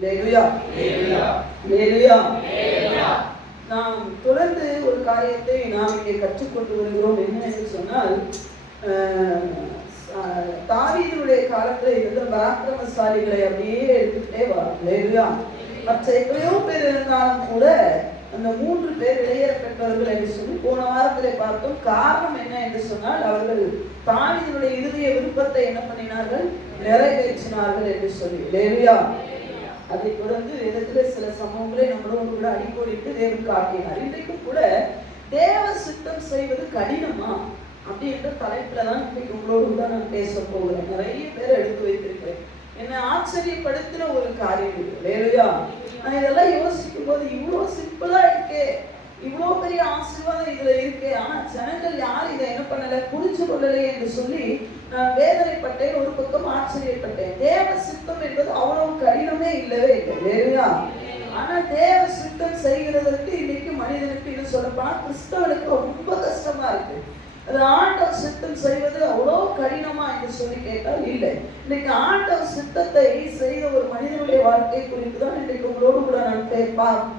அல்லேலூயா. நாம் தொடர்ந்து ஒரு காரியத்தை நாம் இங்கே கற்றுக்கொண்டு வருகிறோம். என்ன என்று சொன்னால், தாவீதுடைய காலத்துல இருந்த பராக்கிரமசாலிகளை அப்படியே எடுத்துக்கிட்டே வரும். அல்லேலூயா. மற்ற எத்தனையோ பேர் இருந்தாலும் கூட அந்த 3 பேர் வெளியேற பெற்றவர்கள் என்று சொல்லி போன வாரத்திலே பார்த்தோம். காரணம் என்ன என்று சொன்னால், அவர்கள் தாவீதுடைய இருதய விருப்பத்தை என்ன பண்ணினார்கள், நிறைவேற்றினார்கள் என்று சொல்லி. அல்லேலூயா. அதை தொடர்ந்து வேதத்திலே சில சம்பவங்களை நம்மளோடு கூட அடிக்கோடிட்டு தேவன் காட்டினார். இன்றைக்கும் கூட தேவ சித்தம் செய்வது கடினமா அப்படின்ற தலைப்புல தான் இன்றைக்கு உங்களோடு தான் நான் பேச போகிறேன். நிறைய பேர் எடுத்து வைத்திருக்கிறேன். என்னை ஆச்சரியப்படுத்தின ஒரு காரியம் இது. அல்லேலூயா. நான் இதெல்லாம் யோசிக்கும் போது இவ்வளோ சிம்பிளா இருக்கே, இவ்வளோ பெரிய ஆசீர்வாதம் இதுல இருக்கே, ஆனா ஜனங்கள் யாரும் இதை என்ன பண்ணல, புரிஞ்சு கொள்ளலை என்று சொல்லி நான் வேதனைப்பட்டேன். ஒரு பக்கம் ஆச்சரியப்பட்டேன். தேவ சித்தம் என்பது அவ்வளவு கடினமே இல்லவே இல்லை. இல்லையா? ஆனா தேவ சித்தம் செய்கிறதற்கு இன்னைக்கு மனிதனுக்கு இது சொல்லப்போனா கிறிஸ்தவனுக்கு ரொம்ப கஷ்டமா இருக்கு. அது ஆண்டவர் சித்தம் செய்வது அவ்வளோ கடினமா என்று சொல்லி கேட்டால் இல்லை. இன்னைக்கு ஆண்டவர் சித்தத்தை செய்த ஒரு மனிதனுடைய வாழ்க்கை குறித்து தான் இன்றைக்கு உங்களோடு கூட நான்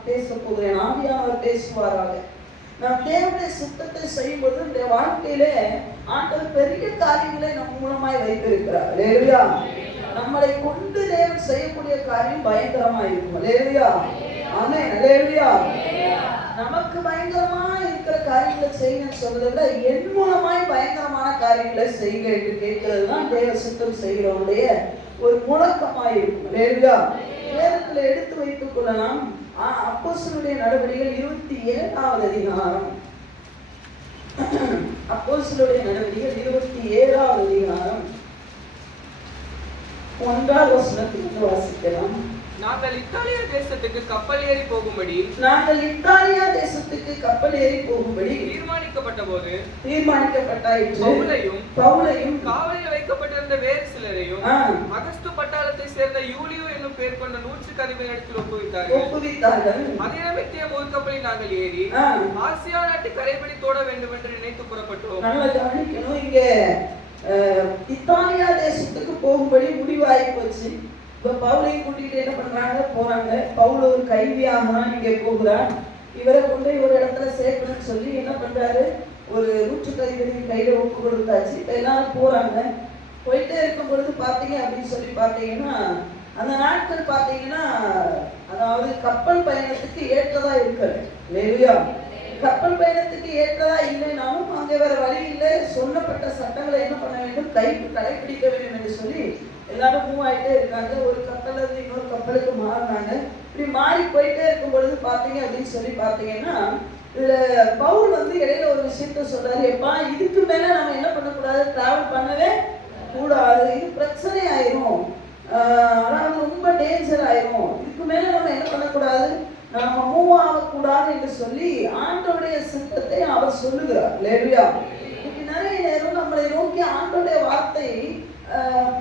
பேச போகிறேன். ஆவியானவர் பேசுவாராக. நாம் தேவனுடைய சித்தத்தை செய்யும்போது இந்த வாழ்க்கையிலே ஆண்டவர் பெரிய காரியங்களை நம் மூலமாய் வைத்திருக்கிறார். அல்லேலூயா. நம்மளை கொண்டு தேவன் செய்யக்கூடிய காரியம் பயங்கரமா இருக்கும். அல்லேலூயா. ஆமென். அல்லேலூயா. நமக்கு பயங்கரமா இருக்கிற காரியங்களை செய்யணும்னு சொல்றதை விட என் மூலமாய் பயங்கரமான காரியங்களை செய்யுங்க என்று கேட்கிறது தான் தேவ சித்தம் செய்கிறவனுடைய ஒரு முழக்கமாய் இருக்கும். அல்லேலூயா. வேதத்துல எடுத்து வைத்துக் கொள்ளலாம். அப்போஸ்தலருடைய நடவடிக்கைகள் 27வது அதிகாரம். அப்போஸ்தலருடைய நடவடிக்கைகள் 27வது அதிகாரம் 1வது வசனத்திலிருந்து வாசிக்கலாம். நாங்கள் இத்தாலியா தேசத்துக்கு கப்பல் ஏறி போகும்படி தீர்மானிக்கப்பட்டாயிற்று. பவுலையும் காவலில் வைக்கப்பட்டிருந்த வேறு சிலரையும் அகஸ்து பட்டாளத்தை சேர்ந்த யூலியோ என்னும் பேர் கொண்ட 100 அதிபரிடத்தில் ஒப்புவித்தார்கள். அதே நிமித்தம் ஒரு கப்பலில் நாங்கள் ஏறி ஆசியா நாட்டு கரைபடி தோட வேண்டும் என்று நினைத்து புறப்பட்டோம். இங்க இத்தாலியா தேசத்துக்கு போகும்படி முடிவாகி போச்சு. இப்ப பவுலையும் கூட்டிட்டு என்ன பண்றாங்க, போறாங்க. பவுல் ஒரு கைதியாக தான் இங்கே போகிறார். இவரை கொண்டு ஒரு இடத்துல சேர்க்கணும்னு சொல்லி என்ன பண்றாரு, ஒரு 100 அதிபரின் கையில ஒப்பு கொடுத்தாச்சு. இப்ப எல்லாரும் போறாங்க. போயிட்டே இருக்கும் பொழுது பாத்தீங்க அப்படின்னு சொல்லி பாத்தீங்கன்னா, அந்த நாட்கள் பாத்தீங்கன்னா அதாவது கப்பல் பயணத்துக்கு ஏற்றதா இருக்கல. இல்லையா? கப்பல் பயணத்துக்கு ஏற்றதா இல்லைனாலும் அங்கே வேற வழி இல்லை. சொல்லப்பட்ட சட்டங்களை என்ன பண்ண வேண்டும், கடைபிடிக்க வேண்டும் என்று சொல்லி எல்லாரும் மூவ் ஆகிட்டே இருக்காங்க. ஒரு கப்பல்ல இருந்து இன்னொரு கப்பலுக்கு மாறினாங்க. இப்படி மாறி போயிட்டே இருக்கும் பொழுது பாத்தீங்க அப்படின்னு சொல்லி பாத்தீங்கன்னா, இதுல பவுல் இடையில ஒரு விஷயத்த சொல்றாரு. எப்பா, இதுக்கு மேல நம்ம என்ன பண்ணக்கூடாது, டிராவல் பண்ணவே கூடாது. இது பிரச்சனை ஆயிரும், அதாவது ரொம்ப டேஞ்சர் ஆயிரும். இதுக்கு மேல நம்ம என்ன பண்ணக்கூடாது, நாம மூவ் ஆகக்கூடாது என்று சொல்லி ஆண்டவருடைய சித்தத்தை அவர் சொல்லுகிறார். இல்லையா? இன்னைக்கு நிறைய நேரம் நம்மளை நோக்கி ஆண்டவருடைய வார்த்தை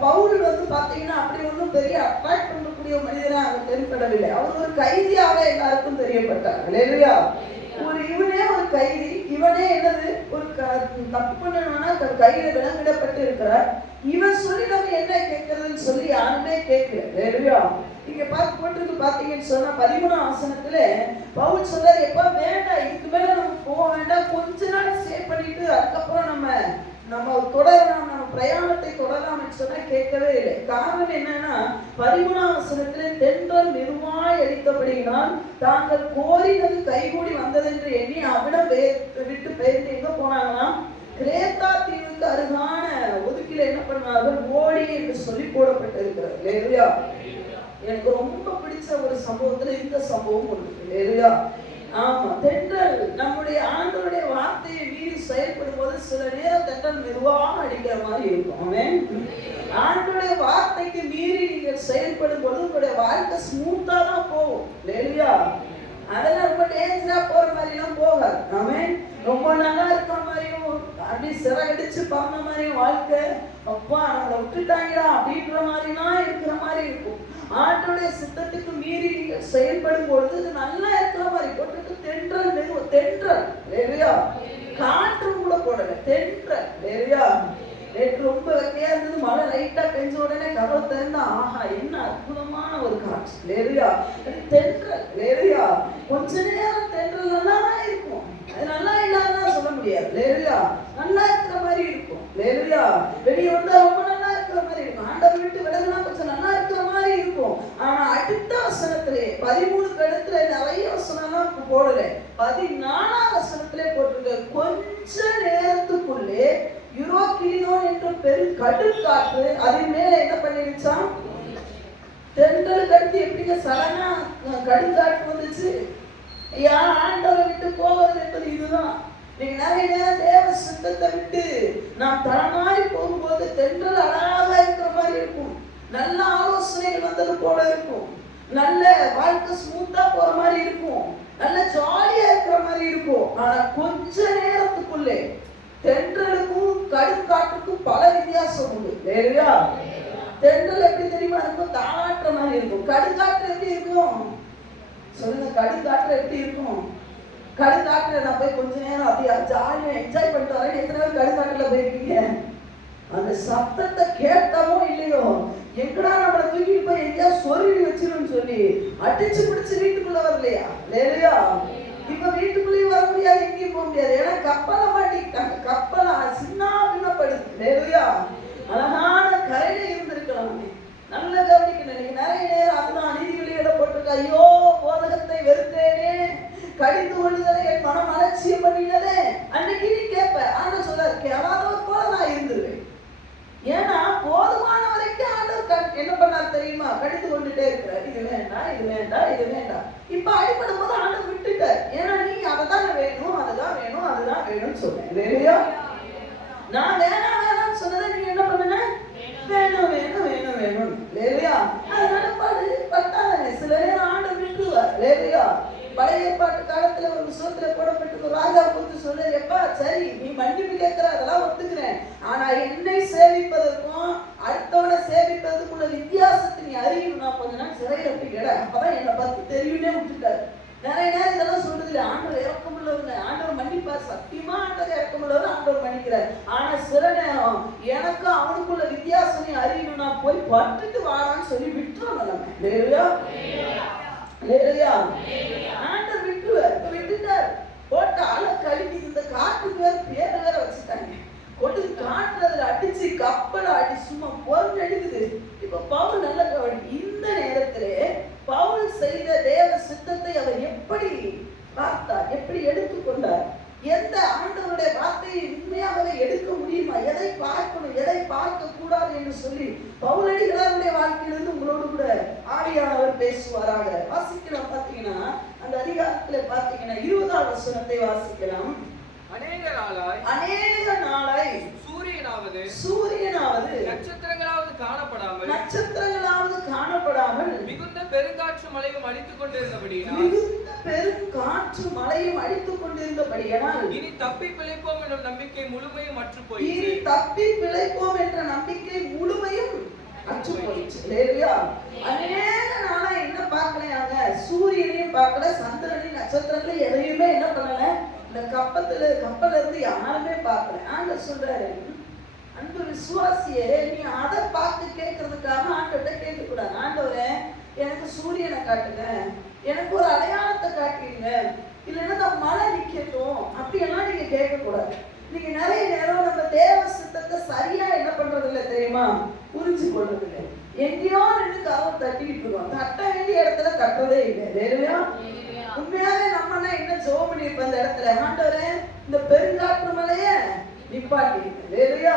பவுல் பாத்தீங்கன்னா அப்படி ஒன்றும் பெரிய அட்ராக்ட் பண்ணக்கூடிய மனிதனா அங்க தென்படவில்லை. அவர் ஒரு கைதியாக எல்லாருக்கும் தெரியப்பட்டார். இல்லையா? இவனே ஒரு கைதி. இவனே என்னது, ஒரு தப்பு பண்ணணும்னா கையில விலங்கிடப்பட்டு இருக்கிறார். இவன் சொல்லி நம்ம என்ன கேட்கறதுன்னு சொல்லி யாருமே கேட்கல. இல்லையா? இங்க போட்டிருக்கு பாத்தீங்கன்னு சொன்னா 13ஆம் வசனத்துல பவுல் சொல்றாரு, எப்ப வேண்டாம், இதுக்கு மேல நம்ம போக வேண்டாம், கொஞ்ச நாள் ஸ்டே பண்ணிட்டு அதுக்கப்புறம் நம்ம தொடரலாம், நம்ம பிரயாணத்தை தொடரலாம்னு சொன்னா கேட்கவே இல்லை. காரணம் என்னன்னா, 13ஆம் வசனத்துல தென்றல் மெதுவாய் அடித்தபடியினால் தாங்கள் கோரினது கைகூடி வந்ததென்று எண்ணி அவிடம் விட்டு பெயர்ந்து எங்க போனாங்களாம், கிரேத்தா தீவுக்கு அருகான ஒதுக்கில என்ன பண்ணார்கள், ஓடி என்று சொல்லி போடப்பட்டிருக்கிறது. இல்லையா? எனக்கு ரொம்ப பிடிச்ச ஒரு சம்பவத்துல இந்த சம்பவம் ஒன்று. இல்லையா? ஆமா, தென்றல் நம்முடைய ஆண்டவருடைய வார்த்தையை மீறி செயல்படும் போது சில நேரம் தென்றல் மெதுவாக அடிக்கிற மாதிரி இருக்கும். ஆமென். ஆண்டவருடைய வார்த்தைக்கு மீறி நீங்கள் செயல்படும் போது உங்களுடைய வாழ்க்கை ஸ்மூத்தா தான் போகும். இல்லையா? அதெல்லாம் ரொம்ப டேஞ்சரா போற மாதிரி எல்லாம் போகாது. ஆமென். ரொம்ப நல்லா இருக்கிற மாதிரியும் அப்படி சிறகடிச்சு பறந்த மாதிரியும் வாழ்க்கை, அப்பா நம்மளை விட்டுட்டாங்களா அப்படின்ற மாதிரிலாம் இருக்கிற மாதிரி இருக்கும். ஆண்டோடைய சித்தத்துக்கு மீறி நீங்கள் செயல்படும் பொழுது இது நல்லா இருக்கிற மாதிரி போட்டுட்டு தென்றல் இல்லையா, காற்று கூட போடல, தென்றல் இல்லையா. நேற்று ரொம்ப வெக்கையா இருந்தது, மழை லைட்டா பெஞ்ச உடனே கதவை திறந்தா ஆஹா என்ன அற்புதமான ஒரு காட்சி. லேலுயா. தென்றல். லேலுயா. கொஞ்ச நேரம் தென்றல் நல்லா தான் இருக்கும், அது நல்லா இல்லாதான் சொல்ல முடியாது. லேலுயா. நல்லா இருக்கிற மாதிரி இருக்கும். லேலுயா. வெளியே வந்தா ரொம்ப நல்லா இருக்கிற மாதிரி இருக்கும், ஆண்டவர் விட்டு விலகுனா கொஞ்சம் நல்லா இருக்கிற மாதிரி இருக்கும். ஆனா அடுத்த வசனத்திலே 13க்கு அடுத்துல நிறைய வசனம் போடல, 14ஆம் வசனத்திலே போட்டிருக்க, கொஞ்ச நேரத்துக்குள்ளே யூரோகிலினோன் என்ற பெரும் கடும் காற்று அதன் மேல என்ன பண்ணிருச்சான். தென்றலுக்கு அடுத்து எப்படிங்க சடனா கடுங்காற்று வந்துச்சு. ஆண்டவரை விட்டு போவது என்பது இதுதான். நீங்க நிறைய நேரம் தேவ சித்தத்தை விட்டு நாம் தரமாறி போகும்போது தென்றல் அழகா இருக்கிற மாதிரி இருக்கும், நல்ல ஆலோசனைகள் வந்தது போல இருக்கும், நல்ல வாழ்க்கை ஸ்மூத்தா போற மாதிரி இருக்கும், நல்ல ஜாலியா இருக்கிற மாதிரி இருக்கும். ஆனா கொஞ்ச நேரத்துக்குள்ளே தென்றலுக்கும் கடுங்காற்றுக்கும் பல வித்தியாசம் உண்டு. இல்லையா? தென்றல் எப்படி தெரியுமா இருக்கும், தாளாட்டுற மாதிரி இருக்கும். கடுங்காற்று எப்படி இருக்கும் சொல்லுங்க, கடுங்காற்று எப்படி இருக்கும்? கடுங்காற்றுல நான் போய் கொஞ்ச நேரம் அப்படியே ஜாலியா என்ஜாய் பண்ணிட்டு வரேன். எத்தனை பேர் கடுங்காற்றுல போயிருக்கீங்க? அந்த சத்தத்தை கேட்டமோ இல்லையோ, எங்கடா நம்மளை தூக்கிட்டு போய் எங்கேயா சொருவி வச்சிருன்னு சொல்லி அடிச்சு பிடிச்சு வீட்டுக்குள்ள வரலையா? இல்லையா? இப்ப வீட்டுக்குள்ளேயும் வர முடியாது, எங்கேயும் போக முடியாது. ஏன்னா கப்பலை மாட்டிக்கிட்டாங்க, கப்பலை சின்ன பின்னப்படுது. இல்லையா? அழகான கரையில இருந்திருக்கலாம். நல்ல கவனிக்கணும். நீங்க நிறைய நேரம் அதுதான் நீதிகளில் போட்டிருக்க, ஐயோ போதகத்தை வெறுத்தேனே, கடிந்து கொள்ளுதலை என் மனம் அலட்சியம் பண்ணினதே. அன்னைக்கு நீ கேட்ப, ஆண்டவர் சொல்றாரு, கேளாதவர் போல நான் இருந்துருவேன். ஏன்னா போதுமான வரைக்கும் ஆண்டவர் என்ன பண்ணார் தெரியுமா, கடிந்து கொண்டுட்டே இருக்கிறார். இது வேண்டாம், இது வேண்டாம், இது வேண்டாம். இப்ப அடிப்படும் போது ஆண்டவர் விட்டுட்டார். ஏன்னா நீ அதைதான் வேணும், அதுதான் வேணும், அதுதான் வேணும்னு சொன்னேன். இல்லையா? நான் வேணாம் வேணாம்னு சொன்னதை நீ என்ன பண்ணுன, வேணும் வேணும் வேணும் வேணும். இல்லையா? அதனால பட்டாதானே சில நேரம் ஆண்டவர் விட்டுருவார். இல்லையா? பழைய ஏற்பாட்டு காலத்துல ஒரு புத்தகத்துல போடப்பட்டு ராஜா கொடுத்து சொல்ல, எப்பா சரி நீ மன்னிப்பு கேட்கிற அதெல்லாம் ஒத்துக்கிறேன், ஆனா என்னை சேவிப்பதற்கும் அடுத்தவனை சேவிப்பதற்குள்ள வித்தியாசத்தை நீ அறியணும். கொஞ்ச நாள் சிறையில போய் கேட, அப்பதான் என்னை பத்தி தெரியும்னே விட்டுட்டாரு. நிறைய நேரம் இதெல்லாம் சொல்றது இல்லை, ஆண்டவர் இறக்கமுள்ளவங்க, ஆண்டவர் மன்னிப்பார், சத்தியமா ஆண்டவர் இறக்கமுள்ளவர், ஆண்டவர் மன்னிக்கிறார். ஆனா சில நேரம் எனக்கு அவனுக்குள்ள வித்தியாசம் நீ அறியணும்னா போய் பட்டுட்டு வாடான்னு சொல்லி விட்டுறோம். இல்லையா? இல்லையா? ஆண்டவர் விட்டுட்டார். போட்ட ஆளை கழுவி இந்த காட்டுக்கு வேற பேர் வேற வச்சுட்டாங்க. கொண்டு காட்டுறதுல அடிச்சு கப்பலை அடி சும்மா பொருள் எடுக்குது. இப்ப பவுல் நல்ல கவனி, இந்த நேரத்திலே பவுல் செய்த தேவ சித்தத்தை அவர் எப்படி பார்த்தார், எப்படி எடுத்துக்கொண்டார், எந்த ஆண்டவருடைய வார்த்தையை உண்மையாகவே எடுக்க முடியுமா, எதை பார்க்கணும் எதை பார்க்க கூடாது என்று சொல்லி பவுலடிகளாருடைய வாழ்க்கையிலிருந்து உங்களோடு கூட ஆவியானவர் பேசுவாராக. வாசிக்கலாம். பாத்தீங்கன்னா அந்த அதிகாரத்துல பாத்தீங்கன்னா 20ஆம் வசனத்தை வாசிக்கலாம். அநேக நாளாய் சூரியனாவது நட்சத்திரங்களாவது காணப்படாமல் மிகுந்த பெருங்காற்று மழையும் அடித்துக் கொண்டிருந்தபடியால் இனி தப்பி பிழைப்போம் என்ற நம்பிக்கை முழுமையும் அற்று போயிற்று. அநேக நாளா என்ன பார்க்கலையாங்க, சூரியனையும் பார்க்கல, சந்திரனையும் நட்சத்திரங்களையும் எதையுமே என்ன பண்ணல, இந்த கப்பல்ல இருந்து யாருமே பார்க்கல. ஆண்டவர் சொல்றாரு, அன்பு விசுவாசியே, நீ அதை பார்த்து கேட்கறதுக்காக ஆண்டவர்கிட்ட கேட்க கூடாது. ஆண்டவரே எனக்கு சூரியனை காட்டுங்க, எனக்கு ஒரு அடையாளத்தை காட்டுங்க, இல்லைன்னா மழை நிக்கட்டும், அப்படியெல்லாம் நீங்க கேட்க கூடாது. நீங்க நிறைய நேரம் நம்ம தேவ சித்தத்தை சரியா என்ன பண்றது இல்லை தெரியுமா, புரிஞ்சு கொள்றது இல்லை. எங்கேயோ நின்று காலம் தட்டிக்கிட்டு இருக்கோம், தட்ட வேண்டிய இடத்துல கட்டுறதே இல்லை. இல்லையா? உண்மையாவே நம்மனா என்ன ஜெபம் பண்ணிருப்போம் அந்த இடத்துல, ஆண்டவரே இந்த பெருங்காற்று மலைய நிப்பாட்டி. இல்லையா?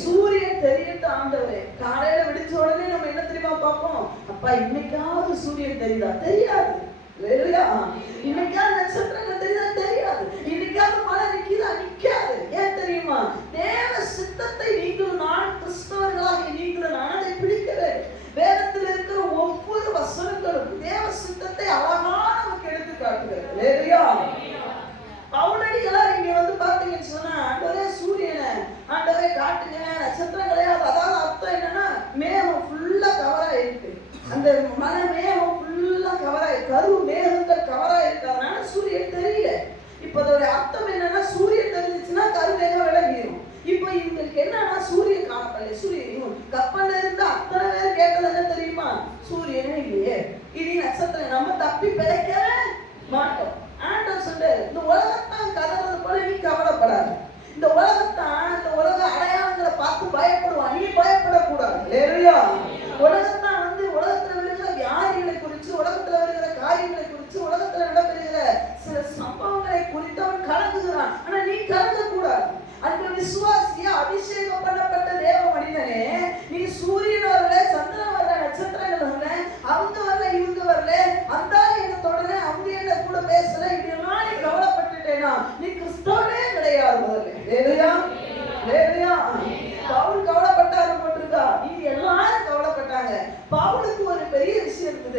சூரியன் தெரியட்டு ஆண்டவரே. காலையில விடிச்ச உடனே நம்ம என்ன தெரியுமா பார்ப்போம், அப்பா இன்னைக்காவது சூரியன் தெரியுதா, தெரியாது. இல்லையா? இன்னைக்காவது நட்சத்திரங்கள் தெரியுதா, தெரியாது. இன்னைக்காவது மழை நிக்குதா, நிக்காது. ஏன் தெரியுமா, தேவ சித்தத்தை நீங்களும் நான் கிறிஸ்தவர்களாக நீங்களும் நான் அதை பிடிக்கவே. வேதத்தில் இருக்கிற ஒவ்வொரு வசனங்களும் தேவ சித்தத்தை அழகா நமக்கு எடுத்து காட்டுகிறது. இல்லையா? பவுலடிகளார் இங்க வந்து பாத்தீங்கன்னு சொன்னா, ஆண்டவரே சூரியனை ஆண்டவரே காட்டுங்க, நட்சத்திரங்களே, அதாவது அர்த்தம் என்னன்னா மேகம் ஃபுல்லா கவரா இருக்கு, அந்த மலை மேகம் ஃபுல்லா கவரா இருக்கு, கரு மேகங்கள் கவரா இருக்கு, அதனால சூரியன் தெரியல. இப்ப அதோட அர்த்தம் என்னன்னா, சூரியன் தெரிஞ்சிச்சுன்னா கரு மேகம் விளங்கிடும். இப்ப இவங்களுக்கு என்னன்னா, சூரியன்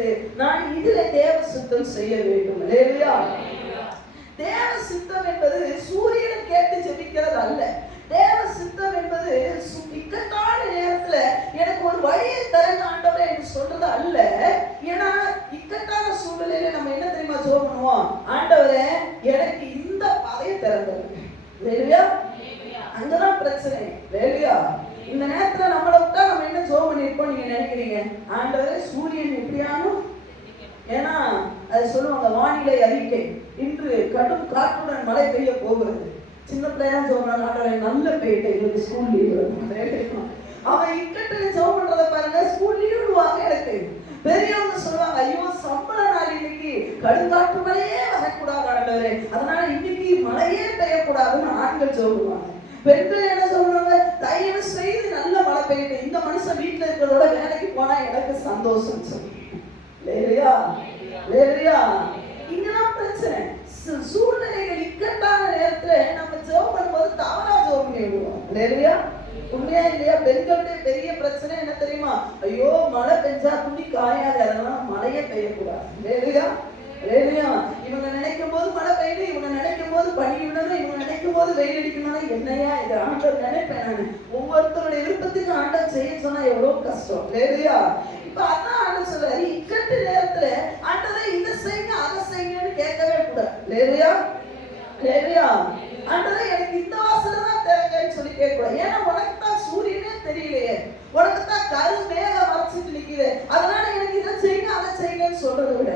சொல்லுகிறது, நான் இதுல தேவ சித்தம் செய்ய வேண்டும். அல்லேலூயா. தேவ சித்தம் என்பது சூரியனை கேட்டு ஜெபிக்கிறது அல்ல. தேவ சித்தம் என்பது இக்கட்டான நேரத்துல எனக்கு ஒரு வழியை தரங்க ஆண்டவரே என்று சொல்றது அல்ல. ஏன்னா இக்கட்டான சூழ்நிலையில நம்ம என்ன தெரியுமா ஜெபம் பண்ணுவோம்? ஆண்டவரே எனக்கு இந்த பாதையை திறந்துருங்க. அல்லேலூயா. அங்கதான் பிரச்சனை. அல்லேலூயா. இந்த நேரத்துல நம்மளை விட்டா நம்ம என்ன ஜெபம் பண்ணிருப்போம் நீங்க நினைக்கிறீங்க? ஆண்டவரே சூரியன் எப்படியானும், ஏன்னா அது சொல்லுவாங்க வானிலை அறிக்கை, இன்று கடும் காற்றுடன் மழை பெய்ய போகிறது. சின்ன பிள்ளையா சொல்றாங்க, ஆண்டவரே நல்ல பெய்யிட்டு எங்களுக்கு ஸ்கூல் லீவ். அவன் இக்கட்டுல ஜெபம் பண்றதை பாருங்க, ஸ்கூல் லீவுவாங்க. எனக்கு பெரியவங்க சொல்லுவாங்க, ஐயோ சம்பள நாள் இன்னைக்கு கடுங்காற்று மழையே வரக்கூடாது ஆண்டவரே, அதனால இன்னைக்கு மழையே பெய்யக்கூடாதுன்னு ஆண்கள் சொல்லுவாங்க. பெண்கள் என்ன சொல்றாங்க, தயவு செய்து நல்ல மழை பெய்யிட்டு, இந்த மனுஷன் வீட்டுல இருக்கிறதோட வேலைக்கு போனா எனக்கு சந்தோஷம் சொல்லுங்க. இங்கதான் பிரச்சனை. சூழ்நிலைகள் இக்கட்டான நேரத்துல நம்ம ஜெபம் பண்ணும்போது தவறா ஜெபம் பண்ணிடுவோம். இல்லையா? உண்மையா இல்லையா? பெண்களுடைய பெரிய பிரச்சனை என்ன தெரியுமா? ஐயோ மழை பெஞ்சா துணி காயாது, அதனால மழையே பெய்யக்கூடாது. இல்லையா? இவங்க நினைக்கும் போது மழை பெய்யுது, இவங்க நினைக்கும் போது பனி விடணும், இவங்க நினைக்கும் போது வெயில் அடிக்கணும். என்னையா இது ஆண்டவர் நினைப்பேன் நான். ஒவ்வொருத்தருடைய விருப்பத்துக்கு ஆண்டவர் செய்ய சொன்னா எவ்வளவு கஷ்டம். இல்லையா? இப்ப அதான் ஆண்டவர் சொல்றாரு, இக்கட்டு நேரத்துல ஆண்டவரே இதை செய்யுங்க அதை செய்யுங்கன்னு கேட்கவே கூடாது. இல்லையா? ஆண்டவரே எனக்கு இந்த வாசல் தான் திறங்கன்னு சொல்லி கேட்கக்கூடாது. ஏன்னா உனக்கு தான் சூரியனே தெரியலையே, உனக்கு தான் கரு மேகம் மறைச்சிட்டு நிக்குது, அதனால எனக்கு இதை செய்யுங்க அதை செய்யுங்கன்னு சொல்றதை விட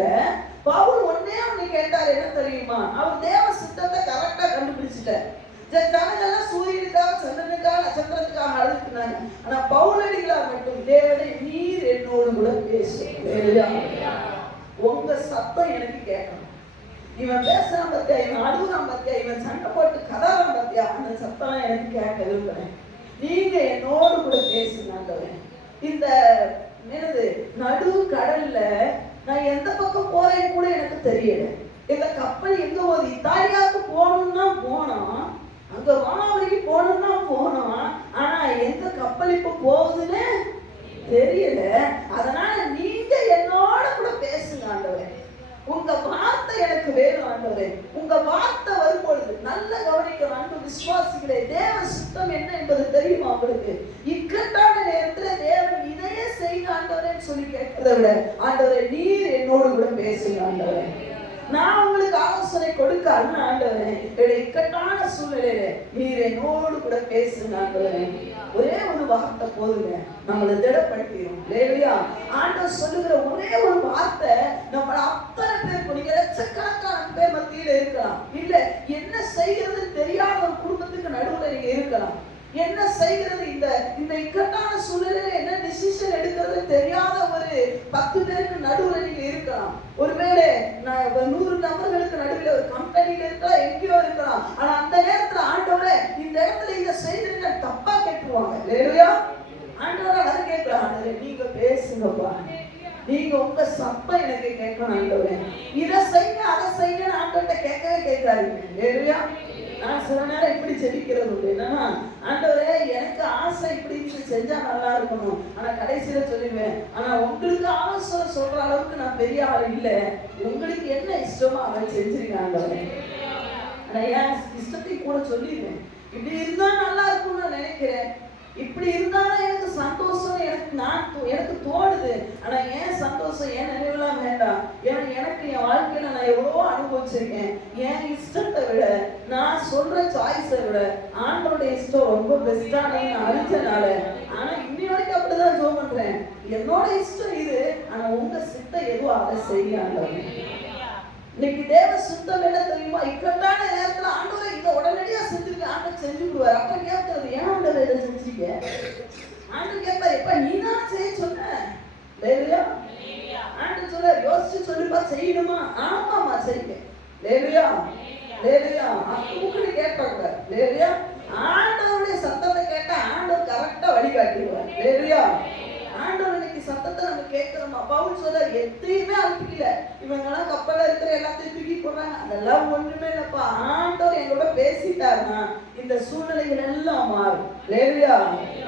பவுல் ஒன்னே ஒண்ணு கேட்டார். என்ன தெரியுமா? அவர் தேவ சித்தத்தை கரெக்டா கண்டுபிடிச்சிட்டார். ஜனங்கள்லாம் சூரியனுக்காக சந்திரனுக்காக நட்சத்திரத்துக்காக அழுத்தினாங்க. ஆனா பவுலடிகளார் மட்டும், தேவனே நீர் என்னோடு கூட பேசு, உங்க சத்தம் எனக்கு கேட்கணும். இவன் பேசுறான் பத்தியா, இவன் அழுகுறான் பத்தியா, இவன் சண்டை போட்டு கதாரம் பத்தியா, அந்த சத்தம் எனக்கு கேட்க விரும்புறேன். நீங்க என்னோடு கூட பேசுனாங்க. இந்த என்னது நடு கடல்ல நான் எந்த பக்கம் போறேன்னு கூட எனக்கு தெரியல. இந்த கப்பல் எங்க போகுது? இத்தாலியாவுக்கு போகணும்னா போனோம், அங்க வானவரிக்கு போகணும்னா போனோம், ஆனா எந்த கப்பல் இப்ப போகுதுன்னு தெரியல. அதனால நீங்க என்னோட கூட பேசுங்க ஆண்டவரே, உங்க வார்த்தை எனக்கு வேணும் ஆண்டவரே. உங்க வார்த்தை வரும்பொழுது நல்ல கவனிக்கணும் அன்பு விசுவாசிகளே. தேவ சித்தம் என்ன என்பது தெரியுமா உங்களுக்கு? இக்கட்டான நேரத்துல தேவன் இதையே செய்யுங்க ஆண்டவரேன்னு சொல்லி கேட்கிறத விட, ஆண்டவரே நீர் என்னோடு கூட பேசுங்க ஆண்டவரே, நான் உங்களுக்கு ஆலோசனை கொடுக்க அல்ல ஆண்டவரே, இக்கட்டான சூழ்நிலையில நீர் என்னோடு கூட பேசுங்க ஆண்டவரே. ஒரே ஒரு வார்த்தை போதுங்க, நம்மளை திடப்படுத்திடும். இல்லையா? ஆண்டவர் சொல்லுகிற ஒரே ஒரு வார்த்தை நம்மள அத்தனை பேர், நீங்க லட்சக்கணக்கான பேர் மத்தியில இருக்கலாம், இல்ல என்ன செய்யறதுன்னு தெரியாத ஒரு குடும்பத்துக்கு நடுவுல நீங்க இருக்கலாம். என்ன செய்கிறது இந்த இக்கட்டான சூழ்நிலையில என்ன டிசிஷன் எடுக்கிறது தெரியாத ஒரு 10 பேருக்கு நடுவுல நீங்க இருக்கலாம். ஒருவேளை 100 நபர்களுக்கு நடுவில் ஒரு கம்பெனியில இருக்கலாம், எங்கேயோ இருக்கலாம். ஆனா அந்த நேரத்துல ஆண்டவரே இந்த இடத்துல இதை செய்திருக்க தப்பா கேட்டுருவாங்க. இல்லையா? ஆண்டவரே அதை கேட்கலாம், ஆண்டவரே நீங்க பேசுங்கப்பா, நீங்க உங்க சத்தம் எனக்கு கேட்கணும் ஆண்டவரே, இதை செய்யுங்க அதை செய்யுங்கன்னு ஆண்டவர்கிட்ட கேட்கவே கேட்காதீங்க. இல்லையா? நான் சில நேரம் இப்படி ஜெபிக்கிறது உண்டு. என்னன்னா, ஆண்டவரே எனக்கு ஆசை இப்படி செஞ்சா நல்லா இருக்கணும், ஆனா கடைசியில சொல்லிடுவேன், ஆனா உங்களுக்கு ஆலோசனை சொல்ற அளவுக்கு நான் பெரிய ஆள் இல்ல, உங்களுக்கு என்ன இஷ்டமோ அதை செஞ்சிருங்க ஆண்டவரே. ஆனா என் இஷ்டத்தை கூட சொல்லிடுவேன், இப்படி இருந்தா நல்லா இருக்கும்னு நான் நினைக்கிறேன், இப்படி இருந்தாலும் எனக்கு சந்தோஷம், எனக்கு தோணுது. ஆனா ஏன் சந்தோஷம் என் நினைவுலாம் வேண்டாம். ஏன்னா எனக்கு என் வாழ்க்கையில நான் எவ்வளவோ அனுபவிச்சிருக்கேன். என் இஷ்டத்தை விட, நான் சொல்ற சாய்ஸை விட ஆண்டவருடைய இஷ்டம் ரொம்ப பெஸ்டானது நான் அறிஞ்சனால, ஆனா இன்னி வரைக்கும் அப்படிதான் ஜெபம் பண்றேன், என்னோட இஷ்டம் இது, ஆனா உங்க சித்தம் எதுவும் அதை செய்யாங்க. இன்னைக்கு தேவ சுத்தம் என்ன தெரியுமா? இக்கட்டான நேரத்துல ஆண்டவரை இதை உடனடியா செஞ்சிருக்க, ஆண்டவர் செஞ்சு விடுவார். அப்ப கேட்கறது, ஏன் ஆண்டவர் இதை செஞ்சீங்க? ஆண்டவர் கேட்பாரு, எப்ப நீ தான் செய்ய சொன்ன? ஆண்டவர் சொல்ல யோசிச்சு சொல்லிப்பா, செய்யணுமா? ஆமாமா செய்யுங்க. அப்படி கேட்பாங்க. ஆண்டவருடைய சத்தத்தை கேட்டா ஆண்டவர் கரெக்டா வழிகாட்டிடுவார். ஆண்டவர் இன்னைக்கு சத்தத்தை நம்ம கேட்கிறோமா? பவுல் சொல்றாரு, எதையுமே அனுப்பிக்கல. இவங்க எல்லாம் கப்பல்ல இருக்கிற எல்லாத்தையும் தூக்கி போடுறாங்க, அதெல்லாம் ஒண்ணுமே இல்லப்பா. ஆண்டவர் எங்களோட பேசிட்டாருன்னா இந்த சூழ்நிலைகள் எல்லாம் மாறும். ஹல்லேலூயா.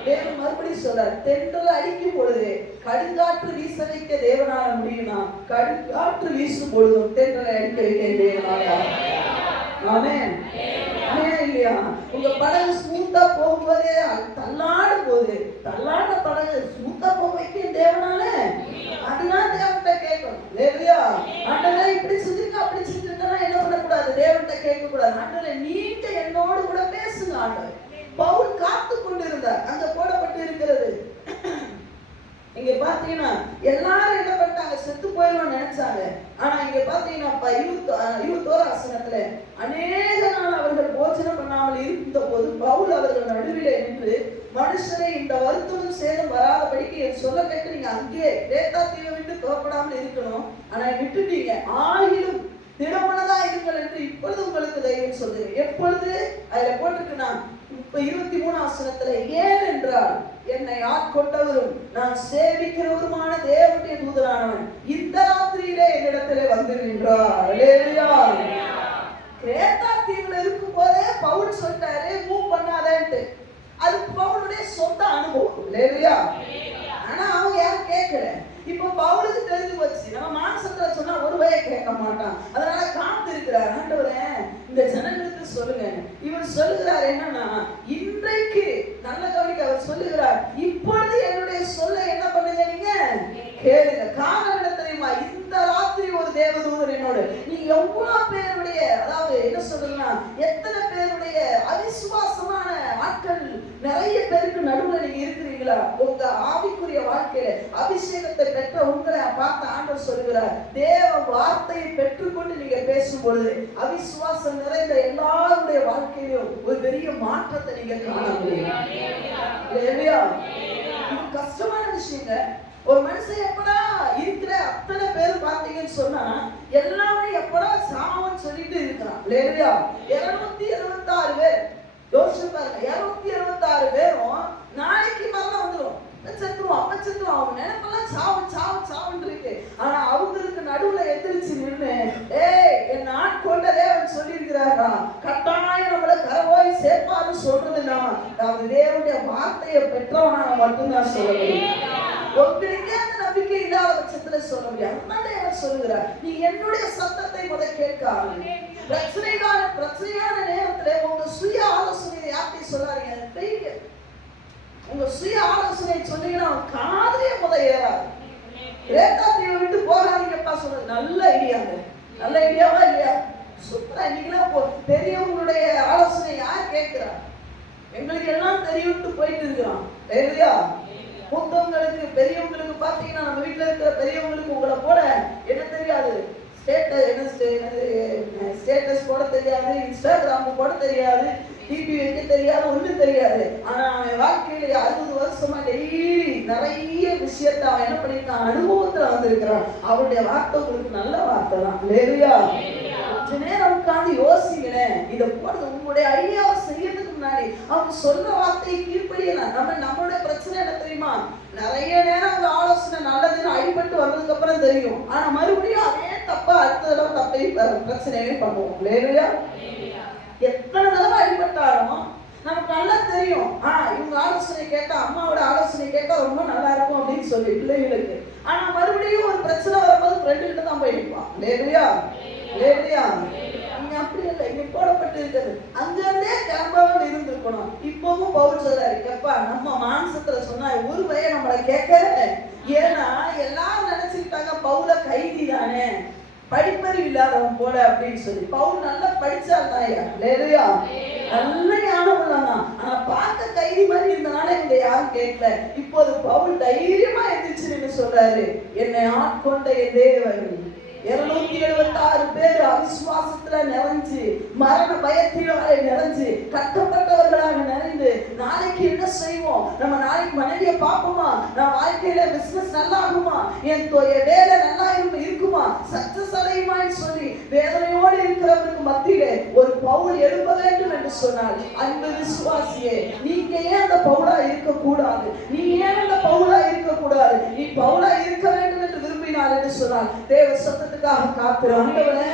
தேவன் மறுபடியும் சொல்றார், தென்றல் அடிக்கும் பொழுது கடுங்காற்று வீச வைக்க தேவனால முடியுமா? கடுங்காற்று வீசும் பொழுதும் தென்றலை அடிக்க வைக்க தேவனால. ஆமென். ஆமென் இல்லையா? உங்க படகு ஸ்மூத்தா போகும்போதே தள்ளாடும் போது, தள்ளாட படகு ஸ்மூத்தா போக வைக்க தேவனால. அதுதான் தேவன்கிட்ட கேட்கணும். ஹல்லேலூயா. ஆண்டவரே இப்படி செஞ்சிருக்க, அப்படி செஞ்சிருக்கா என்ன பண்ணக்கூடாது? தேவன்கிட்ட கேட்க கூடாது. ஆண்டவரே நீங்க என்னோடு கூட பேசுங்க ஆண்டவரே. பவுல் காத்து கொண்டிருந்தார். அங்க போடப்பட்டு இருக்கிறது. இங்க பாத்தீங்கன்னா எல்லாரும் என்ன பண்ணிட்டாங்க? செத்து போயிடலாம் நினைச்சாங்க. ஆனா இங்க பாத்தீங்கன்னா 21 வசனத்துல, அநேக நாள் அவர்கள் போஜனம் பண்ணாமல் இருந்த போது பவுல் அவர்கள் நடுவிலே நின்று, மனுஷரை இந்த வருத்தமும் சேதம் வராதபடிக்கு என் சொல்ல கேட்டு நீங்க அங்கே கிரேத்தா தீவை விட்டு புறப்படாமல் இருக்கணும். ஆனா விட்டுட்டீங்க. ஆகிலும் திடமனதா இருங்கள் என்று இப்பொழுது உங்களுக்கு தைரியம் சொல்லுகிறேன். எப்பொழுது? அதுல போட்டிருக்குன்னா 23 வசனத்துல, ஏனென்றால் என்னை ஆட்கொண்டவரும் நான் சேவிக்கிறவருமான தேவனுடைய தூதரானவன் இந்த ராத்திரியிலே என்னிடத்திலே வந்து நின்றார். ஹல்லேலூயா. கிரேத்தா தீவுல இருக்கும் போதே பவுல் சொல்லிட்டாரு, மூவ் பண்ணாதேன்ட்டு. அது பவுலுடைய சொந்த அனுபவம். ஹல்லேலூயா. ஆனா அவங்க யாரும் கேட்கல. இப்ப பவுலுக்கு தெரிஞ்சு போச்சு, நம்ம மாம்சத்துல சொன்னா ஒரு வகையை கேட்க மாட்டான். அதனால காத்து இருக்கிறார். ஆண்டவரே இந்த ஜனங்களுக்கு சொல்லுங்க. இவர் சொல்லுகிறார் என்னன்னா, இன்றைக்கு நல்ல கவனிக்க, அவர் சொல்லுகிறார், இப்பொழுது என்னுடைய சொல்ல என்ன பண்ணுங்க, நீங்க கேளுங்க. காரணம் என்ன தெரியுமா? இந்த ராத்திரி ஒரு தேவதூதன் என்னோடு. நீ எவ்வளவு பேருடைய, அதாவது என்ன சொல்றதுன்னா, எத்தனை பேருடைய அவிசுவாசமான ஆட்கள் நிறைய பேருக்கு நடுவுல நீங்க இருக்கிறீங்களா? உங்க ஆவிக்குரிய வாழ்க்கையில அபிஷேகத்தை பெற்ற உங்களை பார்த்து ஆண்டவர் சொல்லுகிறார், தேவ வார்த்தையை பெற்றுக்கொண்டு நீங்க பேசும்பொழுது அவிசுவாசம் நிறைந்த எல்லாருடைய வாழ்க்கையிலும் ஒரு பெரிய மாற்றத்தை நீங்க காண முடியும். இல்லையா? இது கஷ்டமான விஷயங்க. ஒரு மனுஷன் எப்படா இருக்கிற அத்தனை பேர் பார்த்தீங்கன்னு சொன்னா எல்லாமே எப்படா சாவன்னு சொல்லிட்டு இருக்கிறான். இல்லையா? 276 பேர். யோசிச்சு பாருங்க, 276 பேரும் நாளைக்கு மரணம் வந்துடும், செத்துருவோம், அவன் செத்துருவான், அவன் நினைப்பெல்லாம் சாவு சாவு சாவுன்னு இருக்கு. ஆனா அவங்களுக்கு நடுவுல எந்திரிச்சு நின்று, என் ஆட்கொண்ட தேவன் சொல்லியிருக்கிறாரா, கட்டாயம் நம்மள கரவோய் சேர்ப்பாருன்னு சொல்றதுன்னா நான் தேவனுடைய வார்த்தையை பெற்றவனாக மட்டும்தான் சொல்ல முடியும். உங்களுக்கே அந்த நம்பிக்கை இல்லாத பட்சத்துல சொல்ல முடியாது. அதனால அவர் சொல்லுகிறார், நீ என்னுடைய சத்தத்தை முதல் கேட்காது. பிரச்சனையான நேரத்துல உங்க சுய ஆலோசனையை யார்கிட்டையும் சொல்லாதீங்க. உங்க சுய ஆலோசனை சொன்னீங்கன்னா காதலே முதல் ஏறாது. கிரேத்தா தீவை விட்டு போகாதீங்கப்பா சொல்றது நல்ல ஐடியாங்க. நல்ல ஐடியாவா இல்லையா? சூப்பரா. இன்னைக்கெல்லாம் பெரியவங்களுடைய ஆலோசனை யார் கேட்கிறா? எங்களுக்கு எல்லாம் தெரியும்ட்டு போயிட்டு இருக்கிறான். இல்லையா? மூத்தவங்களுக்கு பெரியவங்களுக்கு பாத்தீங்கன்னா, நம்ம வீட்டுல இருக்கிற பெரியவங்களுக்கு உங்களை போல என்ன தெரியாது, ஸ்டேட்டஸ் போட தெரியாது, இன்ஸ்டாகிராம் போட தெரியாது, டிபி வைக்க தெரியாது, ஒண்ணும் தெரியாது. ஆனா அவன் வாழ்க்கையில 60 வருஷமா டெய்லி நிறைய விஷயத்த அவன் என்ன பண்ணிருக்கான், அனுபவத்துல வந்திருக்கிறான். அவருடைய வார்த்தை உங்களுக்கு நல்ல வார்த்தை தான். இல்லையா? கொஞ்ச நேரம் உட்கார்ந்து யோசிங்களேன். இதை போடுறது உங்களுடைய ஐடியாவை செய்யறதுக்கு முன்னாடி அவங்க சொல்ற வார்த்தையை கீழ்ப்படியலாம். நம்மளுடைய பிரச்சனை என்ன தெரியுமா? நிறைய நேரம் அவங்க ஆலோசனை நல்லதுன்னு அடிபட்டு வந்ததுக்கு அப்புறம் தெரியும். ஆனா மறுபடியும் அதே தப்பா அடுத்த தடவை தப்பை பிரச்சனையே பண்ணுவோம். இல்லையா? எத்தனை தடவை அடிபட்டாலும் நமக்கு நல்லா தெரியும், இவங்க ஆலோசனை கேட்டா, அம்மாவோட ஆலோசனை கேட்டா ரொம்ப நல்லா இருக்கும் அப்படின்னு சொல்லி பிள்ளைகளுக்கு. ஆனா மறுபடியும் ஒரு பிரச்சனை வரும்போது ஃப்ரெண்டு கிட்ட தான் போயிருப்பான். இல்லையா? நீங்க அப்படி இல்லை, இங்க போடப்பட்டு இருக்கிறது அங்கிருந்தே கிளம்பாமல் இருந்திருக்கணும். இப்பவும் பவுல் சொல்றாரு, எப்பா நம்ம மாம்சத்துல சொன்னா ஒரு பையன் நம்மளை கேட்கல. ஏன்னா எல்லாரும் நினைச்சுக்கிட்டாங்க பவுல கைதி தானே, படிப்பறிவு இல்லாதவன் போல அப்படின்னு சொல்லி. பவுல் நல்லா படிச்சாருதான். இல்லையா? நல்ல ஞானம் உள்ளதான். ஆனா பார்க்க கைதி மாதிரி இருந்தனால இங்க யாரும் கேட்கல. இப்போது பவுல் தைரியமா எந்திரிச்சு சொல்றாரு, என்னை ஆட்கொண்ட என் தேவன் 276 பேர் அவிசுவாசத்துல நிறைஞ்சு, மரண பயத்தினாலே நிறைஞ்சு, கட்டப்பட்டவர்களாக நிறைந்து, நாளைக்கு என்ன செய்வோம், நம்ம நாளைக்கு மனைவியை பார்ப்போமா, நம்ம வாழ்க்கையில பிசினஸ் நல்லா ஆகுமா, என் வேலை நல்லா இருக்குமா, சக்சஸ் அடையுமான்னு சொல்லி வேதனையோடு இருக்கிறவருக்கு மத்தியிலே ஒரு பவுல் எழுப்ப வேண்டும் என்று சொன்னால், அன்பு விசுவாசியே, நீங்க ஏன் அந்த பவுலா இருக்க கூடாது? நீ ஏன் அந்த பவுலா இருக்க கூடாது? நீ பவுலா இருக்க வேண்டும் என்று சொன்னால் தேவ சத்தத்துக்காக காத்துரு. ஆண்டவரே,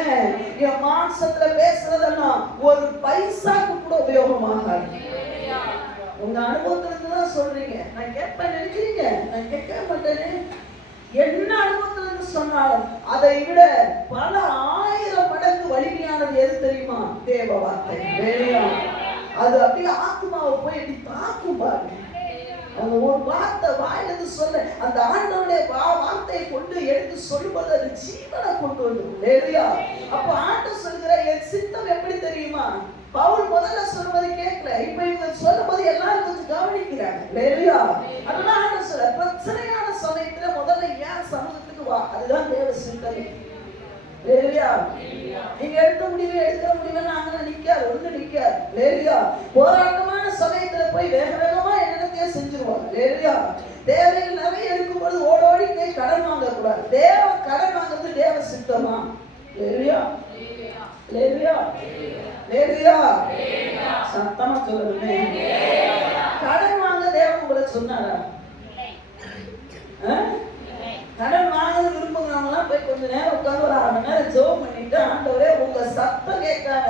என் மாம்சத்துல பேசுறதெல்லாம் ஒரு பைசாக்கு கூட உபயோகமாகாது. உங்க அனுபவத்துல இருந்துதான் சொல்றீங்க. நான் கேட்பேன் நினைக்கிறீங்க, நான் கேட்க மாட்டேனே. என்ன அனுபவத்துல இருந்து சொன்னாலும் அதை விட பல 1000 மடங்கு வலிமையானது எது தெரியுமா? தேவ வார்த்தை. அது அப்படியே ஆத்மாவை போய் எப்படி தாக்கும் பாருங்க. அந்த ஒரு வார்த்தை வாயிலிருந்து சொல்ல, அந்த ஆண்டவருடைய வார்த்தையை கொண்டு எடுத்து சொல்லும்போது அது ஜீவனை கொண்டு வந்துடும். அப்ப ஆண்டவர் சொல்கிற என் சித்தம் எப்படி தெரியுமா? பவுல் முதல்ல சொல்லுவது கேட்கல, இப்ப இவங்க சொல்லும்போது எல்லாரும் கொஞ்சம் கவனிக்கிறாங்க. அதனால ஆண்டவர் சொல்ற பிரச்சனையான சமயத்துல முதல்ல ஏன் சமூகத்துக்கு வா, அதுதான் தேவ சிந்தனை. நீங்க எடுத்த முடிவு எடுக்கிற முடிவு நாங்க நிக்காது, ஒண்ணு நிக்காது. போராட்டமான சமயத்துல போய் வேக வேகமா என்னென்னத்தையே செஞ்சிருவாங்க. தேவைகள் நிறைய இருக்கும்போது ஓடோடி போய் கடன் வாங்க கூடாது. கடன் வாங்குறது தேவ சித்தமா? சத்தமா சொல்லுங்க. கடன் வாங்க தேவன் உங்களை சொன்னாரா? கடன் வாங்க விரும்புகிறவங்களாம் போய் கொஞ்ச நேரம் உட்காந்து ஒரு 1/2 மணி நேரம் ஜெபம் பண்ணிட்டு, ஆண்டவரே உங்க சத்தம் கேட்காம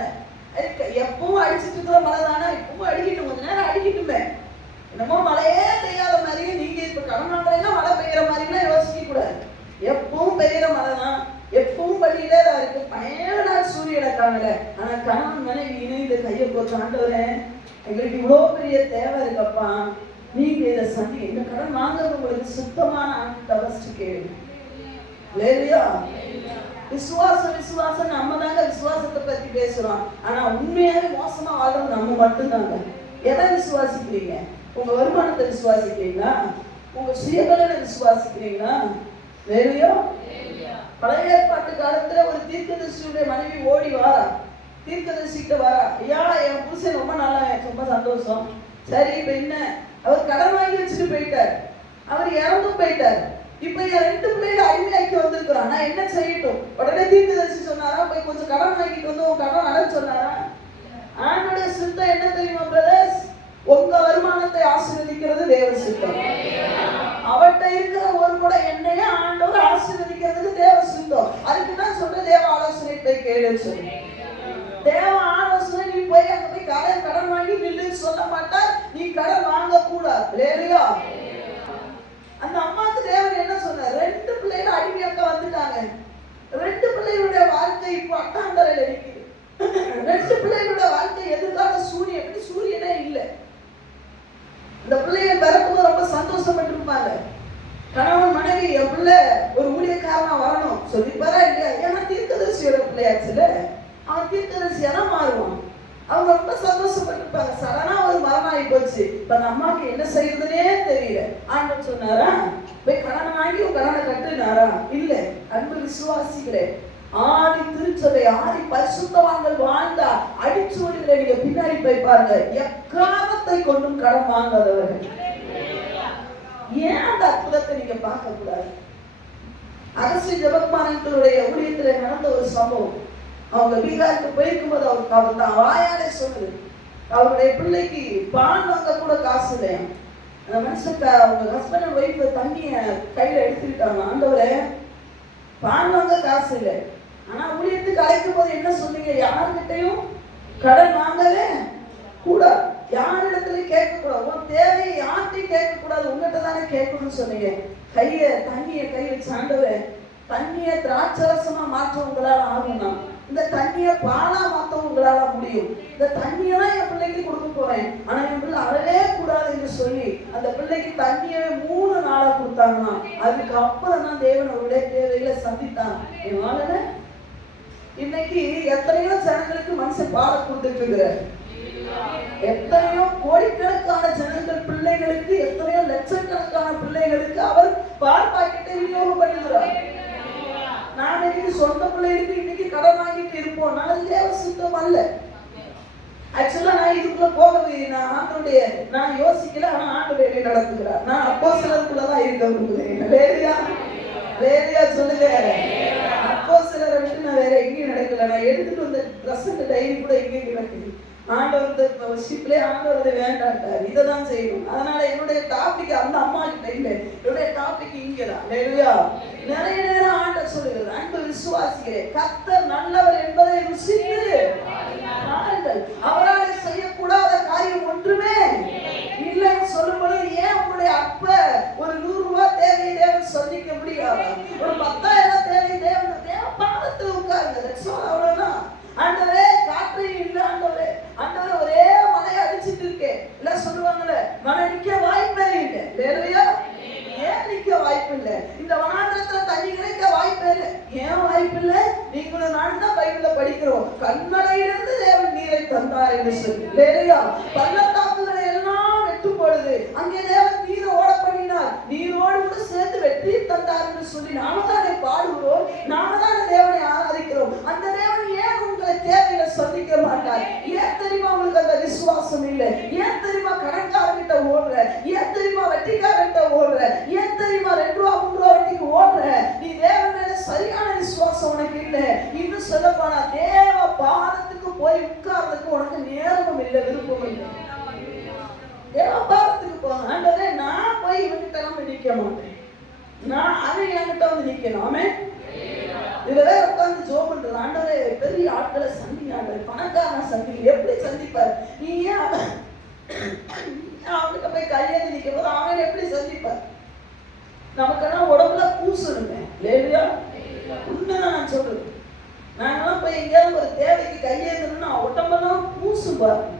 எப்பவும் அடிச்சுட்டு இருக்கிற மழை தானே, இப்பவும் அடிக்கட்டும், கொஞ்ச நேரம் அடிக்கட்டுமே. என்னமோ மழையே பெய்யாத மாதிரியே நீங்க இப்ப கடன் வாங்குறீங்கன்னா மழை பெய்யற மாதிரிலாம் யோசிக்க கூடாது. எப்பவும் பெய்யற மழை தான், எப்பவும் பள்ளியிலே தான் இருக்கு. 17 நாள் சூரியனை காணல, ஆனா கணவன் மனைவி இணைந்து கையை போட்டு, ஆண்டவரே எங்களுக்கு இவ்வளவு பெரிய தேவை இருக்கப்பா, நீங்க இதை சந்தி, இந்த கடன் வாங்குறது உங்களுக்கு சுத்தமான ஆண்டு கேள்வி. விசுவாசம் நம்ம தாங்க விசுவாசத்தை பத்தி பேசுறோம். ஆனா உண்மையாவே மோசமா வாழ்றது நம்ம மட்டும்தாங்க. எதை விசுவாசிக்கிறீங்க? உங்க வருமானத்தை விசுவாசிக்கிறீங்களா? உங்க சுயபலனை விசுவாசிக்கிறீங்களா? பழைய ஏற்பாட்டு காலத்துல ஒரு தீர்க்கதரிசியுடைய மனைவி ஓடி வாரா, தீர்க்கதரிசிக்கிட்ட வாரா, ஐயா என் புருஷன் ரொம்ப நல்லா, ரொம்ப சந்தோஷம். சரி இப்ப என்ன, அவர் கடன் வாங்கி வச்சுட்டு போயிட்டார், அவர் இறந்தும் போயிட்டார். இப்ப என் 2 பிள்ளைகளை அடிமையாக்கி வந்திருக்கிறான், நான் என்ன செய்யட்டும்? உடனே தீர்க்கதரிசி சொன்னாரா, போய் கொஞ்சம் கடன் வாங்கிட்டு வந்து உங்க கடன் அடைச்சு சொன்னாரா? ஆண்டோடைய சித்தம் என்ன தெரியுமா பிரதர்ஸ்? உங்க வருமானத்தை ஆசீர்வதிக்கிறது தேவ சித்தம். அவர்கிட்ட இருக்கிற ஒரு கூட எண்ணெயை ஆண்டவர் ஆசீர்வதிக்கிறதுக்கு தேவ சித்தம். அதுக்கு தான் சொல்ற தேவ ஆலோசனை போய் கேளுன்னு சொல்லி. தேவ ஆலோசனை நீ போய் அங்க போய் கடன் வாங்கி நில்லுன்னு சொல்ல மாட்டார். நீ கடன் வாங்க கூடாது. அந்த அம்மாக்கு தேவன் என்ன சொன்னார்? 2 பிள்ளைகள் அடிமையாக்க வந்துட்டாங்க. 2 பிள்ளைகளுடைய வாழ்க்கை இப்போ அட்டாந்தரையில் இருக்குது. 2 பிள்ளைகளுடைய வாழ்க்கை எதிர்கால சூரியனே இல்லை. இந்த பிள்ளைய பிறக்கும்போது ரொம்ப சந்தோஷப்பட்டிருப்பாங்க. கணவன் மனைவி என் பிள்ளை ஒரு ஊழியக்காரனா வரணும் சொல்லிப்பாரா இல்லையா? ஏன்னா தீர்க்கதரிசியோட பிள்ளையாச்சுல, அவன் தீர்க்கதரிசியானா மாறுவான். அவங்க ரொம்ப சந்தோஷப்பட்டிருப்பாங்க. சடனா ஒரு மரணம் ஆகி போச்சு. இப்ப அந்த அம்மாவுக்கு என்ன செய்யறதுனே தெரியல. ஆண்டவர் சொன்னாரா, போய் கடனை வாங்கி உன் கடனை கட்டுனாரா? இல்ல. அன்பு விசுவாசிகளே, ஆதி திருச்சபை, ஆதி பரிசுத்தவான்கள் வாழ்ந்தா அடிச்சுவடிகளை நீங்க பின்னாடி போய் பாருங்க, எக்காரணத்தை கொண்டும் கடன் வாங்காதவர்கள். ஏன் அந்த அற்புதத்தை நீங்க பார்க்க கூடாது? அரசு ஜெபமானங்களுடைய ஊழியத்துல நடந்த ஒரு சம்பவம். அவங்க பீகாருக்கு போயிருக்கும்போது அவர் தான் வாயாலே சொல்லுது, அவருடைய பிள்ளைக்கு பான் வாங்க கூட காசு இல்லையா. அந்த மனுஷன் அவங்க ஹஸ்பண்ட் அண்ட் ஒய்ஃப் தண்ணிய கையில எடுத்துக்கிட்டாங்க. ஆண்டவரே பான் வாங்க காசு இல்லை, ஆனா ஊழியத்துக்கு அழைக்கும் போது என்ன சொன்னீங்க? யாருக்கிட்டையும் கடன் வாங்கவே கூடாது, யாரிடத்துலயும் கேட்க கூடாது, உன் தேவையை யார்கிட்டையும் கேட்க கூடாது, உங்ககிட்ட தானே கேட்கணும்னு சொன்னீங்க. தண்ணியை கை வச்சு, ஆண்டவரே தண்ணியை திராட்சரசமா மாற்ற உங்களால ஆகும்னா, இந்த தண்ணியை பாலா மாற்ற உங்களால முடியும். இந்த தண்ணியெல்லாம் என் பிள்ளைக்கு கொடுக்க போறேன், ஆனா என் பிள்ளை அழவே கூடாது என்று சொல்லி அந்த பிள்ளைக்கு தண்ணியவே 3 நாளா கொடுத்தாங்கன்னா, அதுக்கு அப்புறம் தான் தேவன் அவருடைய தேவைகளை சந்தித்தான். என்னால இன்னைக்கு எத்தனையோ ஜனங்களுக்கு மனுஷன் பாலை கொடுத்துட்டு இருக்கிறார். எத்தனையோ கோடிக்கணக்கான ஜனங்கள் பிள்ளைகளுக்கு, எத்தனையோ லட்சக்கணக்கான பிள்ளைகளுக்கு அவர் பால் பாக்கெட்டை விநியோகம் பண்ணுகிறார். நான் இன்னைக்கு சொந்த பிள்ளைகளுக்கு இன்னைக்கு கடன் வாங்கிட்டு இருப்போம், நான் தேவ சித்தம் அல்ல. ஆக்சுவலா நான் இதுக்குள்ள போகவே, நான் யோசிக்கல, ஆனா ஆண்டவர் நடத்துகிறார். நான் அப்போஸ்தலருக்குள்ளதான் இருக்க விரும்புகிறேன். வேறையா சொல்லுங்க. அப்போஸ்தலரை விட்டு நான் வேற எங்கேயும் நடக்கல. நான் எடுத்துட்டு வந்த பிரசன்ட் டைரி கூட எங்கேயும் கிடக்குது. ஆண்டவர் ஷிப்லே ஆண்டவர் வேண்டாட்டார், இதை தான் செய்யணும். அதனால என்னுடைய டாபிக் அந்த அம்மா கிட்ட இல்லை, என்னுடைய டாபிக் இங்கதான். நிறைய நேரம் ஆண்டவர் சொல்லுகிறார், அன்பு விசுவாசிகளே, கர்த்தர் நல்லவர் என்பதை ருசித்து பாருங்கள். அவரால் செய்யக்கூடாத காரியம் ஒன்றுமே இல்லைன்னு சொல்லும் பொழுது ஏன் உங்களுடைய அப்ப ஒரு 100 ரூபாய் தேவையை தேவன் சந்திக்க முடியாது? ஒரு 10,000 தேவையை தேவன் பாதத்தில் உட்காருங்க. அவ்வளவுதான். ஆண்டவரே காற்று இல்ல, ஆண்டவரே ஆண்டவரே ஒரே மழையை அடிச்சிட்டு இருக்கேன் இல்ல சொல்லுவாங்கல்ல, மழை நிக்க வாய்ப்பே இல்லை. இல்லையா? ஏன் நிக்க வாய்ப்பு இல்லை? இந்த வனாந்திரத்துல தண்ணி கிடைக்க வாய்ப்பே இல்லை. ஏன் வாய்ப்பு இல்லை? நீங்களும் நான் தான் பைபிள்ல படிக்கிறோம், கண்மலையிலிருந்து தேவன் நீரை தந்தார் என்று சொல்லி. இல்லையா? பள்ளத்தாக்குகளை எல்லாம் வெட்டும் பொழுது அங்கே தேவன் நீரை ஓட பண்ணினார், நீரோடு கூட சேர்த்து வெற்றி தந்தார் என்று சொல்லி நாம தானே பாடுகிறோம், நாம தானே தேவனை ஆராதிக்கிறோம். அந்த தேவன் ஏன் உங்களை தேவையில சந்திக்க மாட்டார்? ஏன் தெரியுமா உங்களுக்கு அந்த விசுவாசம் இல்லை? ஏன் தெரியுமா கடன்காரர்கிட்ட ஓடுற? ஏன் தெரியுமா வட்டிக்காரர்கிட்ட ஓடுற? ஏன் தெரியுமா 2 ரூபா 3 ரூபா வட்டிக்கு ஓடுற? நீ தேவன் மேல சரியான விசுவாசம் உனக்கு இல்லை. இன்னும் சொல்ல போனா தேவ பாதத்துக்கு போய் உட்கார்றதுக்கு உனக்கு நேரமும் இல்லை, விருப்பம் இல்லை. தேவ பாதத்துக்கு போங்க. ஆண்டவரே நான் போய் இவன்கிட்ட நம்ம நிக்க மாட்டேன், நான் அவன் என்கிட்ட வந்து நிக்கணும். ஆமென். இதுல வேற உட்கார்ந்து ஜோம் பண்றது, ஆண்டவரே பெரிய ஆட்களை சந்திங்க, பணக்காரன் சந்திங்க. எப்படி சந்திப்பார்? நீ ஏன் அவன்கிட்ட போய் கையேந்தி நிற்கும் போது அவன் எப்படி சந்திப்பார்? நமக்கெல்லாம் உடம்புல பூசணுங்க. இல்லையா? உண்மைதான் நான் சொல்றது. நாங்கெல்லாம் போய் எங்கேயாவது ஒரு தேவைக்கு கையேந்தணும்னா உடம்பெல்லாம் பூசு பாருங்க.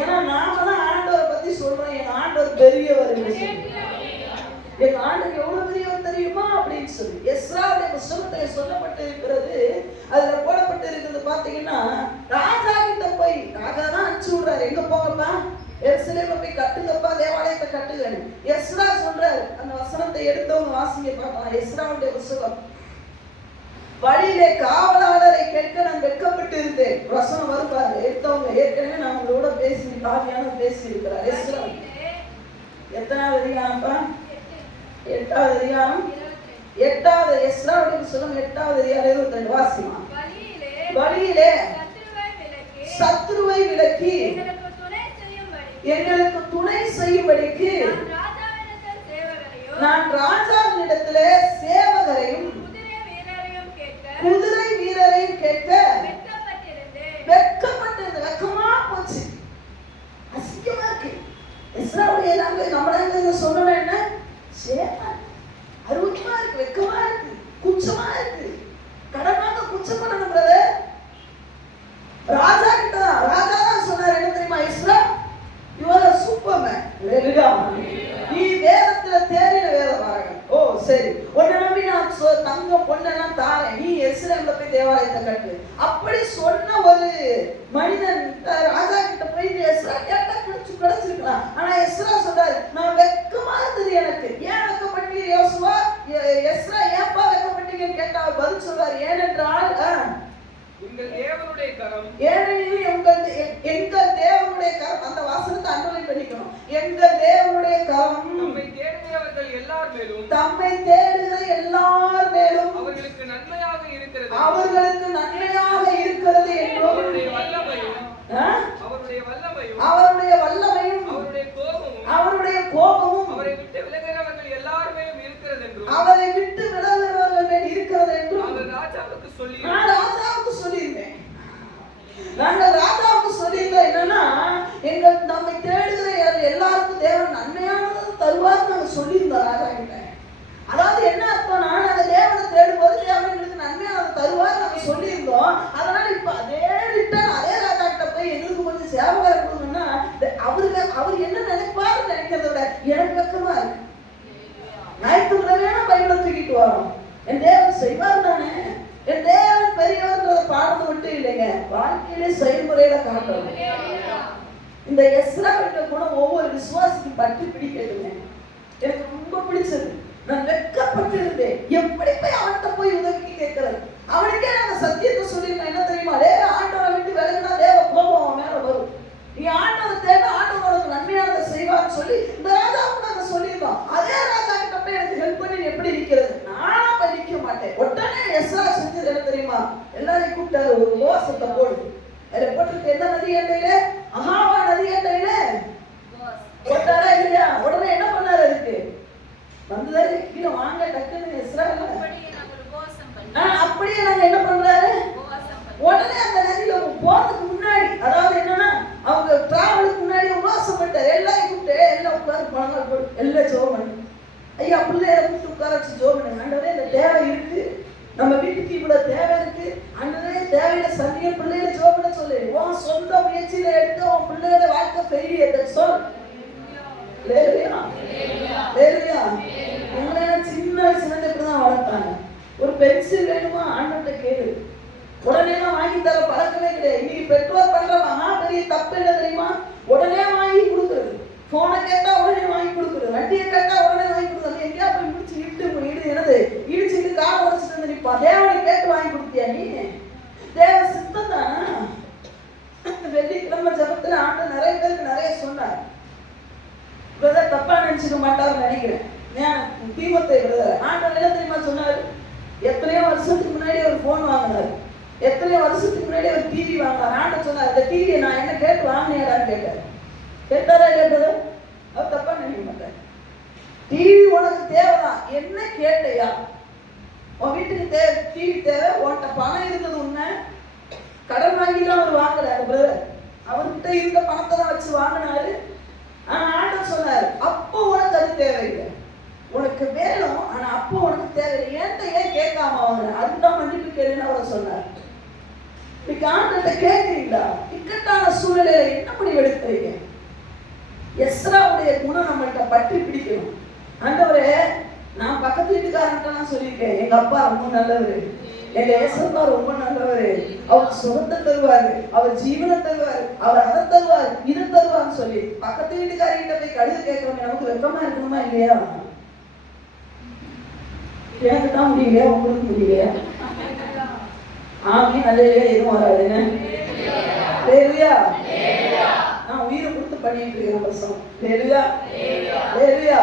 ஏன்னா நாம தான் ஆண்டவரை பத்தி சொல்றோம், என் ஆண்டவர் பெரியவர், எங்க ஆண்டவர் எவ்வளவு பெரியவர் தெரியுமா அப்படின்னு சொல்லி. எஸ்ராவுடைய புத்தகத்துல சொல்லப்பட்டு இருக்கிறது, அதுல போடப்பட்டு இருக்கிறது பாத்தீங்கன்னா, ராஜா கிட்ட போய் ராஜா தான் அனுப்பிச்சு விடுறாரு, எங்க போங்கப்பா எருசலேமை போய் கட்டுங்கப்பா, தேவாலயத்தை கட்டுங்கன்னு. எஸ்ரா சொல்றாரு. அந்த வசனத்தை எடுத்தவங்க வாசிங்க பார்க்கலாம். எஸ்ராவுடைய புத்தகம். வழியிலே காவலாளரை கேட்க நான் வெட்கப்பட்டு இருந்தேன். வசனம் வருவாரு. எடுத்தவங்க ஏற்கனவே நான் உங்களோட பேசி காவியான பேசி இருக்கிறார். எஸ்ரா எத்தனாவது அதிகாரம்ப்பா? 8வது அதிகாரம். 8வது எஸ்ராவுடைய புத்தகம் 8வது அதிகாரம் 22 வாசிமா. வழியிலே சத்துருவை விலக்கி எங்களுக்கு துணை செய்யும்படிக்கு நான் ராஜாவினிடத்திலே சேவகரையும் குதிரை வீரரையும் கேட்க வெட்கப்பட்டிருந்த. வெட்கமா போச்சு, அசிங்கமா இருக்கு. இஸ்ராவுடைய நம்ம சொல்லணும் என்ன? அருவமா இருக்கு, வெட்கமா இருக்கு, குச்சமா இருக்கு. கடனாக குச்சம் பண்ணணும் பிரதர். ராஜா கிட்ட ராஜா தான் சொன்னார், என்ன தெரியுமா? இஸ்ரா இவர சூப்பர்மேன். நீ வேதத்துல தேறின வேதவாரகன். ஓ சரி, உன்னை நம்பி நான் தங்கம் பொண்ணெல்லாம் தாரேன், நீ எருசலேம்ல போய் தேவாலயத்தை கட்டு. அப்படி சொன்ன ஒரு மனிதன் ராஜா கிட்ட போய் எஸ்ரா கேட்டா கிடைச்சிருக்கலாம். ஆனா எஸ்ரா சொல்றாரு, நான் வெட்கமா இருந்தது எனக்கு. ஏன் வெட்கப்பட்டீங்க யோசுவா? எஸ்ரா ஏன்பா வெட்கப்பட்டீங்கன்னு கேட்டா அவர் பதில் சொல்றாரு, ஏனென்றால் உங்கள் தேவனுடைய கரம், ஏனெனில் எங்கள் தேவனுடைய கரம். அந்த வாசனத்தை அண்டர்லைன் பண்ணிக்கணும். எங்கள் தேவனுடைய கரம் தம்மை தேடுகிறவர்கள் எல்லார் மேலும், தம்மை தேடுகிற எல்லார் மேலும் அவர்களுக்கு நன்மையாக இருக்கிறது, அவர்களுக்கு நன்மையாக இருக்கிறது என்றும் அவருடைய வல்லமையும் அவருடைய வல்லமையும் அவருடைய கோபமும் அவரை விட்டு விலகுகிறவர்கள் எல்லார் மேலும் இருக்கிறது என்றும் அவரை விட்டு விலகுகிறவர்கள் மேல் இருக்கிறது என்றும் நாங்கள் ராஜாவுக்கு சொல்லியிருந்தேன். நாங்கள் ராஜாவுக்கு சொல்லியிருந்தோம். என்னன்னா, எங்கள் நம்மை தேடுகிற எல்லாருக்கும் தேவன் நன்மையானது தருவார் நாங்கள் சொல்லியிருந்தோம் ராஜா கிட்ட. அதாவது என்ன அர்த்தம்னா, நாங்கள் தேவனை தேடும்போது தேவன் எங்களுக்கு நன்மையானது தருவார் நாங்கள் சொல்லியிருந்தோம். அதனால இப்ப அதே ரிட்டர்ன் அதே ராஜா கிட்ட போய் எங்களுக்கு கொஞ்சம் சேவகரை கொடுங்கன்னா அவர் என்ன நினைப்பாரு நினைக்கிறத விட எனக்கு வெக்கமா இருக்கு. ஞாயிற்றுக்கிழமையான பைபிளை தூக்கிட்டு வரோம். என் தேவன் செய்வார் தானே, என் தேவன் பெரியவர்ன்றத பாடத்தை விட்டு இல்லைங்க, வாழ்க்கையிலே செயல்முறையில காட்டுறோம். இந்த எஸ்ரா என்ற குணம் ஒவ்வொரு விசுவாசிக்கும் பற்றி பிடிக்கட்டுங்க. எனக்கு ரொம்ப பிடிச்சது. நான் வெட்கப்பட்டு இருந்தேன். எப்படி போய் அவன்கிட்ட போய் உதவிக்கு கேட்கிறது? அவனுக்கே நாங்க சத்தியத்தை சொல்லிருந்தோம். என்ன தெரியுமா? ஆண்டவரை விட்டு விலகினா தேவ கோபம் அவன் மேல வரும். நீ ஆண்டவரை தேவை, ஆண்டவர் உனக்கு நன்மையானதை செய்வார்னு சொல்லி இந்த ராஜாவுக்கு நாங்க சொல்லியிருந்தோம். அதே ராஜா கிட்ட போய் எனக்கு ஹெல்ப் பண்ணி எப்படி நிக்கிறது? நானா போய் நிக்க மாட்டேன். உடனே எஸ்ரா செஞ்சது என்ன தெரியுமா? எல்லாரையும் கூப்பிட்டாரு, ஒரு உபவாசத்தை போடு. அதுல போட்டு என்ன நதி எண்டையில? அகாவா நதி எண்டையில போட்டாரா இல்லையா? உடனே என்ன பண்ணாரு? அதுக்கு வந்ததாரு கீழே வாங்க டக்குன்னு எஸ்ரால அப்படியே நாங்க என்ன பண்றாரு உடனே அந்த நதியில போறதுக்கு முன்னாடி, அதாவது என்னன்னா அவங்க டிராவலுக்கு முன்னாடி உபவாசம் பண்ணிட்டாரு. எல்லாரும் கூப்பிட்டு எல்லாம் உட்காந்து பழங்கள் போட்டு எல்லாம் ஜோம் பண்ணு. ஐயா பிள்ளைய கூப்பிட்டு உட்கார வச்சு ஜோம் பண்ணுங்க. ஆண்டவரே இந்த தேவை இருக்கு, நம்ம வீட்டுக்கு இவ்வளவு தேவை இருக்கு, ஆண்டவரே தேவையில சந்திய பிள்ளைகளை ஜோம் பண்ண சொல்லு. உன் சொந்த முயற்சியில எடுத்து உன் பிள்ளையோட வாழ்க்கை ஃபெயிலியர் சொல். லேலுயா லேலுயா. உங்களை சின்ன வயசுல இப்படிதான் வளர்த்தாங்க. ஒரு பென்சில் வேணுமா ஆண்டவர்கிட்ட கேளு. உடனே வாங்கி தர பழக்கமே கிடையாது. இன்னைக்கு பெற்றோர் பண்ற மகா பெரிய தப்பு என்ன தெரியுமா? உடனே வாங்கி கொடுக்குறது. போனை கேட்டா உடனே வாங்கி கொடுக்குறது, வண்டியை கேட்டா உடனே வாங்கி கொடுக்குறது. எங்கேயா போய் முடிச்சு இட்டு என்னது இடிச்சுட்டு காலை உடச்சிட்டு வந்து நிற்பா. தேவனை கேட்டு வாங்கி கொடுத்தியா நீ? தேவ சித்தம் தானா? வெள்ளிக்கிழமை ஜபத்துல ஆண்டு நிறைய பேருக்கு நிறைய சொன்னார். பிரதர் தப்பா நினைச்சுக்க மாட்டாருன்னு நினைக்கிறேன். தீமத்தை பிரதர் ஆண்டவர் என்ன தெரியுமா சொன்னாரு? எத்தனையோ வருஷத்துக்கு முன்னாடி ஒரு போன் வாங்கினாரு, எத்தனையோ வருஷத்துக்கு முன்னாடி ஒரு டிவி வாங்கினார். ஆண்டவர் சொன்னார், இந்த டிவியை நான் என்ன கேட்டு வாங்கினேடான்னு கேட்டார். கேட்டாரா இல்லையா பிரதர்? அவர் தப்பா நினைக்க மாட்டார். டிவி உனக்கு தேவைதான், என்ன கேட்டையா? உன் வீட்டுக்கு டிவி தேவை, உன்கிட்ட பணம் இருந்தது உண்மை, கடன் வாங்கிலாம் அவர் வாங்கல பிரதர். அவர்கிட்ட இருந்த பணத்தை தான் வச்சு வாங்கினாரு. ஆனா ஆண்டவர் சொன்னாரு, அப்போ உனக்கு அது தேவையில்லை, உனக்கு வேணும், ஆனா அப்போ உனக்கு தேவையில்லை, ஏன்ட்ட ஏன் கேட்காம வாங்குற, அதுதான் மன்னிப்பு கேளுன்னு அவர் சொன்னார். இன்னைக்கு ஆண்டவர்கிட்ட கேட்கிறீங்களா? இக்கட்டான சூழ்நிலையில என்ன முடிவு எடுக்கிறீங்க? எஸ்ராவுடைய குணம் நம்மள்கிட்ட பற்றி பிடிக்கணும். ஆண்டவரே, நான் பக்கத்து வீட்டுக்காரன்ட்ட நான் சொல்லியிருக்கேன், எங்க அப்பா ரொம்ப நல்லவரு, எங்க ஏசப்பா ரொம்ப நல்லவரு, அவர் சுகத்தை தருவாரு, அவர் ஜீவனை தருவாரு, அவர் அதை தருவார் இதை தருவார்னு சொல்லி பக்கத்து வீட்டுக்காரங்கிட்ட போய் கழுது கேட்கிறவங்க நமக்கு வெப்பமா இருக்கணுமா இல்லையா? எனக்கு தான் முடியலையா? உங்களுக்கு முடியலையா? ஆமி நல்லையா? எதுவும் வராதுங்க. லேலுயா. நான் உயிரை கொடுத்து பண்ணிட்டு இருக்கேன் பசங்க. லேலுயா லேலுயா.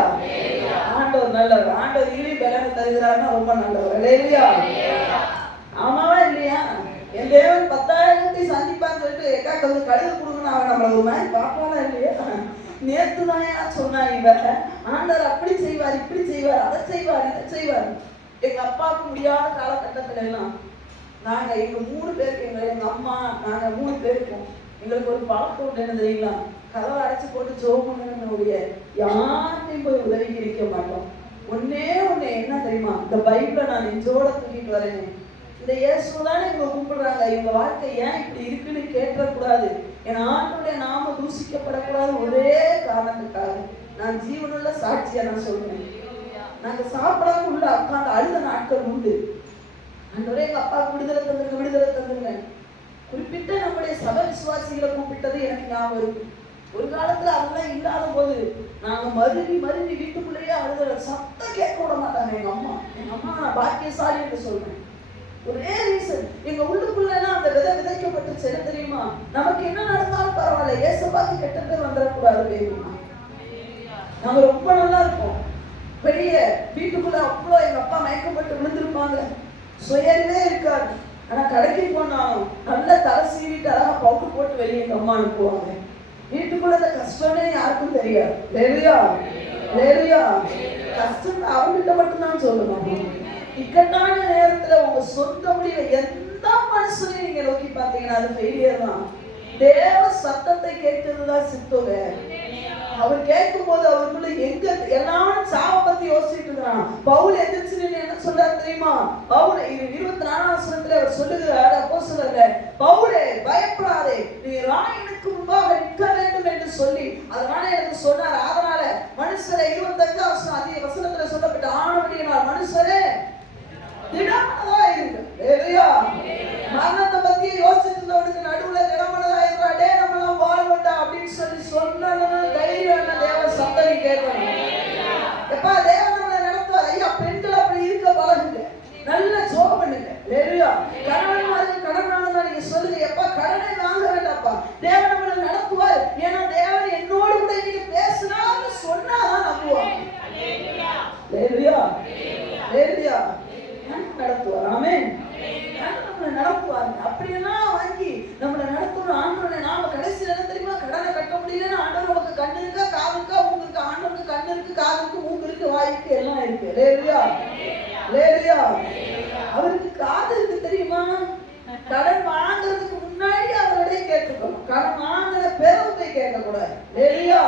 ஆண்டவர் நல்லவர். ஆண்டவர் இழி பலனை தருகிறாருன்னா ரொம்ப நல்லவர். லேலுயா. ஆமாவா இல்லையா? என் தேவன் 10,000 சந்திப்பான்னு சொல்லிட்டு எக்காக்கள் கழுது கொடுங்கன்னு அவன் நம்மள ஒரு மாதிரி பார்ப்பானா இல்லையா? நேற்று தான் சொன்னா இவன் ஆண்டவர் அப்படி செய்வார், இப்படி செய்வார், அதை செய்வார், இதை செய்வார். எங்க அப்பாவுக்கு முடியாத காலகட்டத்துல எல்லாம் நாங்க எங்க 3 பேருக்கு, எங்க அம்மா நாங்க 3 பேருக்கும் எங்களுக்கு ஒரு பழக்கம் உண்டு. என்ன தெரியுங்களா? கதவை அடைச்சு போட்டு ஜோமுடைய யார்ட்டையும் போய் உதவிக்கு இருக்க மாட்டோம். ஒன்னே ஒண்ணு என்ன தெரியுமா? இந்த பைபிளை நான் நெஞ்சோட தூக்கிட்டு வரேன். இந்த இயேசுதானே இவங்க கும்பிடுறாங்க, இவங்க வாழ்க்கை ஏன் இப்படி இருக்குன்னு கேட்கக்கூடாது, என் ஆண்டோடைய நாம தூசிக்கப்படக்கூடாது, ஒரே காரணத்துக்காக நான் ஜீவனுள்ள சாட்சியா நான் சொல்றேன். நாங்க சாப்பிடாம உள்ள உட்காந்து அழுத நாட்கள் உண்டு. ஆண்டவரே, எங்க அப்பாவுக்கு விடுதலை தந்துருங்க, விடுதலை தந்துருங்க. குறிப்பிட்ட நம்முடைய சபை விசுவாசிகளை கூப்பிட்டது எனக்கு ஞாபகம் இருக்கு. ஒரு காலத்துல அதெல்லாம் இல்லாத போது நாங்க மருவி மருவி வீட்டுக்குள்ளேயே அழுத, சத்தம் கேட்க விட மாட்டாங்க எங்க அம்மா. எங்க அம்மா நான் பாக்கியசாலி என்று சொல்றேன். ஒரே ரீசன், எங்க உள்ளுக்குள்ளலாம் அந்த விதை விதைக்கப்பட்டுச்சு. என்ன தெரியுமா? நமக்கு என்ன நடந்தாலும் பரவாயில்ல, ஏசப்பாக்கு கெட்ட பேர் வந்துடக்கூடாது வேணுமா. நாங்க ரொம்ப நல்லா இருப்போம். பெரிய வீட்டுக்குள்ள அவ்வளோ எங்க அப்பா மயக்கப்பட்டு விழுந்திருப்பாங்க, சுயமே இருக்காது. ஆனா கடைக்கு போனாலும் நல்ல தலை சீவிட்டு அழகா பவுடர் போட்டு வெளியே எங்க அம்மா அனுப்புவாங்க. வீட்டுக்குள்ள அந்த கஷ்டமே யாருக்கும் தெரியாது. லேலுயா லேலுயா. கஷ்டம் அவங்ககிட்ட மட்டும்தான் சொல்லணும். இக்கட்டான நேரத்துல உங்க சொந்த முடிவை எந்த மனுஷனையும் நீங்க நோக்கி பார்த்தீங்கன்னா அது ஃபெயிலியர் தான். தேவ சத்தத்தை கேட்கிறதுதான் சித்தோக. அவர் கேட்கும் போது அவருக்குள்ள எங்க எல்லாரும் சாவ பத்தி யோசிச்சுட்டு இருக்கிறான். பவுல் எந்திரிச்சு என்ன சொல்றாரு தெரியுமா? பவுல் 24ஆம் வசனத்துல அவர் சொல்லுகிறார், அப்போஸ்தலர் பவுலே பயப்படாதே, நீ ராயனுக்கு முன்பாக நிற்க வேண்டும் என்று சொல்லி அதனால எனக்கு சொன்னார். அதனால மனுஷரே 25ஆம் அதிக வசனத்துல சொல்லப்பட்ட ஆனபடியினால் மனுஷரே திடமனதா இருங்க. மரணத்தை பத்தி யோசிச்சுட்டு இருந்தவனுக்கு நடுவுல திடமனதா இருந்தா டே நம்மளாம் வாழ்வண்டா அப்படின்னு சொல்லி சொன்ன தைரியம் தேவ சத்தனை கேட்கணும். எப்பா தேவன் நம்மளை நடத்துவார். ஐயா பெண்கள் அப்படி இருக்க பழகுங்க, நல்ல ஜோம் பண்ணுங்க. கணவன் கடனால நீங்க சொல்லுங்க, எப்பா கடனை வாங்க வேண்டாப்பா, தேவன் நம்மளை நடத்துவார். ஏன்னா தேவன் என்னோடு கூட நீங்க பேசினான்னு சொன்னாதான் நம்புவாங்க. நடத்துவார். ஆமென். நம்மளை நடத்துவாங்க. அப்படியெல்லாம் வாங்கி நம்மளை நடத்தணும். ஆண்டவரை நாம கடைசியில் என்ன தெரியுமா? கடனை கட்ட முடியலன்னு ஆண்டவர் நமக்கு கண்ணு இருக்கா, காது இருக்கா, மூக்கு இருக்கா? ஆண்டவருக்கு கண்ணு இருக்கு, காது இருக்கு, மூக்கு இருக்கு, வாய் இருக்கு, இருக்கு, எல்லாம் இருக்கு. அல்லேலூயா, அல்லேலூயா. அவருக்கு காது இருக்கு தெரியுமா? கடன் வாங்குறதுக்கு முன்னாடி அவருடைய கேட்டுக்கணும். கடன் வாங்கின பிறகு போய் கேட்கக்கூடாது. அல்லேலூயா.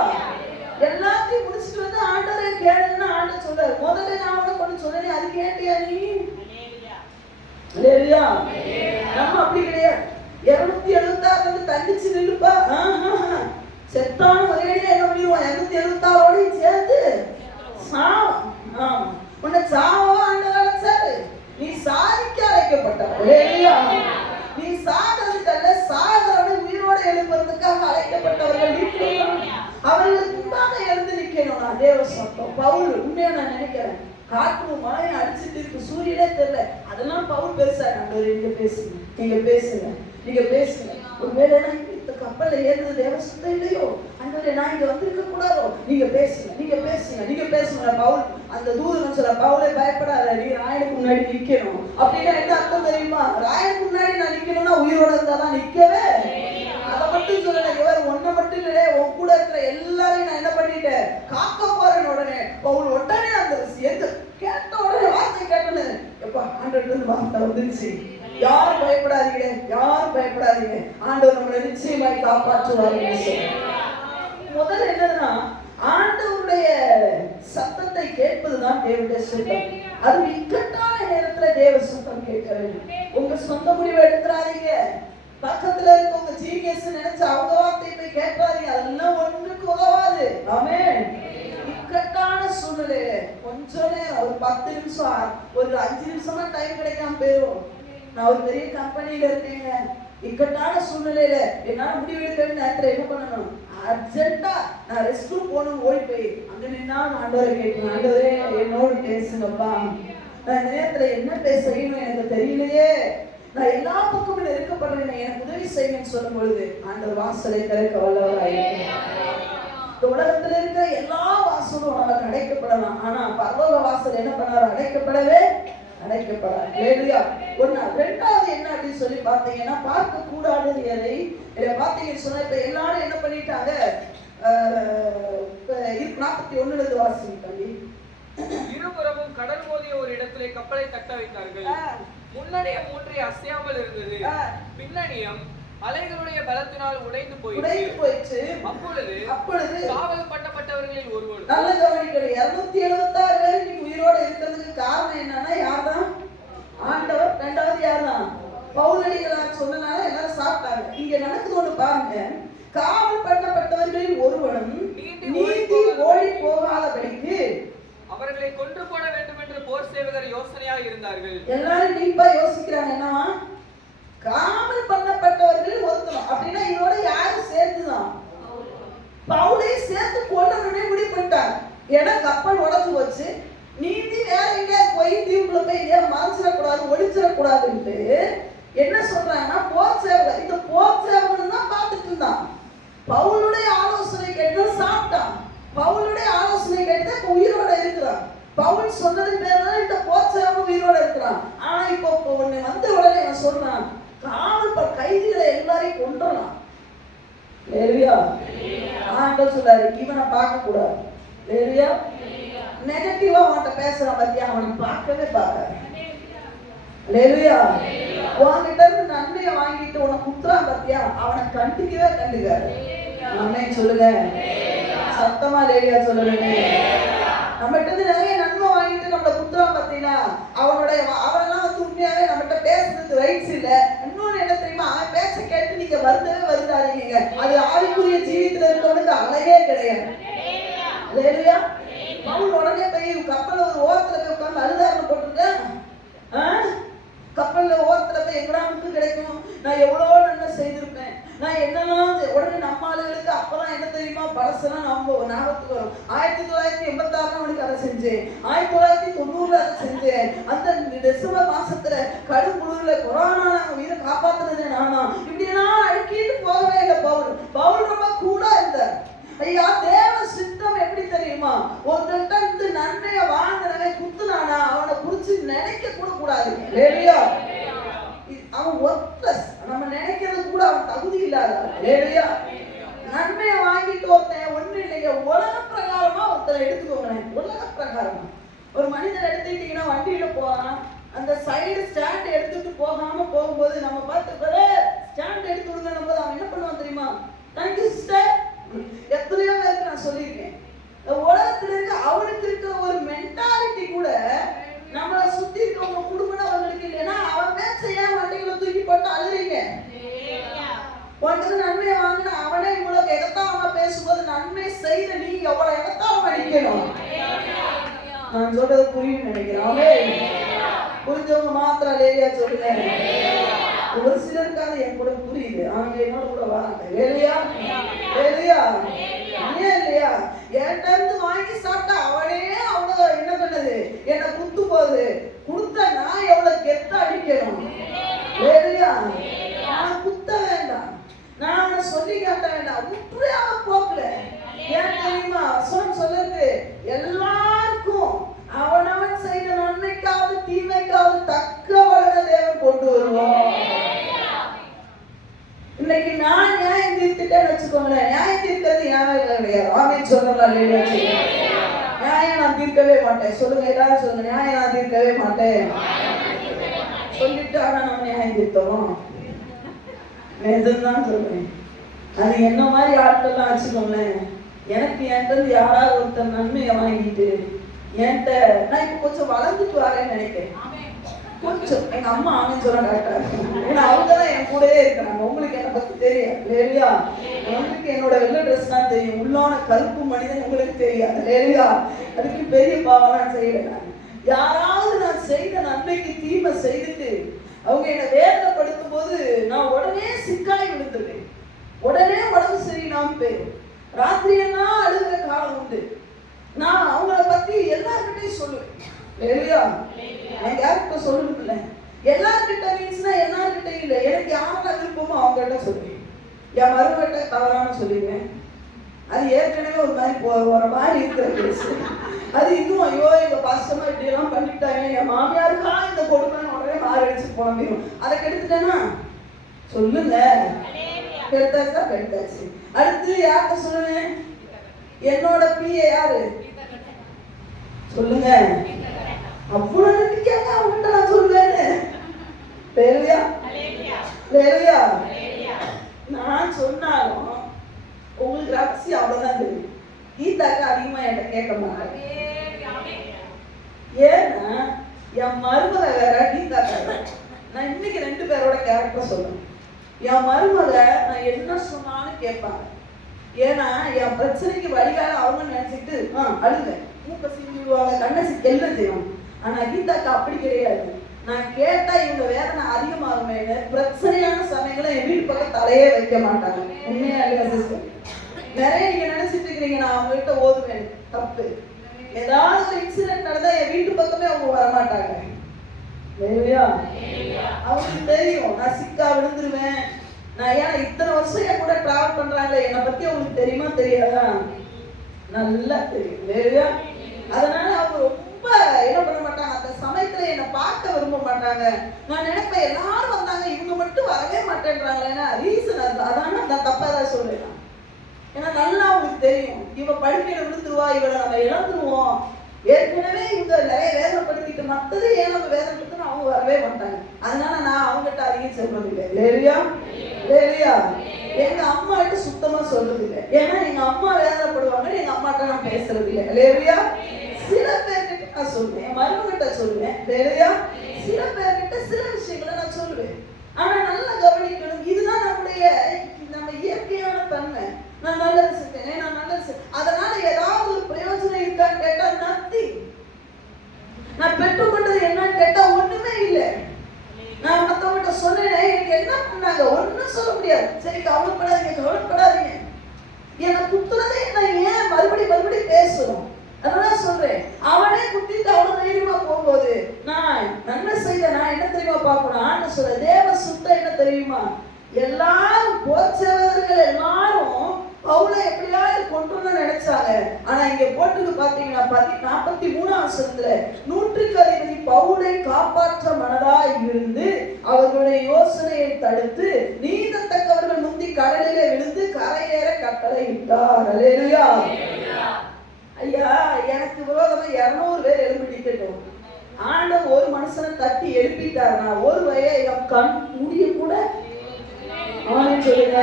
எல்லாத்தையும் முடிச்சுட்டு வந்து ஆண்டவரே கேளுன்னு ஆண்டவர் சொல்றாரு. முதல்ல நான் உனக்கு ஒண்ணு சொன்னேன், அது கேட்டியா நீ? அல்லேலூயா. நம்ம அப்படி கிடையாது. 276 வந்து தண்டிச்சு நில்லுப்பா. செத்தான ஒரேடியா என்ன பண்ணிடுவான்? 276ஓட சேர்த்து சாவும். உன்னை சாவா ஆண்டவர் அழைச்சாரு. நீ சாதிக்க அழைக்கப்பட்ட. அல்லேலூயா. நீ சாகிறதுக்கல்ல, சாகிறவனை உயிரோட எழுப்புறதுக்காக அழைக்கப்பட்டவர்கள். அவர்களுக்கு முன்பாக எழுந்து நிக்கணும். நான் தேவ சத்தம் பவுல் உண்மையா நான் நினைக்கிறேன். காற்று மழை அடிச்சுட்டு இருக்கு, சூரியனே தெரியல. அதெல்லாம் பவுல் பெருசா, நீங்க பேசுங்க, நீங்க பேசுங்க, நீங்க பேசுங்க. ஒருவேளை இந்த கப்பல்ல ஏறுறது தேவ சுத்தம் இல்லையோ, அங்கே நான் இங்க வந்திருக்க கூடாதோ, நீங்க பேசுங்க, நீங்க பேசுங்க, நீங்க பேசுங்க. பவுல் அந்த தூதன் சொல்ல, பவுலே பயப்படாத, நீ ராயனுக்கு முன்னாடி நிக்கணும். அப்படின்னா என்ன அர்த்தம் தெரியுமா? ராயனுக்கு முன்னாடி நான் நிக்கணும்னா உயிரோட இருந்தாதான் நிக்கவே. அதை மட்டும் சொல்லல, இவர் ஒன்ன மட்டும் இல்லையே, உன் கூட இருக்கிற எல்லாரையும் நான் என்ன பண்ணிட்டேன், காக்க போறேன். உடனே பவுல் உடனே அந்த எந்த கேட்ட உடனே வார்த்தை கேட்டது, எப்பா ஆண்டவர்ல வார்த்தை வந்துருச்சு. யாரும் பயப்படாதீங்க, யாரும் பயப்படாதீங்க, ஆண்டவர் நம்மளை நிச்சயமாய் காப்பாற்றுவார். முதல்ல என்னதுன்னா, ஆண்டவருடைய சத்தத்தை கேட்பதுதான் தேவனுடைய சுத்தம். அது இக்கட்டான நேரத்துல தேவ சுத்தம் கேட்க வேண்டும். உங்க சொந்த முடிவை எடுத்துறாதீங்க. பக்கத்துல இருக்கவங்க ஜீனியஸ் நினைச்சு அவங்க வார்த்தையை போய் கேட்காதீங்க. அதெல்லாம் ஒண்ணுக்கு உதவாது. ஆமென். இக்கட்டான சூழ்நிலையில கொஞ்சம் நேரம், ஒரு 10 நிமிஷம், ஒரு 5 நிமிஷமா டைம் கிடைக்காம போயிடும். நான் ஒரு பெரிய கம்பெனியில இருக்கேங்க. இக்கட்டான சூழ்நிலையில என்னால முடிவெடுக்கணும்னு நேரத்துல என்ன பண்ணணும்? அர்ஜென்ட்டா நான் ரெஸ்ட் ரூம் போகணும். ஓடி போய் அங்க நின்னா ஆண்டவரை கேட்கணும், ஆண்டவரே என்னோடு பேசுங்கப்பா, நான் இந்த நேரத்துல என்ன பேசுறேன்னு எனக்கு தெரியலையே, நான் எல்லா பக்கமும் நெருக்கப்படுறேன், எனக்கு உதவி செய்யுங்கன்னு சொல்லும் பொழுது ஆண்டவர் வாசலை திறக்க வல்லவராயிருக்கிறார். இந்த உலகத்துல இருக்கிற எல்லா வாசலும் நமக்கு அடைக்கப்படலாம். ஆனா பரலோக வாசல் என்ன பண்ணாரு? அடைக்கப்படவே அடைக்கப்படாது. அல்லேலூயா. ரெண்டாவது என்ன அப்படின்னு சொல்லி பார்த்தீங்கன்னா, பார்க்க கூடாதது எதை பார்த்தீங்கன்னு சொன்னா, இப்ப எல்லாரும் என்ன பண்ணிட்டாங்க? 41 வாசிப்பாங்க. இருபுறமும் கடல் மோதிய ஒரு இடத்திலே கப்பலை தட்ட வைத்தார்கள். முன்னணிய மூன்றே அசையாமல் இருந்தது, பின்னணியம் அலைகளுடைய பலத்தினால் உடைந்து போயிற்று. அப்பொழுது காவல் பண்ணப்பட்டவர்களில் ஒருவர், நல்ல கவனிக்கணும், 276 பேர் இன்னைக்கு உயிரோட இருக்கிறதுக்கு காரணம் என்னன்னா, யார்தான்? ஆண்டவர். ரெண்டாவது யார்தான்? பவுலடிகளார் சொன்னனால எல்லாரும் சாப்பிட்டாங்க. இங்க நடக்குது ஒண்ணு பாருங்க. காவல் பண்ணப்பட்டவர்களில் ஒருவனும் நீதி ஓடி போகாதபடிக்கு அவர்களை கொன்று போட வேண்டும் என்று போர் சேவகர் யோசனையாக இருந்தார்கள். எல்லாரும் டீப்பா யோசிக்கிறாங்க. என்னவா? காவல் பண்ணப்பட்டவர்கள் ஒருத்தரும். அப்படின்னா இதோட யாரும் சேர்த்துதான்? பவுலை சேர்த்து கொல்லணும்னே முடிவு பண்ணிட்டாங்க. ஏன்னா கப்பல் உடஞ்சு போச்சு, நீதி வேற எங்க போய் தீவுக்குள்ள போய் ஏன் மறைச்சிடக்கூடாது, ஒழிச்சிடக்கூடாதுன்ட்டு என்ன சொல்றாங்கன்னா, போர் சேவகர். இந்த போர் சேவகன் தான் பார்த்துட்டு இருந்தான். பவுலுடைய ஆலோசனை கேட்டு சாப்பிட்டான். பவுலுடைய ஆலோசனை கேட்டு உயிரோட இருக்கிறான். பவுல் சொன்னது பேர் இந்த போர் சேவகன் உயிரோட இருக்கிறான். ஆனா இப்போ ஒண்ணு வந்த உடனே நான் சொல்றான், காவல் கைதிகளை எல்லாரையும் கொன்றலாம். லேலியா ஆண்டவர் சொல்றாரு, இவனை பார்க்க கூடாது. லேலியா நெகட்டிவா அவன்கிட்ட பேசுறான் பத்தியா, அவனை பார்க்கவே பார்க்காது. லேலியா உன்கிட்ட இருந்து நன்மையை வாங்கிட்டு உனக்கு குத்துறான் பத்தியா, அவனை கண்டுக்கவே கண்டுக்காது. ஆமென் சொல்லுங்க சத்தமா. லேலியா சொல்லுங்க. நம்மகிட்ட இருந்து நிறைய நன்மை வாங்கிட்டு நம்மளை குத்துறான் பத்தினா, அவனெல்லாம் வந்து உண்மையாவே நம்மகிட்ட பேசுறதுக்கு ரைட்ஸ் இல்ல. இன்னொன்னு என்ன தெரியுமா? அவன் பேச்ச கேட்டு நீங்க வருந்தாதீங்க. அது ஆவிக்குரிய ஜீவித்துல இருக்கவனுக்கு அழகே கிடையாது. லேலியா பவுல் உடனே போய் கப்பல்ல ஒரு ஓரத்துல போய் உட்கார்ந்து அழுதாருன்னு போட்டிருக்கேன். கப்பல்ல ஓரத்துல போய் எங்கடா முட்டு கிடைக்கும், நான் எவ்வளவோ நன்மை செய்திருப்பேன், நான் என்னெல்லாம் உடனே நம்ம ஆளுகளுக்கு அப்பெல்லாம் என்ன தெரியுமா? பழசெல்லாம் நம்ம ஞாபகத்துக்கு வரும். 1986 அவனுக்கு அதை செஞ்சேன், 1990 அதை செஞ்சேன், அந்த டிசம்பர் மாசத்துல கடும் குளிர்ல கொரோனா உயிரை காப்பாத்துறது நானா, இப்படி எல்லாம் அழுக்கிட்டு போகவே இல்லை. பவுல் ரொம்ப கூட இருந்தார். ஐயா தேவ சித்தம் எப்படி தெரியுமா? ஒருத்தன் இருந்து நன்மையை வாங்குறவன் குத்துனானா அவனை குறிச்சு நினைக்க கூட கூடாது. லேலியா அவன் ஒர்க்லெஸ், நம்ம நினைக்கிறது கூட அவன் தகுதி இல்லாத. லேலியா நன்மையை வாங்கிட்டு ஒருத்தன் ஒண்ணு இல்லைங்க, உலக பிரகாரமா ஒருத்தரை எடுத்துக்கோங்க. உலக பிரகாரமா ஒரு மனிதன் எடுத்துக்கிட்டீங்கன்னா வண்டியில போறான், அந்த சைடு ஸ்டாண்ட் எடுத்துட்டு போகாம போகும்போது நம்ம பார்த்து ஸ்டாண்ட் எடுத்து விடுங்க போது அவன் என்ன பண்ணுவான் தெரியுமா? Thank you sister. எத்தனையோ பேருக்கு நான் சொல்லியிருக்கேன். உலகத்துல இருக்க அவனுக்கு இருக்கிற ஒரு மென்டாலிட்டி கூட நம்மளை சுத்தி இருக்கவங்க குடும்பம் அவங்களுக்கு இல்லைன்னா அவன் மேட்சையா வண்டிகளை தூக்கி போட்டு அழுறீங்க. உனக்கு நன்மையை வாங்கின அவனே இவ்வளவு எகத்தாம பேசும்போது நன்மை செய்த நீ எவ்வளவு எகத்தாம நினைக்கணும். நான் சொல்றது புரியும் நினைக்கிறேன். புரிஞ்சவங்க மாத்திரம் லேலியா சொல்லுங்க. ஒரு சிலருக்காக என் கூட புரியுது, அவங்க என்னோட கூட வராங்க. லேலியா லேலியா இல்லையா? என்கிட்ட இருந்து வாங்கி சாப்பிட்டா அவனே அவ்வளவு என்ன பண்ணது என்ன குத்து போகுது. கொடுத்த நான் எவ்வளவு கெத்த அடிக்கணும். லேலியா நான் குத்த வேண்டாம், நான் அவனை சொல்லி காட்ட வேண்டாம். உற்றையாக போக்கல. ஏன் தெரியுமா? சொல்லுது எல்லாருக்கும் அவனவன் செய்த நன்மைக்காவது தீமைக்காவது தக்க பலனை தேவன் கொண்டு வருவோம். இன்னைக்கு நான் நியாயம் தீர்த்துட்டேன்னு வச்சுக்கோங்களேன், நியாயம் தீர்க்கிறது என் வேலை கிடையாது. ஆமென் சொல்லலாம். நியாயம் நான் தீர்க்கவே மாட்டேன். சொல்லுங்க எல்லாரும் சொல்லுங்க, நியாயம் நான் தீர்க்கவே மாட்டேன் சொல்லிட்டு ஆனா நம்ம நியாயம் தீர்த்தோம் தான் சொல்றேன். அது என்ன மாதிரி ஆட்கள்லாம் வச்சுக்கோங்களேன், எனக்கு என்கிட்ட யாராவது ஒருத்தர் நன்மையை வாங்கிட்டு என்கிட்ட நான் இப்ப கொஞ்சம் வளர்ந்துட்டு வரேன்னு நினைக்கிறேன். கொஞ்சம் எங்க அம்மா ஆமென் சொல்ல கரெக்டா இருக்கும். ஏன்னா அவங்கதான் என் கூடவே இருக்கிறாங்க. உங்களுக்கு என்னை பத்தி தெரியாது லேலியா. உங்களுக்கு என்னோட வெள்ளை ட்ரெஸ் தான் தெரியும், உள்ளான கருப்பு மனிதன் உங்களுக்கு தெரியாது லேலியா. அதுக்கு பெரிய பாவம் செய்யல. நான் யாராவது நான் செய்த நன்மைக்கு தீமை செய்துட்டு அவங்க என்னை வேதனைப்படுத்தும் போது நான் உடனே சிக்காய் விழுந்துடுவேன். உடனே உடம்பு சரியில்லாம போயிடும். ராத்திரியெல்லாம் அழுகிற காலம் உண்டு. நான் அவங்கள பத்தி எல்லார்கிட்டையும் சொல்லுவேன் லேலியா. நான் யாருக்கிட்ட சொல்லுறது இல்லை. எல்லார்கிட்ட மீன்ஸ்னா எல்லார்கிட்ட இல்லை, எனக்கு யாரெல்லாம் விருப்பமோ அவங்ககிட்ட சொல்லுவேன். என் மருமகிட்ட தவறான சொல்லிடுவேன். அது ஏற்கனவே ஒரு மாதிரி இருக்கிற பேசு. அது இன்னும் ஐயோ எங்க பாசமா இப்படி எல்லாம் பண்ணிட்டாங்க, என் மாமியாருக்கா இந்த கொடுமை உடனே மாறி அடிச்சு போனோம். அதை கெடுத்துட்டேன்னா சொல்லுங்க, கெடுத்தாச்சா கெடுத்தாச்சு. அடுத்து யார்கிட்ட சொல்லுவேன்? என்னோட பிஏ யாரு சொல்லுங்க. அவ்வளவு நம்பிக்கையாக அவங்ககிட்ட நான் சொல்லுவேன்னு லேலியா லேலியா. நான் சொன்னாலும் உங்களுக்கு ரகசியம் அவ்வளவுதான் தெரியும். கீதாக்கா அதிகமா என்கிட்ட கேட்க மாட்டாங்க. ஏன்னா என் மருமக வேற, கீதாக்கா வேற. நான் இன்னைக்கு 2 பேரோட கேரக்டர் சொல்றேன். என் மருமக நான் என்ன சொன்னாலும் கேட்பாங்க. ஏன்னா என் பிரச்சனைக்கு வழிகால அவங்க நினைச்சிட்டு அழுங்க, மூக்க சிந்திடுவாங்க, கண்ணை எல்லாம் செய்வாங்க. ஆனா கீதாக்கா அப்படி கிடையாது. நான் கேட்டா இவங்க வேதனை அதிகமாகுமேன்னு பிரச்சனையான சமயங்களை என் வீட்டு பக்கம் தலையே வைக்க மாட்டாங்க. உண்மையா இல்லையா சிஸ்டர்? நிறைய நீங்க நினைச்சிட்டு இருக்கிறீங்க நான் அவங்ககிட்ட ஓதுவேன், தப்பு. ஏதாவது ஒரு இன்சிடென்ட் நடந்தா என் வீட்டு பக்கமே அவங்க வரமாட்டாங்க. அவங்களுக்கு தெரியும் நான் சிக்கா விழுந்துருவேன். நான் ஏன்னா இத்தனை வருஷம் என் கூட டிராவல் பண்றாங்களே, என்னை பத்தி அவங்களுக்கு தெரியுமா தெரியாதா? நல்லா தெரியும். அதனால அவங்க ரொம்ப என்ன பண்ண மாட்டாங்க, அந்த சமயத்துல என்னை பார்க்க விரும்ப மாட்டாங்க. நான் நினைப்பேன் எல்லாரும் வந்தாங்க இவங்க மட்டும் வரவே மாட்டேன்றாங்களேன்னா ரீசன் அது. அதான் நான் தப்பா தான் சொல்றேன். ஏன்னா நல்லா அவங்களுக்கு தெரியும் இவ படுக்கையில விழுந்துருவா, இவளை நம்ம இழந்துருவோம். ஏற்கனவே இவங்க நிறைய வேதனைப்படுத்திட்டு மத்தது ஏன் நம்ம வேதனைப்படுத்தணும் அவங்க வரவே மாட்டாங்க. அதனால நான் அவங்ககிட்ட அதிகம் சொல்றது இல்லை லேலியா லேலியா. எங்க அம்மா கிட்ட சுத்தமா சொல்றது இல்லை. ஏன்னா எங்க அம்மா வேதனைப்படுவாங்க, எங்க அம்மாட்ட நான் பேசுறது இல்லை லேலியா. சில பேர்கிட்ட நான் சொல்லுவேன், என் மருமகிட்ட சொல்லுவேன் லேலியா. சில பேர்கிட்ட சில விஷயங்களை நான் சொல்லுவேன். ஆனா நல்லா கவனிக்கணும், இதுதான் நம்ம இயற்கையான தன்மை. நான் நல்லது செஞ்சேன், நான் நல்லது செஞ்சேன், அதனால ஏதாவது ஒரு பிரயோஜனம் இருக்கான்னு கேட்டா நத்தி. நான் பெற்றுக்கொண்டது என்னன்னு கேட்டா ஒண்ணுமே இல்லை. நான் மத்தவங்கிட்ட சொன்னேன் எனக்கு என்ன பண்ணாங்க ஒன்னும் சொல்ல முடியாது. சரி கவலைப்படாதீங்க. என்னை குத்துறதே என்ன, ஏன் மறுபடியும் பேசணும்? அதெல்லாம் சொல்றேன். அவனே குத்திட்டு அவ்வளவு தைரியமா போகும்போது நான் நன்மை செய்த நான் என்ன தெரியுமா பார்க்கணும்? ஆண்டு சொல்ற தேவ சுத்தம் என்ன தெரியுமா? எல்லாரும் போச்சவர்கள் எல்லாரும் பவுலை எப்படியாவது கொண்டு நினைச்சாங்க. ஆனா இங்க போட்டு பாத்தீங்கன்னா 43ஆம் வசனத்துல 100க்கு அதிபதி பவுலை காப்பாற்ற மனதாய் இருந்து அவர்களுடைய யோசனையை தடுத்து நீந்தத்தக்கவர்கள் முந்தி கடலிலே விழுந்து கரையேற கட்டளை இட்டார். அல்லேலூயா. ஐயா எனக்கு விரோதமா 200 பேர் எழுப்பிட்டீங்க. இருக்கட்டும். ஆண்டவர் ஒரு மனுஷனை தட்டி எழுப்பிட்டாருன்னா ஒரு கண் முடிய கூட ஆமென் சொல்லுங்க.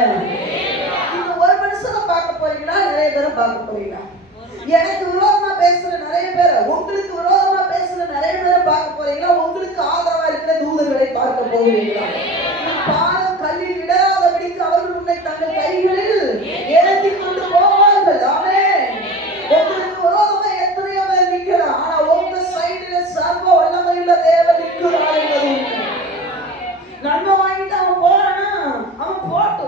இந்த ஒரு மனுஷனை பார்க்க போறீங்களா, நிறைய பேரை பார்க்க போறீங்களா? எனக்கு விரோதமா பேசுற நிறைய பேரை, உங்களுக்கு விரோதமா பேசுற நிறைய பேரை பார்க்க போறீங்களா? உங்களுக்கு ஆதரவா இருக்கிற தூதர்களை பார்க்க போகிறீங்களா? பாதம் கல்லில் விடாதபடிக்கு அவர்கள் உன்னை தங்கள் கைகளில் ஏந்தி கொண்டு போவார்கள். ஆமென். உங்களுக்கு விரோதமா எத்தனையோ பேர் நிற்கலாம், ஆனா உங்க சைடுல சர்வ வல்லமையுள்ள தேவன் நிற்கிறார் என்பது உண்மை. நன்மை வாங்கிட்டு அவன் போறானா, அவன் போட்டும்.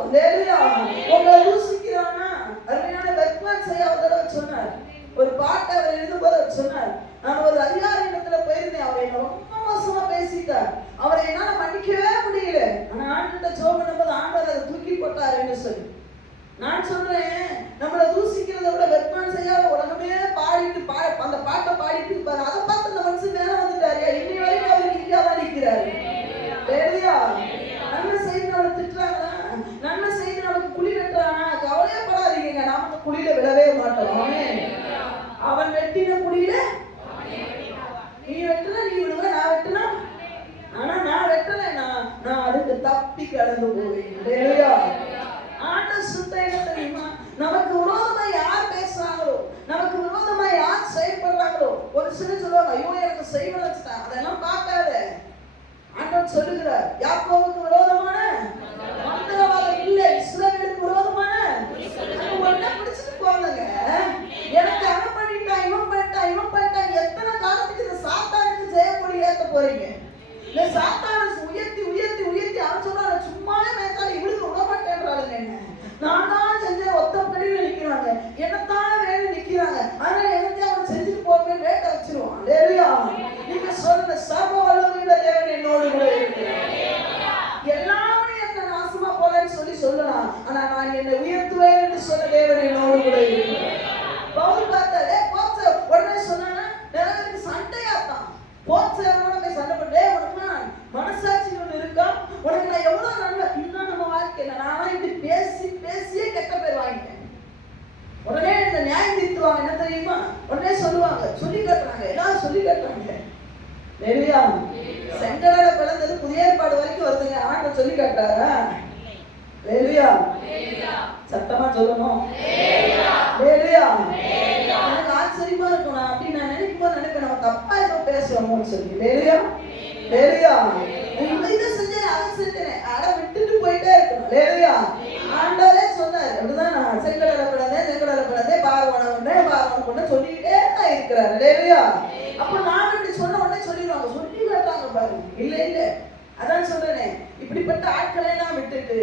உங்களை யூசிக்கிறானா? அருமையான பெத்மான் செய்யாவதோட சொன்னார், ஒரு பாட்டை அவர் எழுதும்போது சொன்னார், நான் ஒரு அதிகாரி இடத்துல போயிருந்தேன், அவர் என்ன ரொம்ப மோசமா பேசிட்டார், அவரை என்னால மன்னிக்கவே முடியல. ஆனா ஆண்டு ஜெபம் பண்ணும்போது ஆண்டவர் அதை தூக்கி போட்டாருன்னு சொல்லி நான் சொல்றேன், நம்மளை தூசிக்கிறத விட பெத்மான் செய்யாத உலகமே பாடிட்டு அந்த பாட்டை பாடிட்டு இருப்பாரு. அதை பார்த்து அந்த மனுஷன் மேல வந்துட்டாரு, இன்னை வரைக்கும் அவர் இங்கேதான் நிற்கிறாரு. நன்மை செய்து நம்மளை திட்டுறாங்களா, நன்மை செய்து நமக்கு குழி வெட்டுறானா, கவலையே படாதீங்க, நாம குழியில விழவே மாட்டோம். அவன் வெட்டின குழியில நீ வெட்டுனா நீ விடுவ, நான் வெட்டுனா ஆனா நான் வெட்டல, நான் அதுக்கு தப்பி கடந்து போவேன். ஆண்ட சுத்த என்ன தெரியுமா, நமக்கு விரோதமா யார் பேசுறாங்களோ, நமக்கு விரோதமா யார் செயல்படுறாங்களோ, ஒரு சிலர் சொல்லுவாங்க, ஐயோ எனக்கு செய்வ வச்சுட்டான், அதெல்லாம் பார்க்காத. ஆண்டவர் சொல்லுகிறார், யாக்கோபுக்கு விரோதமான மந்திரவாதம் இல்லை, இஸ்ரவேலுக்கு விரோதமான ஒன்ன பிடிச்சிட்டு போவாங்க. எனக்கு அவன் பண்ணிட்டான், இவன் பண்ணிட்டான், இவன் பண்ணிட்டான். எத்தனை காலத்துக்கு இந்த சாத்தானுக்கு ஜெயக்கொடி ஏத்த போறீங்க? இந்த சாத்தான உயர்த்தி உயர்த்தி உயர்த்தி அவன் சொல்றாரு, சும்மாவே மேய்ச்சாலும் இவளுக்கு விட மாட்டேன்றாளுங்க. என்ன நான் தான் செஞ்சேன், ஒத்தப்படியில் நிற்கிறாங்க, என்னத்தான் வேணும் நிற்கிறாங்க, அதனால என்னத்தையும் அவன் செஞ்சுட்டு போவேன் வேட்டை வச்சிருவான். நீங்க சொல்லுங்க, சர்வ வல்லமையுள்ள தேவன் என்னோடு கூட இருக்கிறார். எல்லாரும் என்ன நாசமா போறேன்னு சொல்லலாம், ஆனா நான் என்னை உயர்த்துவேன் என்று சொன்ன தேவன் என்னோடு கூட இருக்கிறார். பவுல் பார்த்தாலே போச்ச உடனே சொன்னா நிறைய சண்டையாத்தான் போச்ச போய் சண்டை பண்ணே, உனக்கு மனசாட்சி ஒண்ணு இருக்கா, உனக்கு நான் எவ்வளவு நல்ல இன்னும் நம்ம வாழ்க்கையில நான் இப்படி பேசி பேசியே கெட்ட பேர் வாங்கிட்டேன். உடனே இந்த நியாயம் தீர்த்துவாங்க, என்ன தெரியுமா, உடனே சொல்லுவாங்க, சொல்லி காட்டுறாங்க, எல்லாரும் சொல்லி காட்டுறாங்க. செங்கடல பிளந்தது புதிய ஏற்பாடு வரைக்கும் வருதுங்க, ஆண்டவர் சொல்லி காட்டாரா? சத்தமா சொல்லணும். எனக்கு ஆச்சரியமா இருக்கும், நான் அப்படி நான் நினைக்கும் போது நினைப்பேன், நம்ம தப்பா ஏதோ பேசுறோமோன்னு சொல்லி. இதை செஞ்சேன் அதை செஞ்சேன் அட விட்டுட்டு போயிட்டே இருக்கணும். ஆண்டவரே சொன்னார், அப்படிதான் நான் செங்கடல பிளந்தேன் பார்வனை சொல்லிக்கிட்டே தான் இருக்கிறாரு. அப்ப நான் இப்படி சொன்ன உடனே சொல்லிடுவாங்க, சொல்லி காட்டாங்க பாருங்க. இல்ல இல்ல, அதான் சொல்றேனே, இப்படிப்பட்ட ஆட்களை எல்லாம் விட்டுட்டு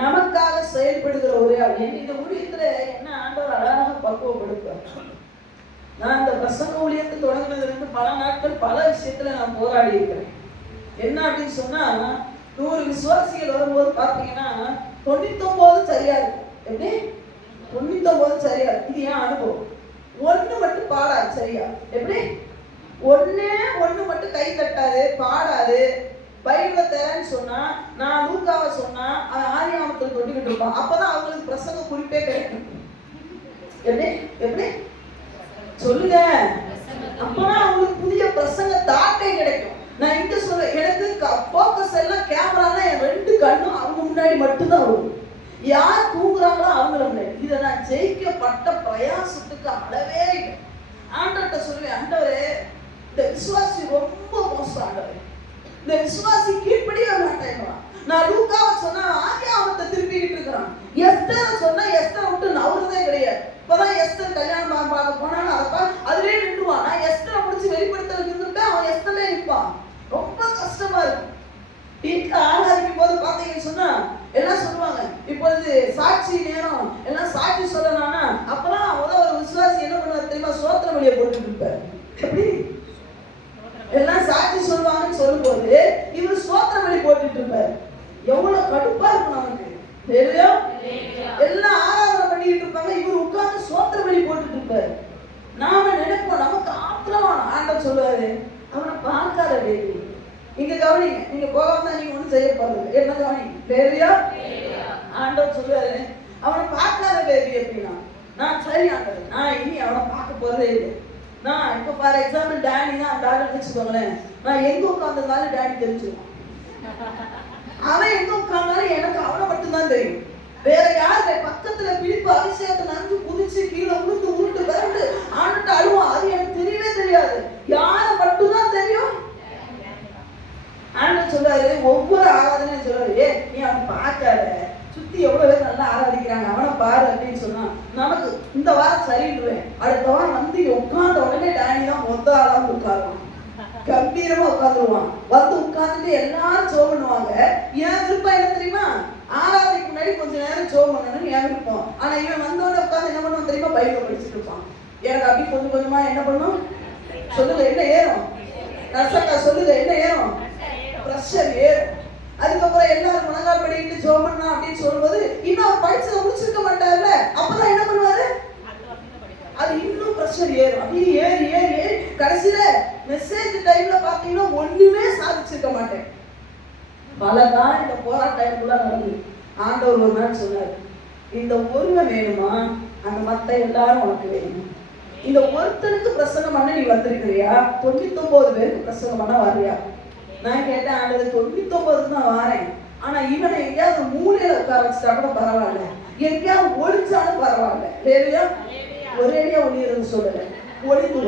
நமக்காக செயல்படுகிற ஒரே ஆள். இந்த ஊழியத்துல என்ன ஆண்டவர் அழகாக பக்குவப்படுத்துவார். நான் இந்த பிரசங்க ஊழியத்தை தொடங்கினதுல இருந்து பல நாட்கள் பல விஷயத்துல நான் போராடி இருக்கிறேன். என்ன அப்படின்னு சொன்னா, 100 விசுவாசிகள் வரும்போது பாத்தீங்கன்னா 99 சரியா இருக்கும். எப்படி 99 சரியா இருக்கும்? இது ஏன் அனுபவம். 1 மட்டும் பாடாது சரியா. எப்படி ஒண்ணு மட்டும் கை தட்டாது, பாடாது. பைபிள தரேன்னு சொன்னா, நான் லூக்காவை சொன்னா ஆதியாகமத்தில் தொட்டுக்கிட்டு இருப்பான். அப்பதான் அவங்களுக்கு பிரசங்க குறிப்பே கிடைக்கும். எப்படி சொல்லுங்க, அப்பதான் அவங்களுக்கு புதிய பிரசங்க தாட்டே கிடைக்கும். நான் இங்க சொல்றேன், எனக்கு போக்கஸ் எல்லாம் கேமராலாம் என் 2 கண்ணும் அவங்க முன்னாடி மட்டும்தான் வரும். யார் தூங்குறாங்களோ அவங்கள முன்னாடி. இதை நான் ஜெயிக்கப்பட்ட பிரயாசத்துக்கு அளவே இல்லை. ஆண்டவர்கிட்ட சொல்லுவேன், ஆண்டவரே இந்த விசுவாசி ரொம்ப மோசம், ஆண்டவரே இந்த விசுவாசி கீழ்ப்படியே மாட்டேங்கிறான். நான் லூக்காவை சொன்னா ஆதியாகமத்தை திருப்பிக்கிட்டு இருக்கிறான். எஸ்தரை சொன்னா எஸ்தரை விட்டு நவுறதே கிடையாது. இப்பதான் எஸ்தர் கல்யாணம் பார்க்க போனாலும் அதப்ப அதுலயே நின்றுவான். நான் எஸ்தரை முடிச்சு வெளிப்படுத்தல இருந்துட்டு அவன் எஸ்தரே இருப்பான். ரொம்ப கஷ்டமா இருக்கும். வீட்டுல ஆராதிக்கும் போது பாத்தீங்கன்னு சொன்னா எல்லாம் சொல்லுவாங்க, இப்பொழுது சாட்சி நேரம், எல்லாம் சாட்சி சொல்லலாம்னா அப்பதான் ஒரு விசுவாசி என்ன பண்ணுவார் தெரியுமா, சோத்திர வழியை போட்டுட்டு இருப்பாரு. எப்படி எல்லாம் சாட்சி சொல்லுவாங்கன்னு சொல்லும் போது இவர் சோத்திர வழி போட்டுட்டு இருப்பாரு. எவ்வளவு கடுப்பா இருக்கும் நமக்கு. எல்லாம் ஆராதனை பண்ணிட்டு இருப்பாங்க, இவர் உட்கார்ந்து சோத்திர வழி போட்டுட்டு இருப்பாரு. நாம நினைப்போம் நமக்கு ஆத்திரமான. ஆண்டவர் சொல்லுவாரு, அவனை பார்க்காத பேபி, இங்க கவனிங்க, நீங்க போகாம தான் நீங்க ஒண்ணும் செய்ய போறது. என்ன கவனிங்க பேபியா. ஆண்டவர் சொல்லுவாரு, அவனை பார்க்காத பேபி அப்படின்னா, நான் சரி ஆண்டவர், நான் இனி அவனை பார்க்க போறதே இல்லை. நான் இப்ப ஃபார் எக்ஸாம்பிள் டேனி தான் அந்த ஆளு வச்சுக்கோங்களேன், நான் எங்க உட்கார்ந்ததாலும் டேனி தெரிஞ்சிருவான். அவன் எங்க உட்கார்ந்தாலும் எனக்கு அவனை மட்டும்தான் தெரியும். வேற யாரு பக்கத்துல பிடிப்பு அபிஷேகத்தை நன்கு குதிச்சு கீழே உருண்டு உருண்டு விரண்டு ஆண்டுட்டு அழுவான், அது எனக்கு தெரியவே தெரியாது. யார மட்டும்தான் தெரியும். ஆண்டு சொல்றாரு, ஒவ்வொரு ஆராதனையும் சொல்றாரு, ஏ நீ அவன் பார்க்காத, சுத்தி எவ்வளவு பேர் நல்லா ஆராதிக்கிறாங்க, அவனை பாரு அப்படின்னு சொன்னா நமக்கு இந்த வாரம் சரின்றுவேன். அடுத்த வாரம் வந்து உட்கார்ந்த உடனே டேனி தான் மொத்த ஆளாம உட்காருவான், கம்பீரமா உட்காந்துருவான். வந்து உட்கார்ந்துட்டு எல்லாரும் ஜெபம் பண்ணுவாங்க. ஏன் விருப்பம் என்ன தெரியுமா? ஆராதனைக்கு முன்னாடி கொஞ்ச நேரம் ஜெபம் பண்ணணும்னு ஏன் விருப்பம். ஆனா இவன் வந்தோடனே உட்காந்து என்ன பண்ணுவான் தெரியுமா? பைபிள் படிச்சுட்டு இருப்பான். எனக்கு அப்படி கொஞ்சம் கொஞ்சமா என்ன பண்ணும் சொல்லுங்க, என்ன ஏறும்? நசக்கா சொல்லுங்க, என்ன ஏறும்? பிரஷர் ஏறும். அதுக்கப்புறம் எல்லாரும் மனங்கால் படிக்கிட்டு ஜெபம் பண்ணா அப்படின்னு சொல்லும்போது இன்னும் அவர் படிச்சதை முடிச்சிருக்க மாட்டார்ல, அப்பதான் என்ன பண்ணுவாரு? அது இன்னும் பிரஷர் ஏறும். அப்படியே ஏறி ஏறி ஏறி கடைசியில மெசேஜ் டைம்ல பாத்தீங்கன்னா ஒண்ணுமே சாதிச்சிருக்க மாட்டேன். பலதான் இந்த போராட்டத்துக்குள்ள நடந்து ஆண்டவர் ஒரு நாள் சொன்னார், இந்த ஒருமை வேணுமா, அந்த மத்த எல்லாரும் உனக்கு வேணும். இந்த ஒருத்தனுக்கு பிரசங்கம் பண்ண நீ வந்திருக்கிறியா? 99 பேருக்கு பிரசங்கம் பண்ண வர்றியா? நான் கேட்டேன், ஆண்டவர் 99 தான் வாரேன், ஆனா இவனை எங்கேயாவது மூலையில உட்கார வச்சுட்டா கூட பரவாயில்ல, எங்கேயாவது ஒழிச்சாலும் பரவாயில்ல. இல்லையா? ஒரேடியா ஒளியிறது சொல்லல, ஒளிந்து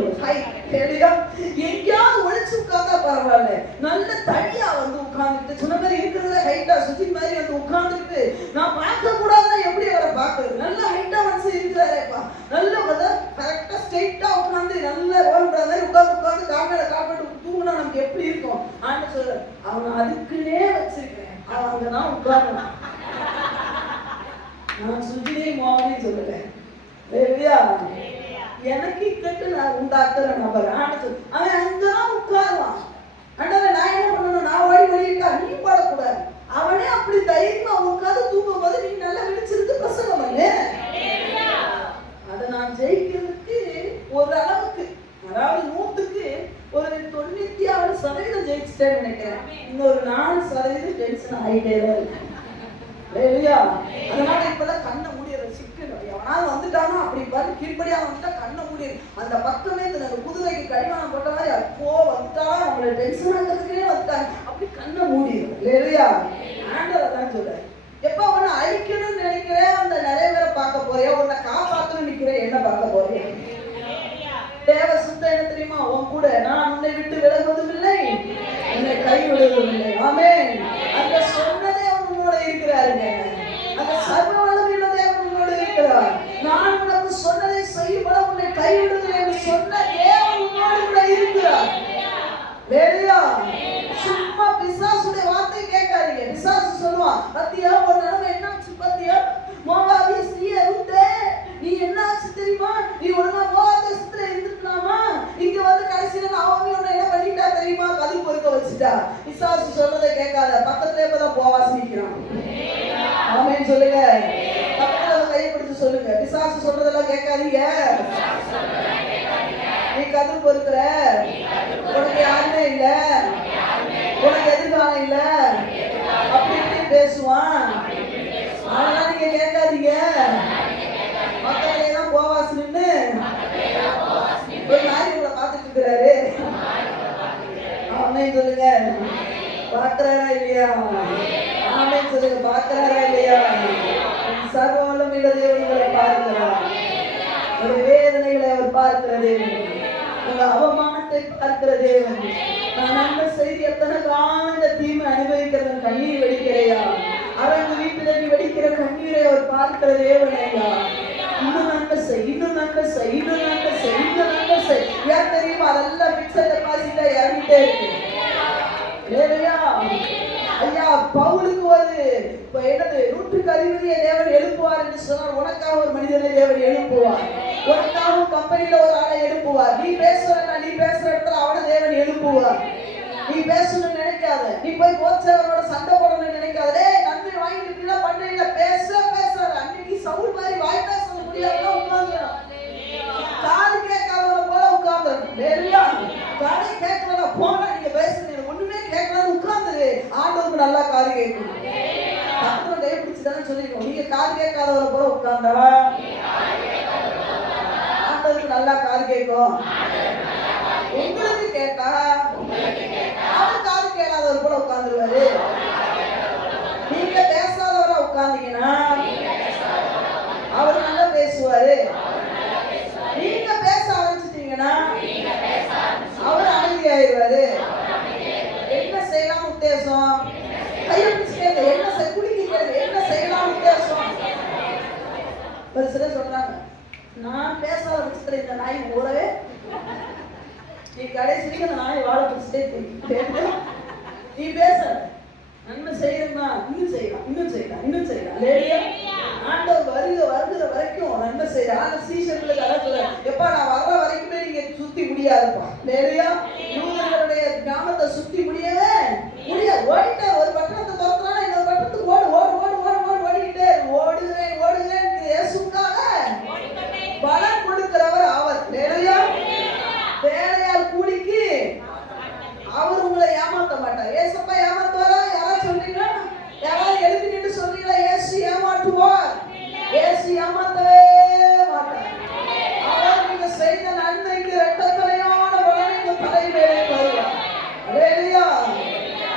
எங்கேயாவது ஒழிச்சு உட்கார்ந்தா பரவாயில்ல. நல்ல தனியா வந்து உட்கார்ந்துட்டு சொன்ன மாதிரி இருக்கிறத ஹைட்டா சுத்தி மாதிரி வந்து உட்கார்ந்துட்டு நான் பார்க்க கூடாதுன்னா எப்படி அவரை பார்க்கறது? நல்ல ஹைட்டா மனசு இருக்கிறாரேப்பா, நல்ல கரெக்டா ஸ்ட்ரெயிட்டா உட்கார்ந்து நல்ல ஓடுற மாதிரி உட்கார்ந்து காக்கால காப்பாட்டு தூங்கினா நமக்கு எப்படி இருக்கும்? ஆனா சொல்ற அவன் அதுக்குன்னே வச்சிருக்கேன், அவன் அங்கதான் உட்கார்ந்து. நான் சுஜினே மோகனே சொல்லல, எனக்கு இக்கட்டு நான் உண்டாக்குற நபர். அவன் அங்கதான் உட்காருவான். அண்டவன் நான் என்ன பண்ணணும்? நான் ஓடி ஓடிட்டா நீ பாடக்கூடாது. அவனே அப்படி தைரியமா உட்காந்து தூங்கும் போது நீ நல்லா விழிச்சிருந்து பிரசங்கம் பண்ணு. அதை நான் ஜெயிக்கிறதுக்கு ஒரு அளவுக்கு, அதாவது 100க்கு ஒரு 96% ஜெயிச்சுட்டேன்னு நினைக்கிறேன். இன்னொரு 4% டென்ஷன் ஆகிட்டே தான் இருக்கு. அதனால இப்பெல்லாம் கண்ணை மூடிடுற சிக்கணும். எவனாவது வந்துட்டானா அப்படி பார்த்து கீழ்படியா வந்துட்டா கண்ணை மூடிடு. அந்த பக்கமே இந்த குதிரைக்கு கடிவானம் போட்ட மாதிரி அப்போ வந்துட்டாலும் அவங்களை டென்ஷன் ஆகிறதுக்குனே வந்துட்டாங்க, அப்படி கண்ணை மூடிடும். இல்லையா? ஆண்டவர் தான் சொல்றாரு, எப்ப உன்னை அழிக்கணும்னு நினைக்கிறேன் அந்த நிறைய பேரை பார்க்க போறியா? உன்னை காப்பாற்றணும்னு நினைக்கிறேன் என்ன பார்க்க போறியா? தேவ சுத்தம் என்ன தெரியுமா? உன் கூட நான் உன்னை விட்டு விலகுவதும் இல்லை, உன்னை கைவிடுவதும் இல்லை. ஆமென். அந்த சொன்னதே உன்னோட இருக்கிறாருங்க. அந்த சர்வ வல்லமையுள்ள தேவன் உன்னோட இருக்கிறார். நான் உனக்கு சொன்னதை செய்யும்போது உன்னை கைவிடுவதில்லை என்று சொன்ன தேவன் உன்னோட கூட இருக்கிறார். வேலையா சும்மா பிசாசுடைய வார்த்தை கேட்காதீங்க. பிசாசு சொல்லுவான், பத்தியா ஒரு நிலைமை என்னாச்சு பத்தியா, மோவாபிய ஸ்திரீயை ரூத்தே நீ என்னாச்சு தெரியுமா, நீ ஒழுங்கா மோவாதேசத்துல இருந்துக்கலாமா, இங்க வந்து கடைசியில நாமி உன்னை என்ன பண்ணிட்டா தெரியுமா, கதில் பொறுக்க வச்சுட்டா. பிசாசு சொல்றதை கேட்காத, பக்கத்துல இப்பதான் போவாசி நிக்கிறான். ஆமென் சொல்லுங்க. பக்கத்துல கையை பிடிச்சு சொல்லுங்க, பிசாசு சொல்றதெல்லாம் கேட்காதீங்க. நீ கதில் பொறுக்கிற, உனக்கு யாருமே இல்ல, உனக்கு எதிர்காலம் இல்ல, அப்படி இப்படி பேசுவான். அதெல்லாம் நீங்க கேட்காதீங்க. மக்களே தான் போவாசி நின்று ஒரு நாய் உங்களை பார்த்துட்டு இருக்கிறாரு. ஆமென் சொல்லுங்க. பார்க்கிறாரா இல்லையா? ஆமென் சொல்லுங்க. பார்க்கிறாரா இல்லையா? சர்வ வல்லமையுள்ள தேவன் உங்களை பார்க்கிறார். ஒரு வேதனைகளை அவர் பார்க்கிற தேவன், உங்க அவமானத்தை பார்க்கிற தேவன். நான் அந்த செய்தி எத்தனை காந்த தீமை அனுபவிக்கிறத கண்ணீர் வெடிக்கிறையா, அரங்கு வீட்டில் நீ வெடிக்கிற கண்ணீரை அவர் பார்க்கிற தேவனையா. இன்னும் நன்மை செய், இன்னும் நன்மை செய், இன்னும் நன்மை செய், இன்னும் நன்மை செய். ஏன் தெரியுமா? அதெல்லாம் பிக்சர் டெபாசிட்ல இறங்கிட்டே இருக்கு. இல்லையா? ஐயா பவுலுக்கு ஒரு என்னது 100க்கு அதிபதியை தேவன் எழுப்புவார் என்று சொன்னார். உனக்காக ஒரு மனிதனை தேவன் எழுப்புவார், உனக்காக கம்பெனியில ஒரு ஆளை எழுப்புவார். நீ பேசுற இடத்துல அவனை தேவன் எழுப்புவார். நீ பேசணும்னு நினைக்காத, நீ போய் போச்சவரோட சண்டை போடணும்னு நினைக்காத. நன்மை வாங்கிட்டு பண்றீங்க, பேச அன்னைக்கு சவுல் மாதிரி வாய் பேச முடியாத உட்கார்ந்துடும். காது கேட்காதவன போல உட்கார்ந்துடும். காது கேட்கலன்னா போனா நீங்க பேசுறீங்க, ஒண்ணுமே கேட்கலன்னு உட்கார்ந்துரு. ஆண்டவருக்கு நல்லா காது கேட்கும். பக்கத்துல கை பிடிச்சுதானே சொல்லிருக்கோம், நீங்க காது கேட்காதவரை போல உட்கார்ந்தா ஆண்டவருக்கு நல்லா காது கேட்கும். உங்களுக்கு கேட்டா அவர் காது கேளாதவர் கூட உட்கார்ந்துருவாரு. நீங்க பேசாதவரா உட்கார்ந்தீங்கன்னா அவர் நல்லா பேசுவாரு. நீங்க பேச ஆரம்பிச்சிட்டீங்கன்னா அவர் அமைதியாயிருவாரு. என்ன செய்யலாம் உத்தேசம்? கையை பிடிச்சு கேட்க என்ன குடிக்கிறது, என்ன செய்யலாம் உத்தேசம்? ஒரு சிலர் சொல்றாங்க, நான் பேச ஆரம்பிச்சுட்டு இந்த நாய் ஓடவே, நீ கடைசிக்கு அந்த நாய் வாழ பிடிச்சிட்டே நீ பேச நன்மை செய்யணுமா, இன்னும் செய்யலாம், இன்னும் செய்யலாம், இன்னும் செய்யலாம். லேடியா ஆண்டவர் வருகிற வரைக்கும் நன்மை செய்யலாம். ஆனா சீஷர்களுக்கு அதான் சொல்ல, எப்பா நான் வர்ற வரைக்குமே நீங்க சுத்தி முடியாதுப்பா. லேடியா யூதர்களுடைய கிராமத்தை சுத்தி முடியவே முடியாது. ஓடிட்டா ஒரு பட்டணத்தை துரத்துனா இன்னொரு பட்டணத்துக்கு ஓடிக்கிட்டே ஓடுகிறேன் இயேசுக்காக பலம் கொடுக்கிறவர் அவர். லேடியா வேலையால் கூலிக்கு அவர் உங்களை ஏமாத்த மாட்டார். ஏசப்பா ஏமாத்துவாரா? யாராவது சொல்றீங்களா? யாராவது எழுப்பி நின்று சொல்றீங்களா இயேசு ஏமாற்றுவார்? இயேசு ஏமாத்தவே மாட்டார். அவர் நீங்க செய்த நன்மைக்கு இரட்டத்தலையான பலனை உங்க தலைமையிலே தருவார். அல்லேலூயா.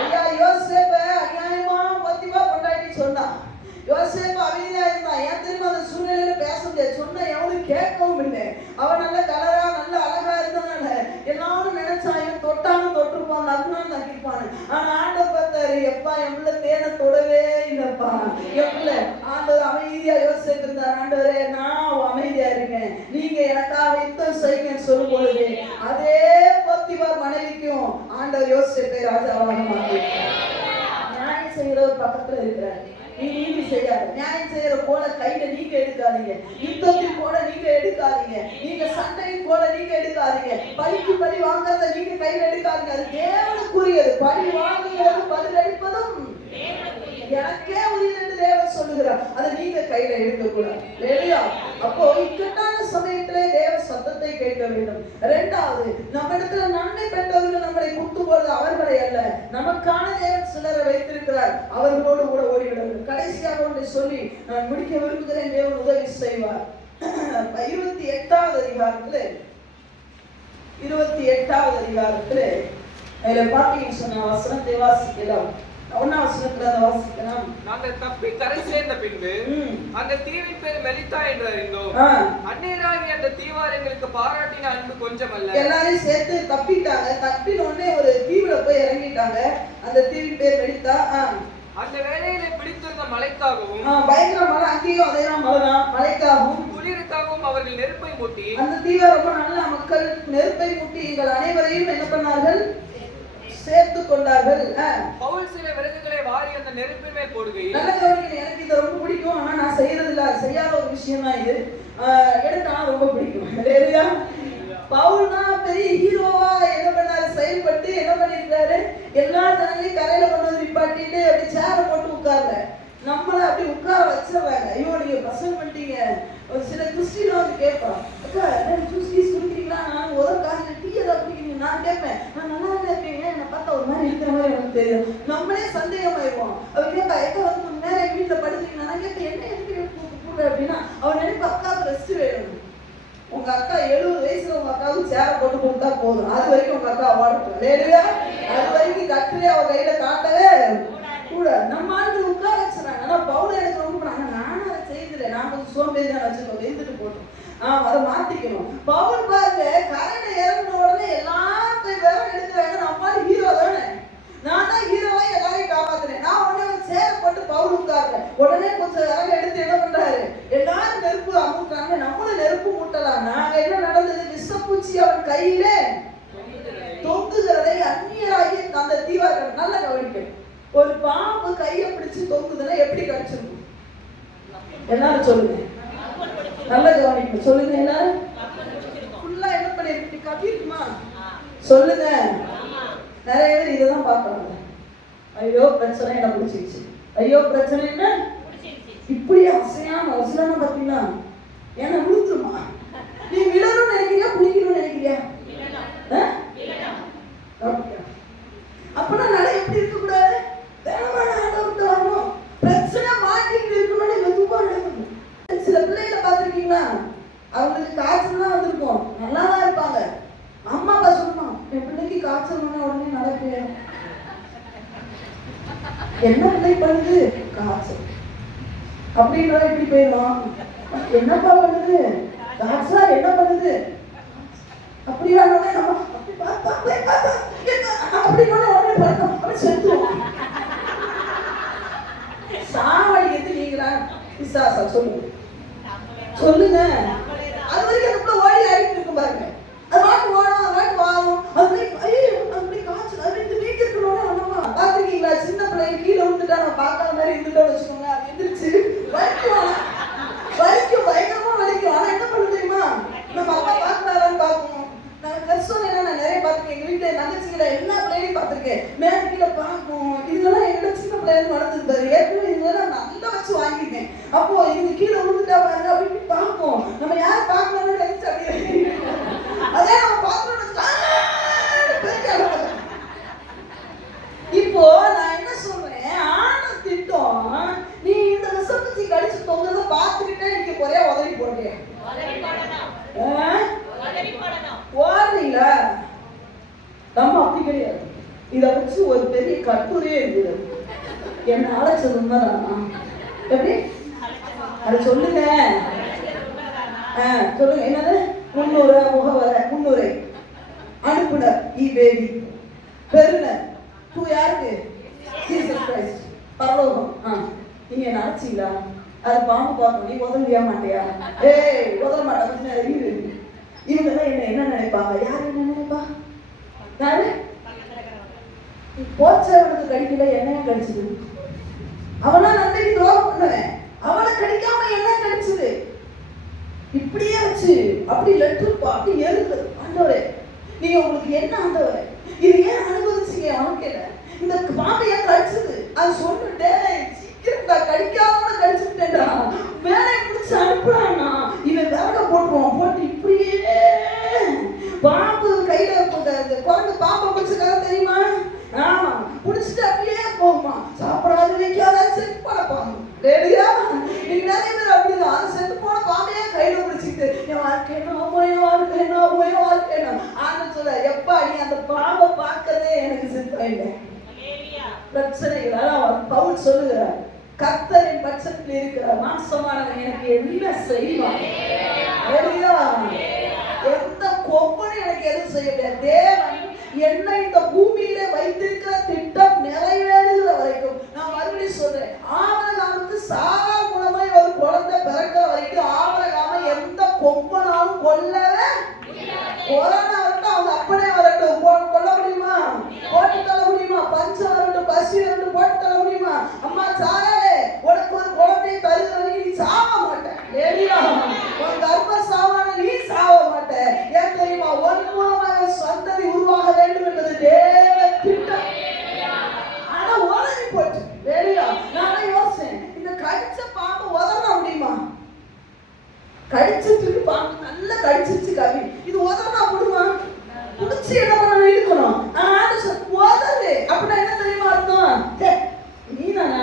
ஐயா யோசேப்பை அநியாயமா பத்திவா கொண்டாடி சொன்னான். யோசேப்பு அமைதியா இருந்தான். ஏன் தெரியுமா? அந்த சூழ்நிலையில பேச முடியாது. சொன்ன எவனும் கேட்கவும் இல்லை. அவன் நல்ல கலரா நல்ல அழகா இருந்தனால எல்லாரும் நினைச்சா இவன் தொட்டாலும் தொட்டிருப்பான், நகுனாலும் நகிப்பான். ஆனா ஆண்டவர் பார்த்தாரு, எப்பா எவ்வளவு தேனை தொடவே இல்லப்பா. எவ்வளவு ஆண்டவர் அமைதியா யோசிச்சு இருந்தார். ஆண்டவரே நான் அமைதியா இருக்கேன், நீங்க எனக்காக யுத்தம் செய்யுங்கன்னு சொல்லும் பொழுது அதே போத்திபார் மனைவிக்கும் ஆண்டவர் யோசிச்சை ராஜாவாக மாற்றி நியாயம் செய்யறவர் பக்கத்துல இருக்கிறார். நீ நீதி செய்யாத, நியாயம் செய்யற போல கையில நீங்க எடுக்காதீங்க, யுத்தத்தில் போல நீங்க எடுக்காதீங்க, நீங்க சண்டையின் போல நீங்க எடுக்காதீங்க, பலிக்கு பலி வாங்குறத நீங்க கையில எடுக்காதீங்க. அது தேவனுக்குரியது. பலி வாங்குகிறது பதில் அளிப்பதும் எனக்கே உரியது என்று தேவன் சொல்லுகிறார். அதை நீங்க கையில எடுக்க கூடாது. இல்லையா? அப்போ இக்கட்டான சமயத்திலே தேவ சத்தத்தை கேட்க வேண்டும். இரண்டாவது, நம்ம இடத்துல நன்மை பெற்றவர்கள் நம்மளை குத்தும்போது அவர்களை அல்ல, நமக்கான தேவன் சிலரை வைத்திருக்கிறார், அவர்களோடு கூட ஓடிவிட வேண்டும். கடைசியாக ஒன்றை சொல்லி நான் முடிக்க விரும்புகிறேன். தேவன் உதவி செய்வார். 28வது அதிகாரத்திலே அதுல பாத்தீங்கன்னு சொன்ன வசனத்தை வாசிக்கலாம். 1ஆம் வசனத்துல வாசிக்கலாம். நாங்கள் தப்பி கரை சேர்ந்த பின்பு அந்த தீவின் பேர் மெலித்தா என்று அறிந்தோம். அந்நியராகி அந்த தீவார் எங்களுக்கு பாராட்டின அன்பு கொஞ்சமல்ல. எல்லாரையும் சேர்த்து தப்பிட்டாங்க. தப்பின உடனே ஒரு தீவுல போய் இறங்கிட்டாங்க. அந்த தீவின் பேர் மெலித்தா. அந்த வேலையிலே பிடித்திருந்த மலைக்காகவும், பயங்கர மழை, அங்கேயும் அதே மழைதான், மழைக்காகவும் குளிருக்காகவும் அவர்கள் நெருப்பை மூட்டி, அந்த தீவை ரொம்ப நல்ல மக்கள் நெருப்பை மூட்டி எங்கள் அனைவரையும் என்ன பண்ணார்கள்? சேர்த்து கொண்டார்கள். பவுல் சில விறகுகளை வாரி அந்த நெருப்பின் மேல் போடுகையில், நல்ல கவனிக்கணும், எனக்கு இது ரொம்ப பிடிக்கும். ஆனா நான் செய்யறது இல்ல, செய்யாத ஒரு விஷயம் தான் இது. எனக்கு ஆனா ரொம்ப பிடிக்கும். இல்லையா? பவுல் தான் பெரிய ஹீரோவா என்ன பண்ணாரு? செயல்பட்டு என்ன பண்ணிருக்காரு? எல்லா ஜனங்களையும் கரையில கொண்டு வந்து நிப்பாட்டிட்டு அப்படி சேரை போட்டு உட்கார்ல, நம்மள அப்படி உட்கார வச்சிடறாங்க. ஐயோ நீங்க பசங்க பண்ணிட்டீங்க. ஒரு சில கிறிஸ்டியன் வந்து கேட்பான், அக்கா ஜூஸ் கீஸ் குடிக்கிறீங்களா? நான் ஒரு காலையில டீ ஏதாவது குடிக்கிறீங்க? நான் கேட்பேன், நான் நல்லா இருக்கீங்க, என்னை பார்த்தா ஒரு மாதிரி இருக்கிற மாதிரி எனக்கு தெரியும். நம்மளே சந்தேகமாயிருவோம். அவர் கேட்பா, எங்க வந்து நேரம் எங்க வீட்டுல படுத்துறீங்க? நான் கேட்பேன், என்ன எதுக்கு கூப்பிடுற அப்படின்னா, அவர் நினைப்பு அக்காவுக்கு ரெஸ்ட் வேணும். உங்க அக்கா 70 வயசுல உங்க அக்காவுக்கு சேரை போட்டு கொடுத்தா போதும். அது வரைக்கும் உங்க அக்கா வாடட்டும். இல்லையா? அது வரைக்கும் கட்டிலே அவ கையில காட்டவே கூட நம்ம ஆண்கள் உட்கார வச்சுறாங்க. ஆனா பவுல் எனக்கு ரொம்ப நானும் அதை செய்யல, நான் கொஞ்சம் சோம்பேறி தான் வச்சுக்கோங்க, எழுந்துட்டு போட்டோம். அதை மாத்திக்கணும். பவுல் பாருங்க, கரண்ட் இறங்கின உடனே எல்லாத்தையும் வேற எடுக்கிறாங்க. நம்ம ஹீரோ தானே, நான் தான் ஹீரோவா எல்லாரையும் காப்பாத்துறேன். நான் உடனே ஒரு சேரை போட்டு பவுல் உட்கார்றேன். உடனே கொஞ்சம் இறங்க எடுத்து என்ன பண்றாரு? எல்லாரும் நெருப்பு அமுட்டாங்க, நம்மளும் நெருப்பு மூட்டலாம். நாங்க என்ன நடந்தது? விஷப்பூச்சி அவன் கையிலே தொங்குகிறதை அந்நியராகி அந்த தீவார்கள் நல்ல கவனிக்கணும். ஒரு பாம்பு கையை பிடிச்சு தொங்குதுன்னா எப்படி கிடைச்சிருக்கும்? எல்லாரும் சொல்லுங்க, நல்ல கவனிக்கணும். சொல்லுங்க, எல்லாரும் ஃபுல்லா என்ன பண்ணிருக்கு? கத்திருக்குமா? சொல்லுங்க. நிறைய பேர் இதைதான் பார்க்கறாங்க. ஐயோ பிரச்சனை என்ன பிடிச்சிருச்சு, ஐயோ பிரச்சனை என்ன இப்படி அசையாம அவசரமா பார்த்தீங்கன்னா என்ன விழுந்துருமா? நீ விழணும்னு நினைக்கிறியா, குளிக்கணும்னு நினைக்கிறியா? அப்பனா நட எப்படி இருக்க கூடாது? தேவமான ஆண்டவர்கிட்ட வரணும். பிரச்சனை மாட்டிட்டு இருக்கணும்னு மெதுவா நடக்கணும். சில பிள்ளைகளை பார்த்துருக்கீங்களா? அவங்களுக்கு காய்ச்சல் தான் வந்திருக்கும், பண்ணுது? காய்ச்சல். அப்படின்னா இப்படி போயிடும். என்னப்பா பண்ணுது? காய்ச்சல் என்ன பண்ணுது? அப்படியா நம்ம அப்படி பண்ண உடனே பழக்கம் அப்படி செத்துருவோம். சாவடிக்கிறது நீங்களா பிசாசா? சொல்லுங்க சொல்லுங்க. அது வரைக்கும் அதுக்குள்ள ஓடி ஆடிட்டு இருக்கும் பாருங்க. அது வாட்டு ஓடும், அது வாட்டு வாரும். அப்படி காய்ச்சல் அது இந்த வீட்டு இருக்கணும். பாத்துருக்கீங்களா? சின்ன பிள்ளைங்க கீழே விழுந்துட்டா நம்ம பார்க்காத மாதிரி இருந்துட்டோம்னு வச்சுக்கோங்க, அது எந்திரிச்சு வலிக்கும். வலிக்கும், பயங்கரமா வலிக்கும். ஆனா என்ன பண்ண தெரியுமா? நம்ம அப்பா பார்க்கறாரான்னு பார்க்கணும். நான் கஷ்டம் என்ன, நான் நிறைய பார்த்துருக்கேன். எங்க வீட்டுல தங்கச்சிகளை எல்லா பிள்ளைகளையும் பார்த்துருக்கேன். மேல கீழே பார்க்கும். இதெல்லாம் என்னோட சின்ன பிள்ளைங்க வளர்ந்துருப்பாரு. ஏற்கனவே இதெல்லாம் நல்லா வச்சு வாங்கியிருக்கேன். அப்போ இது கீழே விழுந்துட்டா பாருங்க அப்படின்னு பார்க்கும். நம்ம யாரும் பார்க்கணும்னு நினைச்சு அப்படியே அதே நம்ம பார்க்கணும்னு. இப்போ நான் என்ன சொல்றேன், ஆன திட்டம் நீ இந்த விசப்பூச்சி கடிச்சு தொங்குறத பார்த்துக்கிட்டே நீங்க ஒரே உதவி போடுறீங்க. ஓடுறீங்களா? நம்ம அப்படி கிடையாது. இதை வச்சு ஒரு பெரிய கட்டுரையே இருக்குது. என்ன அழைச்சது உண்மைதான். எப்படி அதை சொல்லுங்க. சொல்லுங்க. என்னது? முன்னுரை, முகவரை, முன்னுரை, அனுப்புனர் இபேபி, பெருனர் டூ யாருக்கு? ஜீசஸ் கிரைஸ்ட், பரலோகம். நீங்க என்ன அழைச்சீங்களா? அது பாம்பு பார்க்கணும். நீ உதவியா மாட்டியா? உதவ மாட்டேன். இவங்க எல்லாம் என்ன நினைப்பாங்க? யாரு என்ன நினைப்பா? யாரு போச்சவனுக்கு கடிக்கல, என்னைய கடிச்சது. அவனா நன்மைக்கு துரோகம் பண்ணுவேன், அவனை கடிக்காம என்ன கடிச்சது? இப்படியே வச்சு அப்படி லெட்டர் அப்படி எழுது. ஆண்டவரே நீங்க உங்களுக்கு என்ன ஆண்டவரே இது ஏன் அனுபவிச்சீங்க? வாழ்க்கையில இந்த பாம்பை ஏன் கடிச்சது? அது சொல்லிட்டு சீக்கிரம் நான் கடிக்காம கடிச்சுட்டேன்டா, வேலை முடிச்சு அனுப்புறான்னா இவன் விறக போட்டுருவான். போட்டு இப்படியே பாம்பு கையில குரங்கு பாம்பை பிடிச்சிருக்காங்க தெரியுமா? ஆமா, பிடிச்சிட்டு அப்படியே போகுமா. சாப்பிடாது வைக்காத செத்து போன பாம்பு. ரெடியா? நீங்க நிறைய பேர் அப்படிதான். அது செத்து போன பாம்பையே கையில பிடிச்சிட்டு என் வாழ்க்கையினா ஆன்னு சொல்ல. எப்பா நீ அந்த பாம்பை பார்க்கறதே எனக்கு சித்தம் இல்லை. பிரச்சனைகள் பவுல் சொல்லுகிறார், கர்த்தரின் பட்சத்தில் இருக்கிற மாம்சமானவன் எனக்கு என்ன செய்வான்? எந்த கொம்பனும் எனக்கு எதுவும் செய்ய முடியாது. தேவன் என்னை இந்த பூமியில வைத்திருக்கிற திட்டம் நிறைவேறுகிற வரைக்கும், நான் மறுபடியும் சொல்றேன், ஆபிரகாமுக்கு சாரா மூலமாய் ஒரு குழந்தை பிறக்கிற வரைக்கும் ஆபிரகாமை எந்த கொம்பனாலும் கொல்லவே கொரோனா வரட்டும், அவங்க அப்படியே வரட்டும், கொல்ல முடியுமா? போட்டு தள்ள முடியுமா? பஞ்சம் வரட்டும், பசி வரட்டும், போட்டு தள்ள முடியுமா? அம்மா சாரே, உனக்கு ஒரு குழந்தையை தருகிற வரைக்கும் நீ சாவ மாட்டேன். உன் கர்ப்ப சாவான நீ சாவ மாட்டேன். ஏன் தெரியுமா? உன் மூலமாக சந்ததி உருவாக வேண்டும் என்பது தேவ திட்டம். ஆனா உதவி போட்டு வெளியா நான் யோசிச்சேன், இந்த கடிச்ச பாம்பு உதற முடியுமா? கடிச்சிட்டு பாம்பு நல்லா கடிச்சிருச்சு கவி, இது உதறா முடியுமா? புடிச்சு என்ன பண்ணணும்? இழுக்கணும். உதறு அப்படின்னா என்ன தெரியுமா அர்த்தம்? நீ தானே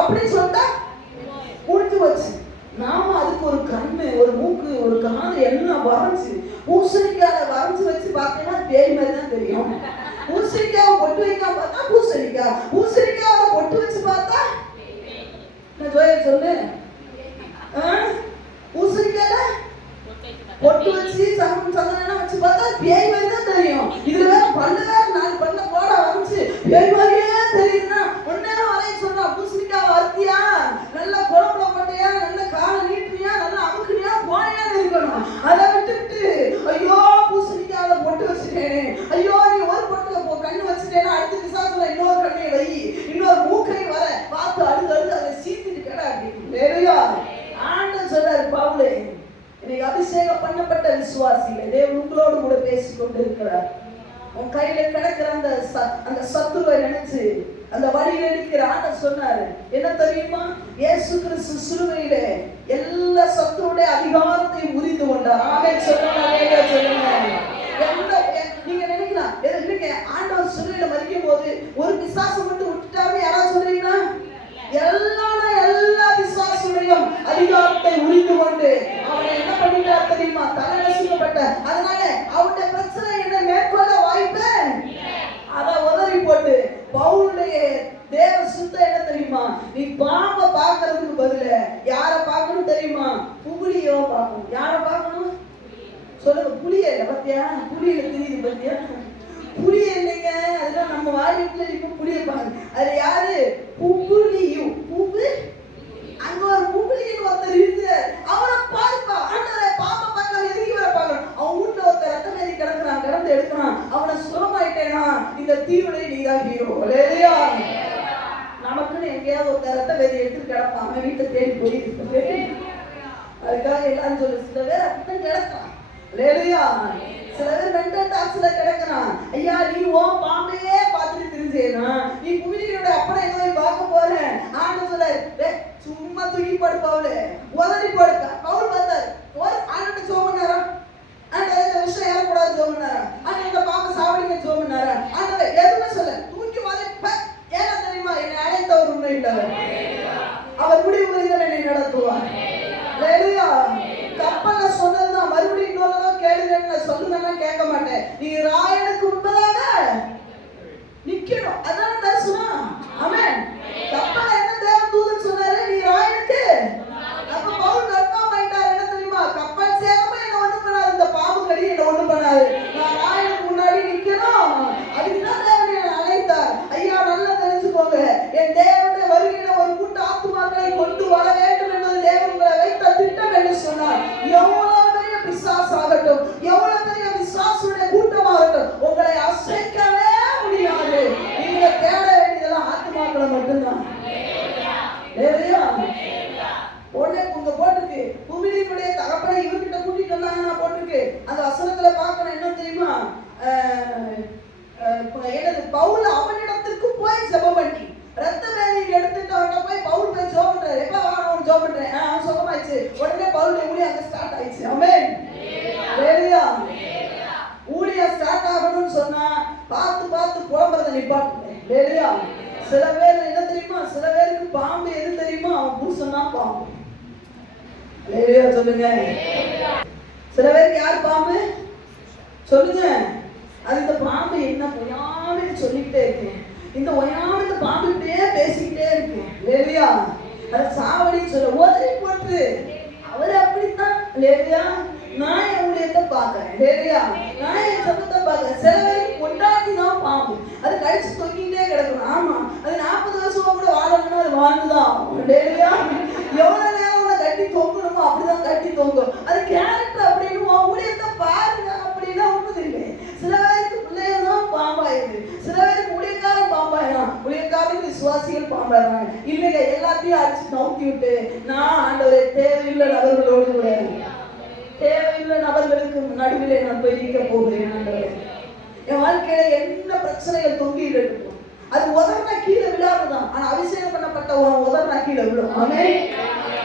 அப்படின்னு சொல்லிட்டா முடிஞ்சு வச்சு. நாம அதுக்கு ஒரு கண்ணு, ஒரு மூக்கு, ஒரு காது எல்லாம் வரைஞ்சு பூசணிக்காய வரைஞ்சு வச்சு பார்த்தீங்கன்னா பேய் மாதிரி தான் தெரியும். பூசணிக்காவை பொட்டு வைக்காம பார்த்தா பூசணிக்காய், பூசணிக்காவை பொட்டு வச்சு பார்த்தா ஜோய சொல்லு. பூசணிக்காயில பொட்டு வச்சு சந்தனம் வச்சு பார்த்தா பேய் மாதிரி தான் தெரியும். இதுல வேற பல்லு வேற 4 பல்ல போட வரைஞ்சு பேய் மாதிரியே தெரியுதுன்னா ஒன்னே வரைய சொன்னா, பூசணிக்காய் வறுத்தியா, நல்லா குழம்புல போட்டியா, நல்ல காலை நீட்டுறியா, நல்லா அமுக்குறியா, போனியான்னு இருக்கணும். அதை விட்டுட்டு ஐயோ பூசணிக்காவை பொட்டு வச்சுட்டேனே, ஐயோ நீ ஒரு பொட்டுல கண்ணு வச்சுட்டேன்னா அடுத்த விசாரத்துல இன்னொரு கண்ணை வை, இன்னொரு மூக்கை வர பார்த்து அழுது அதை சீத்திட்டு கேட அப்படின்னு ஆண்டவன் சொல்றாரு, பவுலே இன்னைக்கு அபிஷேகம் பண்ணப்பட்ட விசுவாசிகள் தேவன் உங்களோடு கூட பேசிக் கொண்டு இருக்கிறார். உன் கையில கிடக்கிற அந்த சத்துருவை நினைச்சு அந்த வழியில இருக்கிற ஆண்டவர் சொன்னாரு என்ன தெரியுமா? இயேசு கிறிஸ்து சிலுவையில எல்லா சத்துருடைய அதிகாரத்தை முறிந்து கொண்டார். ஆமென் சொல்லுங்க, சொல்லுங்க. நீங்க நினைக்கலாம் இல்லைங்க, ஆண்டவர் சிலுவையில மரிக்கும் போது ஒரு பிசாசம் மட்டும் விட்டுட்டாரு யாராவது சொல்றீங்களா? எல்லா விசுவாசிகளையும் அதிகாரத்தை உரிந்து கொண்டு அவனை என்ன பண்ணிட்டார் தெரியுமா? தலை நசுக்கப்பட்ட. அதனால அவருடைய பிரச்சனை என்ன மேற்கொள்ள வாய்ப்பு அதை உதறி போட்டு பவுலுடைய தேவ சுத்தம் என்ன தெரியுமா? நீ பாம்பை பார்க்கறதுக்கு பதில யார பார்க்கணும் தெரியுமா? புலியோ பார்க்கணும். யார பார்க்கணும் சொல்லுங்க? புலிய இல்ல, பத்தியா? புலியில தெரியுது பத்தியா? புலிய இல்லைங்க, அதெல்லாம் நம்ம வாழ்க்கையில இப்ப புலிய பாருங்க. அது யாரு? புலியும் புகு. அங்க ஒரு புலியின் ஒருத்தர் இருக்கு, அவனை பாருப்பா. ஆண்டவரே, பாம்பை பார்க்க எதுக்கு வர பார்க்கணும்? அவன் வீட்டுல ஒருத்தர் ரத்தம் எழுதி கிடக்குறான், கிடந்து எடுக்கிறான். அவனை சுலமாயிட்டேனா இந்த தீவிரை நீதான் ஹீரோ. இல்லையா? நமக்குன்னு எங்கேயாவது ஒரு ரத்த வேதி எடுத்து கிடப்பான், அவன் வீட்டை தேடி போயிருக்கு. அதுக்காக எல்லாரும் சொல்லு, சில பேர் அப்படித்தான் கிடக்கிறான். இல்லையா? சில பேர் மென்டல் டாக்ஸ்ல கிடக்குறான். ஐயா, நீ ஓன் பாம்பையே பார்த்துட்டு தெரிஞ்சேனா? நீ புலியோட அப்பனை எங்க பார்க்க போறேன் ஆண்டு சொல்ல, சும்மா தூக்கி போடு பவுல, உதறி போடுக்க. பவுல் பார்த்தாரு, ஒரு ஆண்டு சோமனாரா, ஆண்டு இந்த விஷயம் ஏறக்கூடாது சோமனாரா, ஆண்டு இந்த பாம்பை சாவடிங்க சோமனாரா, ஆண்டு எதுவுமே சொல்ல, தூக்கி மாதிரி. ஏன்னா தெரியுமா? என்னை அழைத்தவர் உண்மை இல்லவர், அவர் முடிவு புரிந்தவர் என்னை நடத்துவார். கப்பல்ல சொன்னதுதான் மறுபடியும் இன்னொருதான் கேளுங்க, சொல்லுங்கன்னா கேட்க மாட்டேன். நீ ராயனுக்கு முன்பதாக நிக்கணும், அதான் தரிசனம். ஆமென். கப்பல் என்ன தேவன் தூதன் சொன்னாரு, நீ ராயனுக்கு. அப்ப பவுல் கன்ஃபார்ம் ஆயிட்டார். என்ன தெரியுமா? கப்பல் சேரமா என்ன ஒண்ணு பண்ணாது, இந்த பாம்பு கடி என்ன ஒண்ணு பண்ணாது, நான் ராயனுக்கு முன்னாடி நிக்கணும். அதுக்குதான் தேவன் என்னை அழைத்தார். ஐயா, நல்லா தெரிஞ்சுக்கோங்க, என் தேவனுடைய வருகையில ஒரு கூட்ட ஆத்துமாக்களை கொண்டு வர வேண்டும் என்பது தேவன் உங்களை வைத்த திட்டம் என்று சொன்னார். எவ்வளவு பெரிய பிசாசாகட்டும், எவ்வளவு பெரிய பிசாசுடைய கூட்டமாகட்டும், உங்களை அசைக்கவே முடியாது. நீங்க தேட வேண்டியதெல்லாம் ஆத்துமாக்களை மட்டும்தான். உடனே உங்க போட்டுருக்கு, புவியினுடைய தகப்பனை இவர்கிட்ட கூட்டிட்டு வந்தாங்கன்னா போட்டுருக்கு. அந்த வசனத்துல பார்க்கணும், என்ன தெரியுமா? எனது பவுல் அவனிடத்திற்கு போய் ஜெபம் பண்ணி ரத்த வேலையை எடுத்துட்டு அவன்கிட்ட போய் பவுல் போய் ஜெபம் பண்றாரு. எப்ப அவன் ஜெபம் பண்றேன், அவன் சுகமாயிடுச்சு. உடனே பவுல் ஊழியம் அங்க ஸ்டார்ட் ஆயிடுச்சு. ஆமென். ஹalleluya. ஊழியம் ஸ்டார்ட் ஆகணும்னு சொன்னா பார்த்து பார்த்து புலம்பறத நிப்பாட்டுங்க. ஹalleluya. சில பேர் என்ன தெரியுமா? சில பேருக்கு பாம்பு எது தெரியுமா? அவன் புருஷன் தான் பாம்பு. ஹalleluya சொல்லுங்க. சில பேருக்கு யார் பாம்பு சொல்லுங்க? அது இந்த பாம்பு என்ன ஒயாம சொல்லிக்கிட்டே இருக்கேன், இந்த ஒயாம இந்த பாம்புகிட்டே பேசிக்கிட்டே இருக்கேன். இல்லையா? அது சாவடின்னு சொல்ல உதறி போட்டு அவர் அப்படித்தான். இல்லையா? நான் என் ஊழியத்தை பார்க்கறேன். இல்லையா? நான் என் சத்தத்தை பார்க்கறேன். சில பேருக்கு கொண்டாடி தான் பாம்பு, அது கழிச்சு தொங்கிட்டே கிடக்கணும். ஆமா, அது 40 வருஷமா கூட வாழணும்னா அது வாழ்ந்துதான். இல்லையா? எவ்வளவு நேரம் உங்களை கட்டி தொங்கணுமோ அப்படிதான் கட்டி தொங்கும். அது கேரக்டர் அப்படின்னு ஊழியத்தை பாருங்க அப்படின்னா ஒண்ணுது இல்லை. சில பேருக்கு பிள்ளைகள் தான் பாம்பாயிருது, சில பேருக்கு ஊழியக்காரன் பாம்பாயிடும், ஊழியக்காரருக்கு விசுவாசிகள் பாம்பாயிடுறாங்க. இல்லைங்க, எல்லாத்தையும் அடிச்சு நவுத்தி விட்டு நான் ஆண்டவரே தேவையில்லை நபர்களோடு கூட தேவையில்லை நபர்களுக்கு நடுவிலே நான் போய் நிற்க போகிறேன். ஆண்டவரே, என் வாழ்க்கையில என்ன பிரச்சனைகள் தொங்கிட்டு இருக்கும், அது உதர்னா கீழே விழாதுதான். ஆனா அபிஷேகம் பண்ணப்பட்ட உதர்னா கீழே விழும். ஆமென்.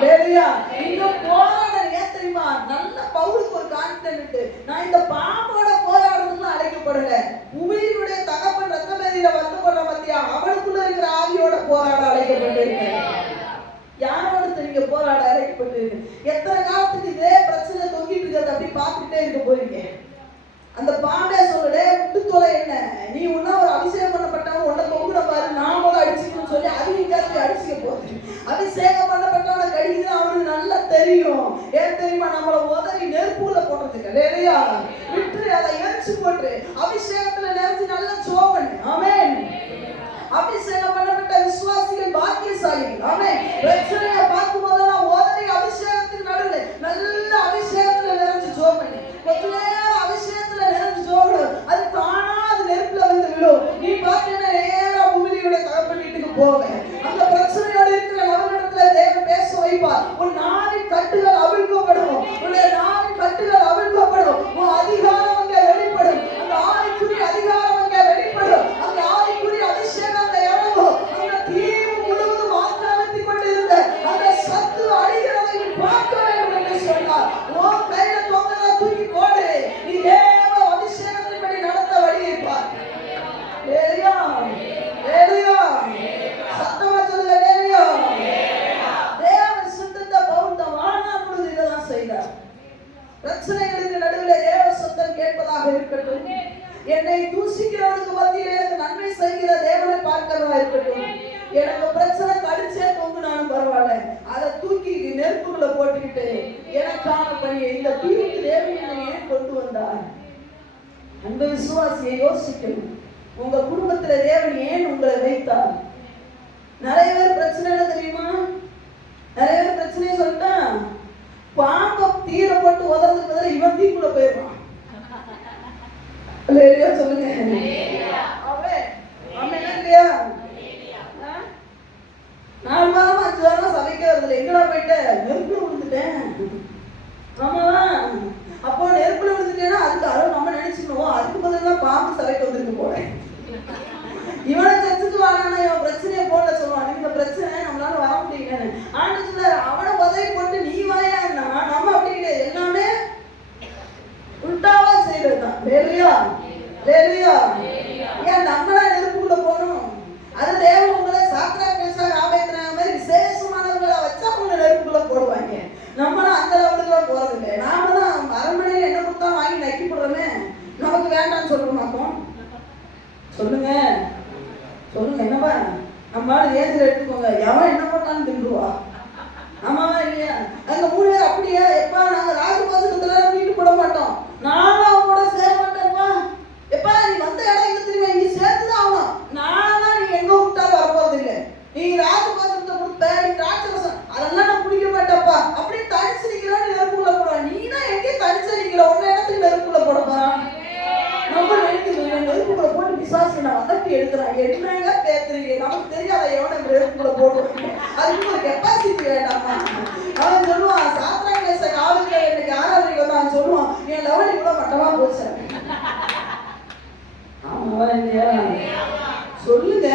ஹalleluya. இந்த போராட்டம் ஏன் தெரியுமா? நல்ல பவுலுக்கு ஒரு கான்ஃபிடன்ட், நான் இந்த பாம்போட போராடுறதுக்கு அழைக்கப்படல, உமிழினுடைய தகப்பன் ரத்த மேதியில வந்து போடுற பத்தியா அவனுக்குள்ள இருக்கிற ஆவியோட போராட அழைக்கப்பட்டிருக்கேன். யாரோட நீங்க போராட அழைக்கப்பட்டிருக்கீங்க? எத்தனை காலத்துக்கு இதே பிரச்சனை தொங்கிட்டு இருக்கிறது அப்படி பார்த்துட்டே இருக்க போறீங்க? அந்த பாம்பே சொல்லுடே விட்டு தொலை, என்ன நீ உன்ன ஒரு அபிஷேகம் பண்ணப்பட்டவன் உன்னை தொங்குன பாரு, நாம அடிச்சுக்கணும்னு சொல்லி அதிகாரத்தை அடிச்சுக்க போகுது. அபிஷேகம் பண்ணப்பட்டவனை கடிக்குது அவனுக்கு நல்லா தெரியும். ஏன் தெரியுமா? நம்மளை உதறி நெருப்புல போடுறதுக்கு. இல்லையா? விட்டு அதை எரிச்சு போட்டு அபிஷேகத்துல நினைச்சு நல்லா சோவன். ஆமென். அபிஷேகம் பண்ணப்பட்ட விசுவாசிகள் பாக்கியசாலிகள். ஆமென். பிரச்சனையை பார்க்கும் போதெல்லாம் உதறி அபிஷேகத்துக்கு நடுவில் நல்ல அபிஷேகத்துல நிறைஞ்சு சோவன். கொஞ்ச நேரம் அபிஷேகத்துல நிறைஞ்சு சோவன், அது தானா அது நெருப்புல வந்து விழும். நீ பார்த்தீங்கன்னா நேரா பூமியோட தகப்பன் வீட்டுக்கு போவேன். அந்த பிரச்சனையோட இருக்கிற நபரிடத்துல தேவன் பேச வைப்பார். உன் நாவின் கட்டுகள் அவிழ்க்கப்படும், உன்னுடைய நாவின் கட்டுகள் அவிழ்க்கப்படும், உன் அதிகாரம் அங்கே வெளிப்படும், அந்த ஆவிக்குரிய அதிகாரம் அங்கே வெளிப்படும், அந்த ஆவிக்குரிய அபிஷேகம் அங்கே இறங்கும். அந்த தீவு முழுவதும் ஆக்கிரமித்துக் கொண்டிருந்த மறைக்கான பணியை இந்த தீவுக்கு தேவன் என்னை ஏன் கொண்டு வந்தார்? அந்த விசுவாசியை யோசிக்கணும். உங்க குடும்பத்துல தேவன் ஏன் உங்களை வைத்தார்? நிறைய பேர் பிரச்சனை என்ன தெரியுமா? நிறைய பேர் பிரச்சனையை சொல்லிட்டா பாம்பை தீர போட்டு உதறதுக்கு பதிலாக இவன் தீக்குள்ள போயிடுவான். சொல்லுங்க. இல்லையா? 4 வாரம் 5 வாரம் சபைக்கு வருது. எங்கடா போயிட்ட? நெருப்புல விழுந்துட்டேன். ஆமாவா? அப்போ நெருப்புல விழுந்துட்டேன்னா அதுக்கு அளவு நம்ம நினைச்சுக்கணும். அதுக்கு பதிலாக பாம்பு சபைக்கு வந்துருக்கு போறேன். இவனை சர்ச்சுக்கு வாடானா இவன் பிரச்சனையை போட சொல்லுவான். இந்த பிரச்சனை நம்மளால வர முடியல. ஆண்டு சொல்றாரு, அவனை உதவி போட்டு நீ வாயான்னா நம்ம அப்படி கிடையாது. எல்லாமே உல்டாவா செய்யறதுதான். லேலுயா லேலுயா. ஏன் நம்மளா நெருப்புக்குள்ள போகணும்? அது தேவன் உங்களை சாத்ராக் மேஷாக் ஆபேத்நேகோ மாதிரி விசேஷமானவங்களை வச்சா உங்களை நெருப்புக்குள்ள போடுவாங்க. நம்மளும் அந்த லெவலுக்குலாம் போறதில்லை. நாம தான் அரண்மனையில என்ன கொடுத்தா வாங்கி நக்கி போடுறோமே, நமக்கு வேண்டாம்னு சொல்ல மாட்டோம். சொல்லுங்க சொல்லுங்க. என்னப்பா நம்மளால ஏஜில் எடுத்துக்கோங்க. எவன் என்ன பண்ணான்னு தின்றுவா. ஆமாவா இல்லையா? அங்க 3 பேர் அப்படியா? எப்பா நாங்க ராஜபாசத்துல வீட்டு போட மாட்டோம். நானும் அவங்க கூட சேர மாட்டேன்ப்பா. எப்பா நீ வந்த இடம் எங்க தெரியுமா? இங்க சேர்த்துதான் ஆகணும். நானா நீ எங்க விட்டாலும் வரப்போறது இல்லை. நீ ராஜபாசத்தை கொடுத்த நீ ராட்சசம் அதெல்லாம் நான் குடிக்க மாட்டேன்ப்பா. அப்படியே தனிச்சு நிக்கிறோம். நீ நெருப்புக்குள்ள போடுவா. நீ தான் எங்கேயும் தனிச்சு நிக்கிற. ஒன்னு இடத்துக்கு நெருப்புக்குள்ள போட போறான். நம்ம நெருப்புக்குள்ள போட்டு பிசாசு நான் வதட்டி எடுக்கிறான். என்னங்க பேசுறீங்க? நமக்கு தெரியாத எவனை நெருப்புக்குள்ள போடுவாங்க. அதுக்கு ஒரு கெப்பாசிட்டி வேண்டாமா? அவன் சொல்லுவான், சாத்ராக் மேஷாக் ஆபேத்நேகோ எனக்கு ஆராதனைக்கு வந்தான் சொல்லுவான், என் லெவல் இவ்வளவு மட்டமா போச்சு. ஆமாவா இல்லையா? சொல்லுங்க.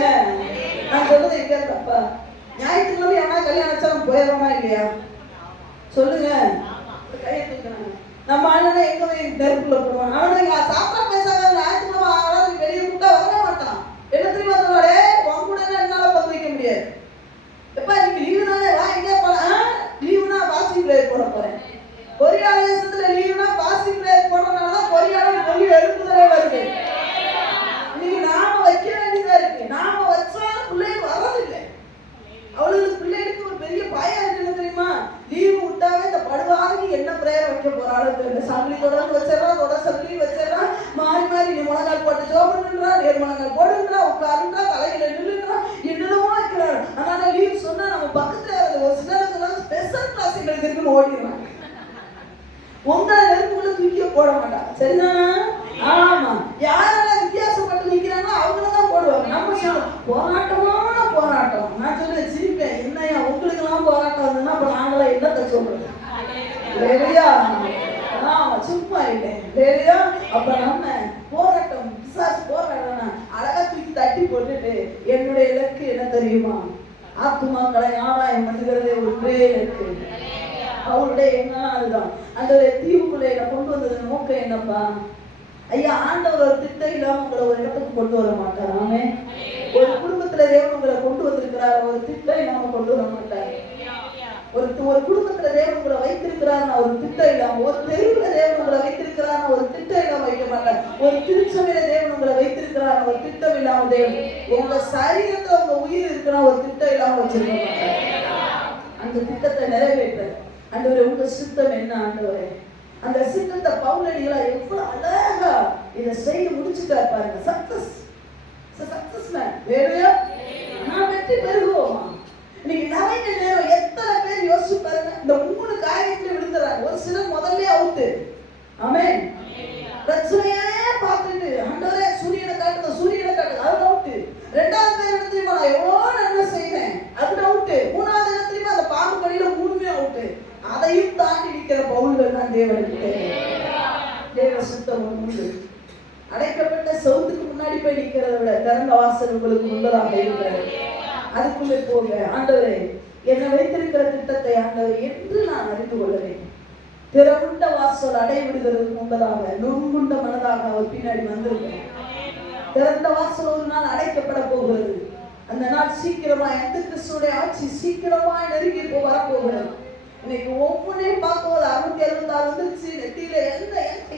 நான் சொல்றது எங்க தப்பா? ஞாயிற்றுக்கிழமை எவனா கல்யாணம் வச்சா போயிடுறோமா இல்லையா? சொல்லுங்க. கையை தூக்குறாங்க. நம்ம ஆளுநரை எங்க போய் நெருப்புல போடுவான். அவனுக்கு சாத்ராக் மேஷாக் ஞாயிற்றுக்கிழமை ஆராதனை வெளியே கூட்டா வரவே மாட்டான். என்ன தெரியுமா சொல்லுவாடே, உன் கூட என்னால பங்கு வைக்க முடியாது. எப்ப நீங்க லீவு தானே வா, எங்கே போலாம்? லீவுனா பாசிங் பிரேயர் போட போறேன். கொரியா தேசத்துல லீவுனா பாசிங் பிரேயர் போடுறதுனாலதான் கொரியாவில் மொழி எழுப்புதலே வருது. இன்னைக்கு நாம வைக்க வேண்டியதா இருக்கு. நாம வச்சாலும் பிள்ளைங்க வரதில்லை. அவளுக்கு பிள்ளைகளுக்கு ஒரு பெரிய பயம் இருக்குன்னு தெரியுமா? லீவு விட்டாவே இந்த படுவாங்க என்ன பிரேயர் வைக்க போறாளுக்கு. இந்த சங்கிலி தொடர்ந்து வச்சிடறான், தொடர் சங்கிலி வச்சிடறான், மாறி மாறி நீ முழங்கால் போட்டு ஜோபன்ன்றா, நேர் முழங்கால் போடுன்றா, உட்காருன்றா, தலையில நில்லுன்றா, என்னென்னமோ வைக்கிறாரு. அதனால லீவ் சொன்னா நம்ம பக்கத்துல ஒரு சிலருக்கு ஸ்பெஷல் கிளாஸ் எங்களுக்கு இருக்குன்னு ஓடிடுறாங்க. உங்களை நெருப்புக்குள்ள தூக்கிய போட மாட்டாங்க. சரிதானா? ஆமா. யாரெல்லாம் வித்தியாசப்பட்டு நிக்கிறாங்களோ அவங்களதான் போடுவாங்க. நம்ம சொல்லுவோம் போராட்டமான போராட்டம். நான் சொல்லுவேன் சிரிப்பேன், என்னையா உங்களுக்கு எல்லாம் போராட்டம் வந்ததுன்னா அப்ப நாங்களாம் என்னத்தை சொல்றது? இல்லையா? ஆமா, சும்மா இல்லை இல்லையா? அப்ப நம்ம போராட்டம் பிசாசு போராட்டம் அழகா தூக்கி தட்டி போட்டுட்டு என்னுடைய இலக்கு என்ன தெரியுமா? ஆத்துமாக்களை ஆதாயம் பண்ணுகிறதே ஒன்றே இருக்கு. அவருடைய எண்ணம் அதுதான். அந்த தீவுக்குள்ளே கொண்டு வந்தது நோக்கம் என்னப்பா? ஐயா, ஆண்டவர் ஒரு திட்டம் இல்லாம உங்களை ஒரு இடத்துக்கு கொண்டு வர மாட்டார். ஆமே. ஒரு குடும்பத்துல தேவன் உங்களை கொண்டு வந்திருக்கிறார், ஒரு திட்டம் இல்லாம கொண்டு வர மாட்டார். ஒரு குடும்பத்துல தேவன் உங்களை வைத்திருக்கிறார், ஒரு திட்டம் இல்லாம, ஒரு தெருவுல தேவன் உங்களை வைத்திருக்கிறார், ஒரு திட்டம் இல்லாம வைக்க மாட்டார். ஒரு திருச்சபையில தேவன் உங்களை வைத்திருக்கிறார், ஒரு திட்டம் இல்லாம தேவன் உங்க சரீரத்துல உங்க உயிர் இருக்கிற ஒரு திட்டம் இல்லாம வச்சிருக்க மாட்டார். அந்த திட்டத்தை நிறைவேற்ற ஆண்டவரே உங்க சித்தம் என்ன ஆண்டவரே? அந்த சித்தத்தை பவுலடிகளா எவ்வளவு அழகா இதை செய்து முடிச்சுட்டா பாருங்க. Success man. வேறையா நான் வெற்றி பெறுவோமா? இன்னைக்கு நிறைய நேரம் எத்தனை பேர் யோசிச்சு பாருங்க, இந்த 3 காரியத்துல விழுந்துறாங்க. ஒரு சிலர் முதல்ல அவுட்டு. ஆமென். பிரச்சனையே பார்த்துட்டு ஆண்டவரே சூரியனை காட்டுங்க, சூரியனை காட்டுங்க, அது அவுட்டு. 2வது பேர் என்ன தெரியுமா? நான் எவ்வளோ நன்மை செய்வேன், அது அவுட்டு. 3வது என்ன தெரியுமா? அந்த பாம்பு கடியில 3மே அவுட்டு. அதையும் தாண்டி நிற்கிற பவுல்கள் தான் தேவனுக்கு தேவ சுத்தம் உண்டு. அடைக்கப்பட்ட சவுத்துக்கு முன்னாடி போய் நிற்கிறத விட திறந்த வாசல் உங்களுக்கு உள்ளதாக இருக்கிறது. அதுக்குள்ளே போங்க. ஆண்டவரே என்னை வைத்திருக்கிற திட்டத்தை ஆண்டவர் என்று நான் அறிந்து கொள்கிறேன். திறமுண்ட வாசல் அடைவிடுகிறது முன்பதாக நுண்குண்ட மனதாக அவர் பின்னாடி வந்திருக்கிறேன். திறந்த வாசல் ஒரு நாள் அடைக்கப்பட போகிறது. அந்த நாள் சீக்கிரமா எந்த கிறிஸ்துடைய ஆட்சி சீக்கிரமா நெருங்கி வரப்போகிறது. இன்னைக்கு ஒவ்வொன்றையும் பார்க்கும்போது 666 வந்துருச்சு, நெத்தியில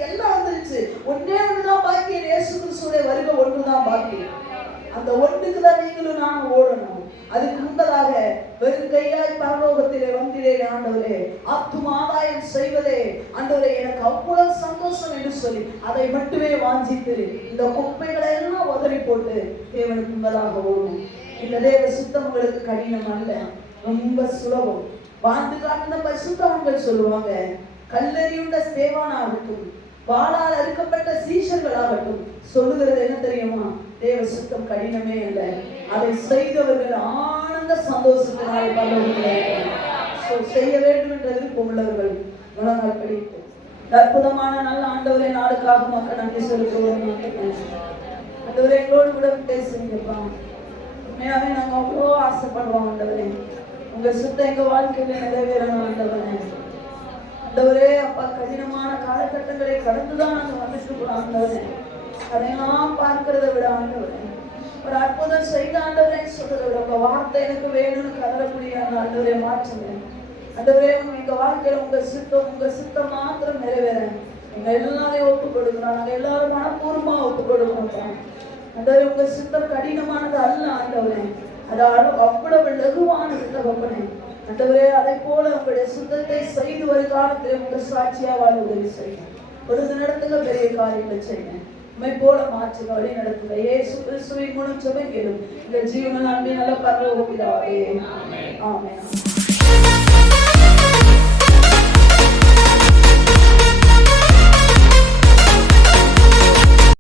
எல்லாம் வந்துருச்சு. ஒன்னே ஒண்ணுதான் பாக்கி, இயேசு கிறிஸ்துடைய வருகை ஒன்றுதான் பாக்கி. அந்த ஒன்றுக்குதான் நீங்களும் நானும் ஓடணும். அதுக்கு முன்பதாக வெறும் கையாய் பரலோகத்திலே வந்து பண்ணுகிறேன் ஆண்டவரே, ஆத்தும ஆதாயம் செய்வதே ஆண்டவரே எனக்கு அவ்வளவு சந்தோஷம் என்று சொல்லி அதை மட்டுமே வாஞ்சித்து இந்த குப்பைகளை எல்லாம் உதறி போட்டு தேவனுக்கு முன்பதாக ஓடும். இந்த தேவ சித்தம் உங்களுக்கு கடினம் அல்ல, ரொம்ப சுலபம். வாழ்ந்து காட்டின பரிசுத்தவான்கள் சொல்லுவாங்க, கல்லெறியுண்ட ஸ்தேவானாகட்டும், வாளால் அறுக்கப்பட்ட சீஷர்களாகட்டும் சொல்லுகிறது என்ன தெரியுமா? தேவ சித்தம் கடினமே அல்ல, அதை செய்தவர்கள் ஆனந்த சந்தோஷத்தினால் செய்ய வேண்டும் என்ற விருப்பம் உள்ளவர்கள் உலகால் படித்து அற்புதமான நல்ல ஆண்டவரை நாளுக்காக மக்கள் நன்றி செலுத்துவோம். ஆண்டவரை எங்களோடு கூட பேசுங்கப்பா. உண்மையாவே நாங்க அவ்வளோ ஆசைப்படுவோம் ஆண்டவரே, உங்க சித்தம் எங்க வாழ்க்கையில நிறைவேறணும் ஆண்டவரே. ஆண்டவரே அப்பா, கடினமான காலகட்டங்களை கடந்துதான் நாங்க வந்துட்டு ஆண்டவரே, அதையெல்லாம் பார்க்கிறத விட ஆண்டவரே ஒரு அற்புதம் செய்த ஆண்டவரே சொல்றத விட உங்க வார்த்தை எனக்கு வேணும்னு கதறக்கூடிய ஆண்டவரே மாற்றுங்க. ஆண்டவரே எங்க வாழ்க்கையில உங்க சித்தம் மாத்திரம் நிறைவேற எங்க எல்லாரையும் ஒப்பு கொடுக்கணும். நாங்க எல்லாரும் மனப்பூர்வமா ஒப்பு கொடுக்கணும் ஆண்டவரே. உங்க சித்தம் கடினமானது அல்ல ஆண்டவரே, அதாவது அவ்வளவு லகுவானது தகப்பனே. ஆண்டவரே அதை போல உங்களுடைய சுத்தத்தை செய்து வரும் காலத்தில் உங்க சாட்சியா வாழ உதவி செய்யுங்க. ஒரு நடத்துங்க, பெரிய காரியங்களை செய்யுங்க, உண்மை போல மாற்றுங்க, வழி நடத்துங்க. இயேசு கிறிஸ்துவின் மூலம் ஜெபம் கேளும் இந்த ஜீவன நம்பி நல்ல பரலோக பிதாவே. ஆமென்.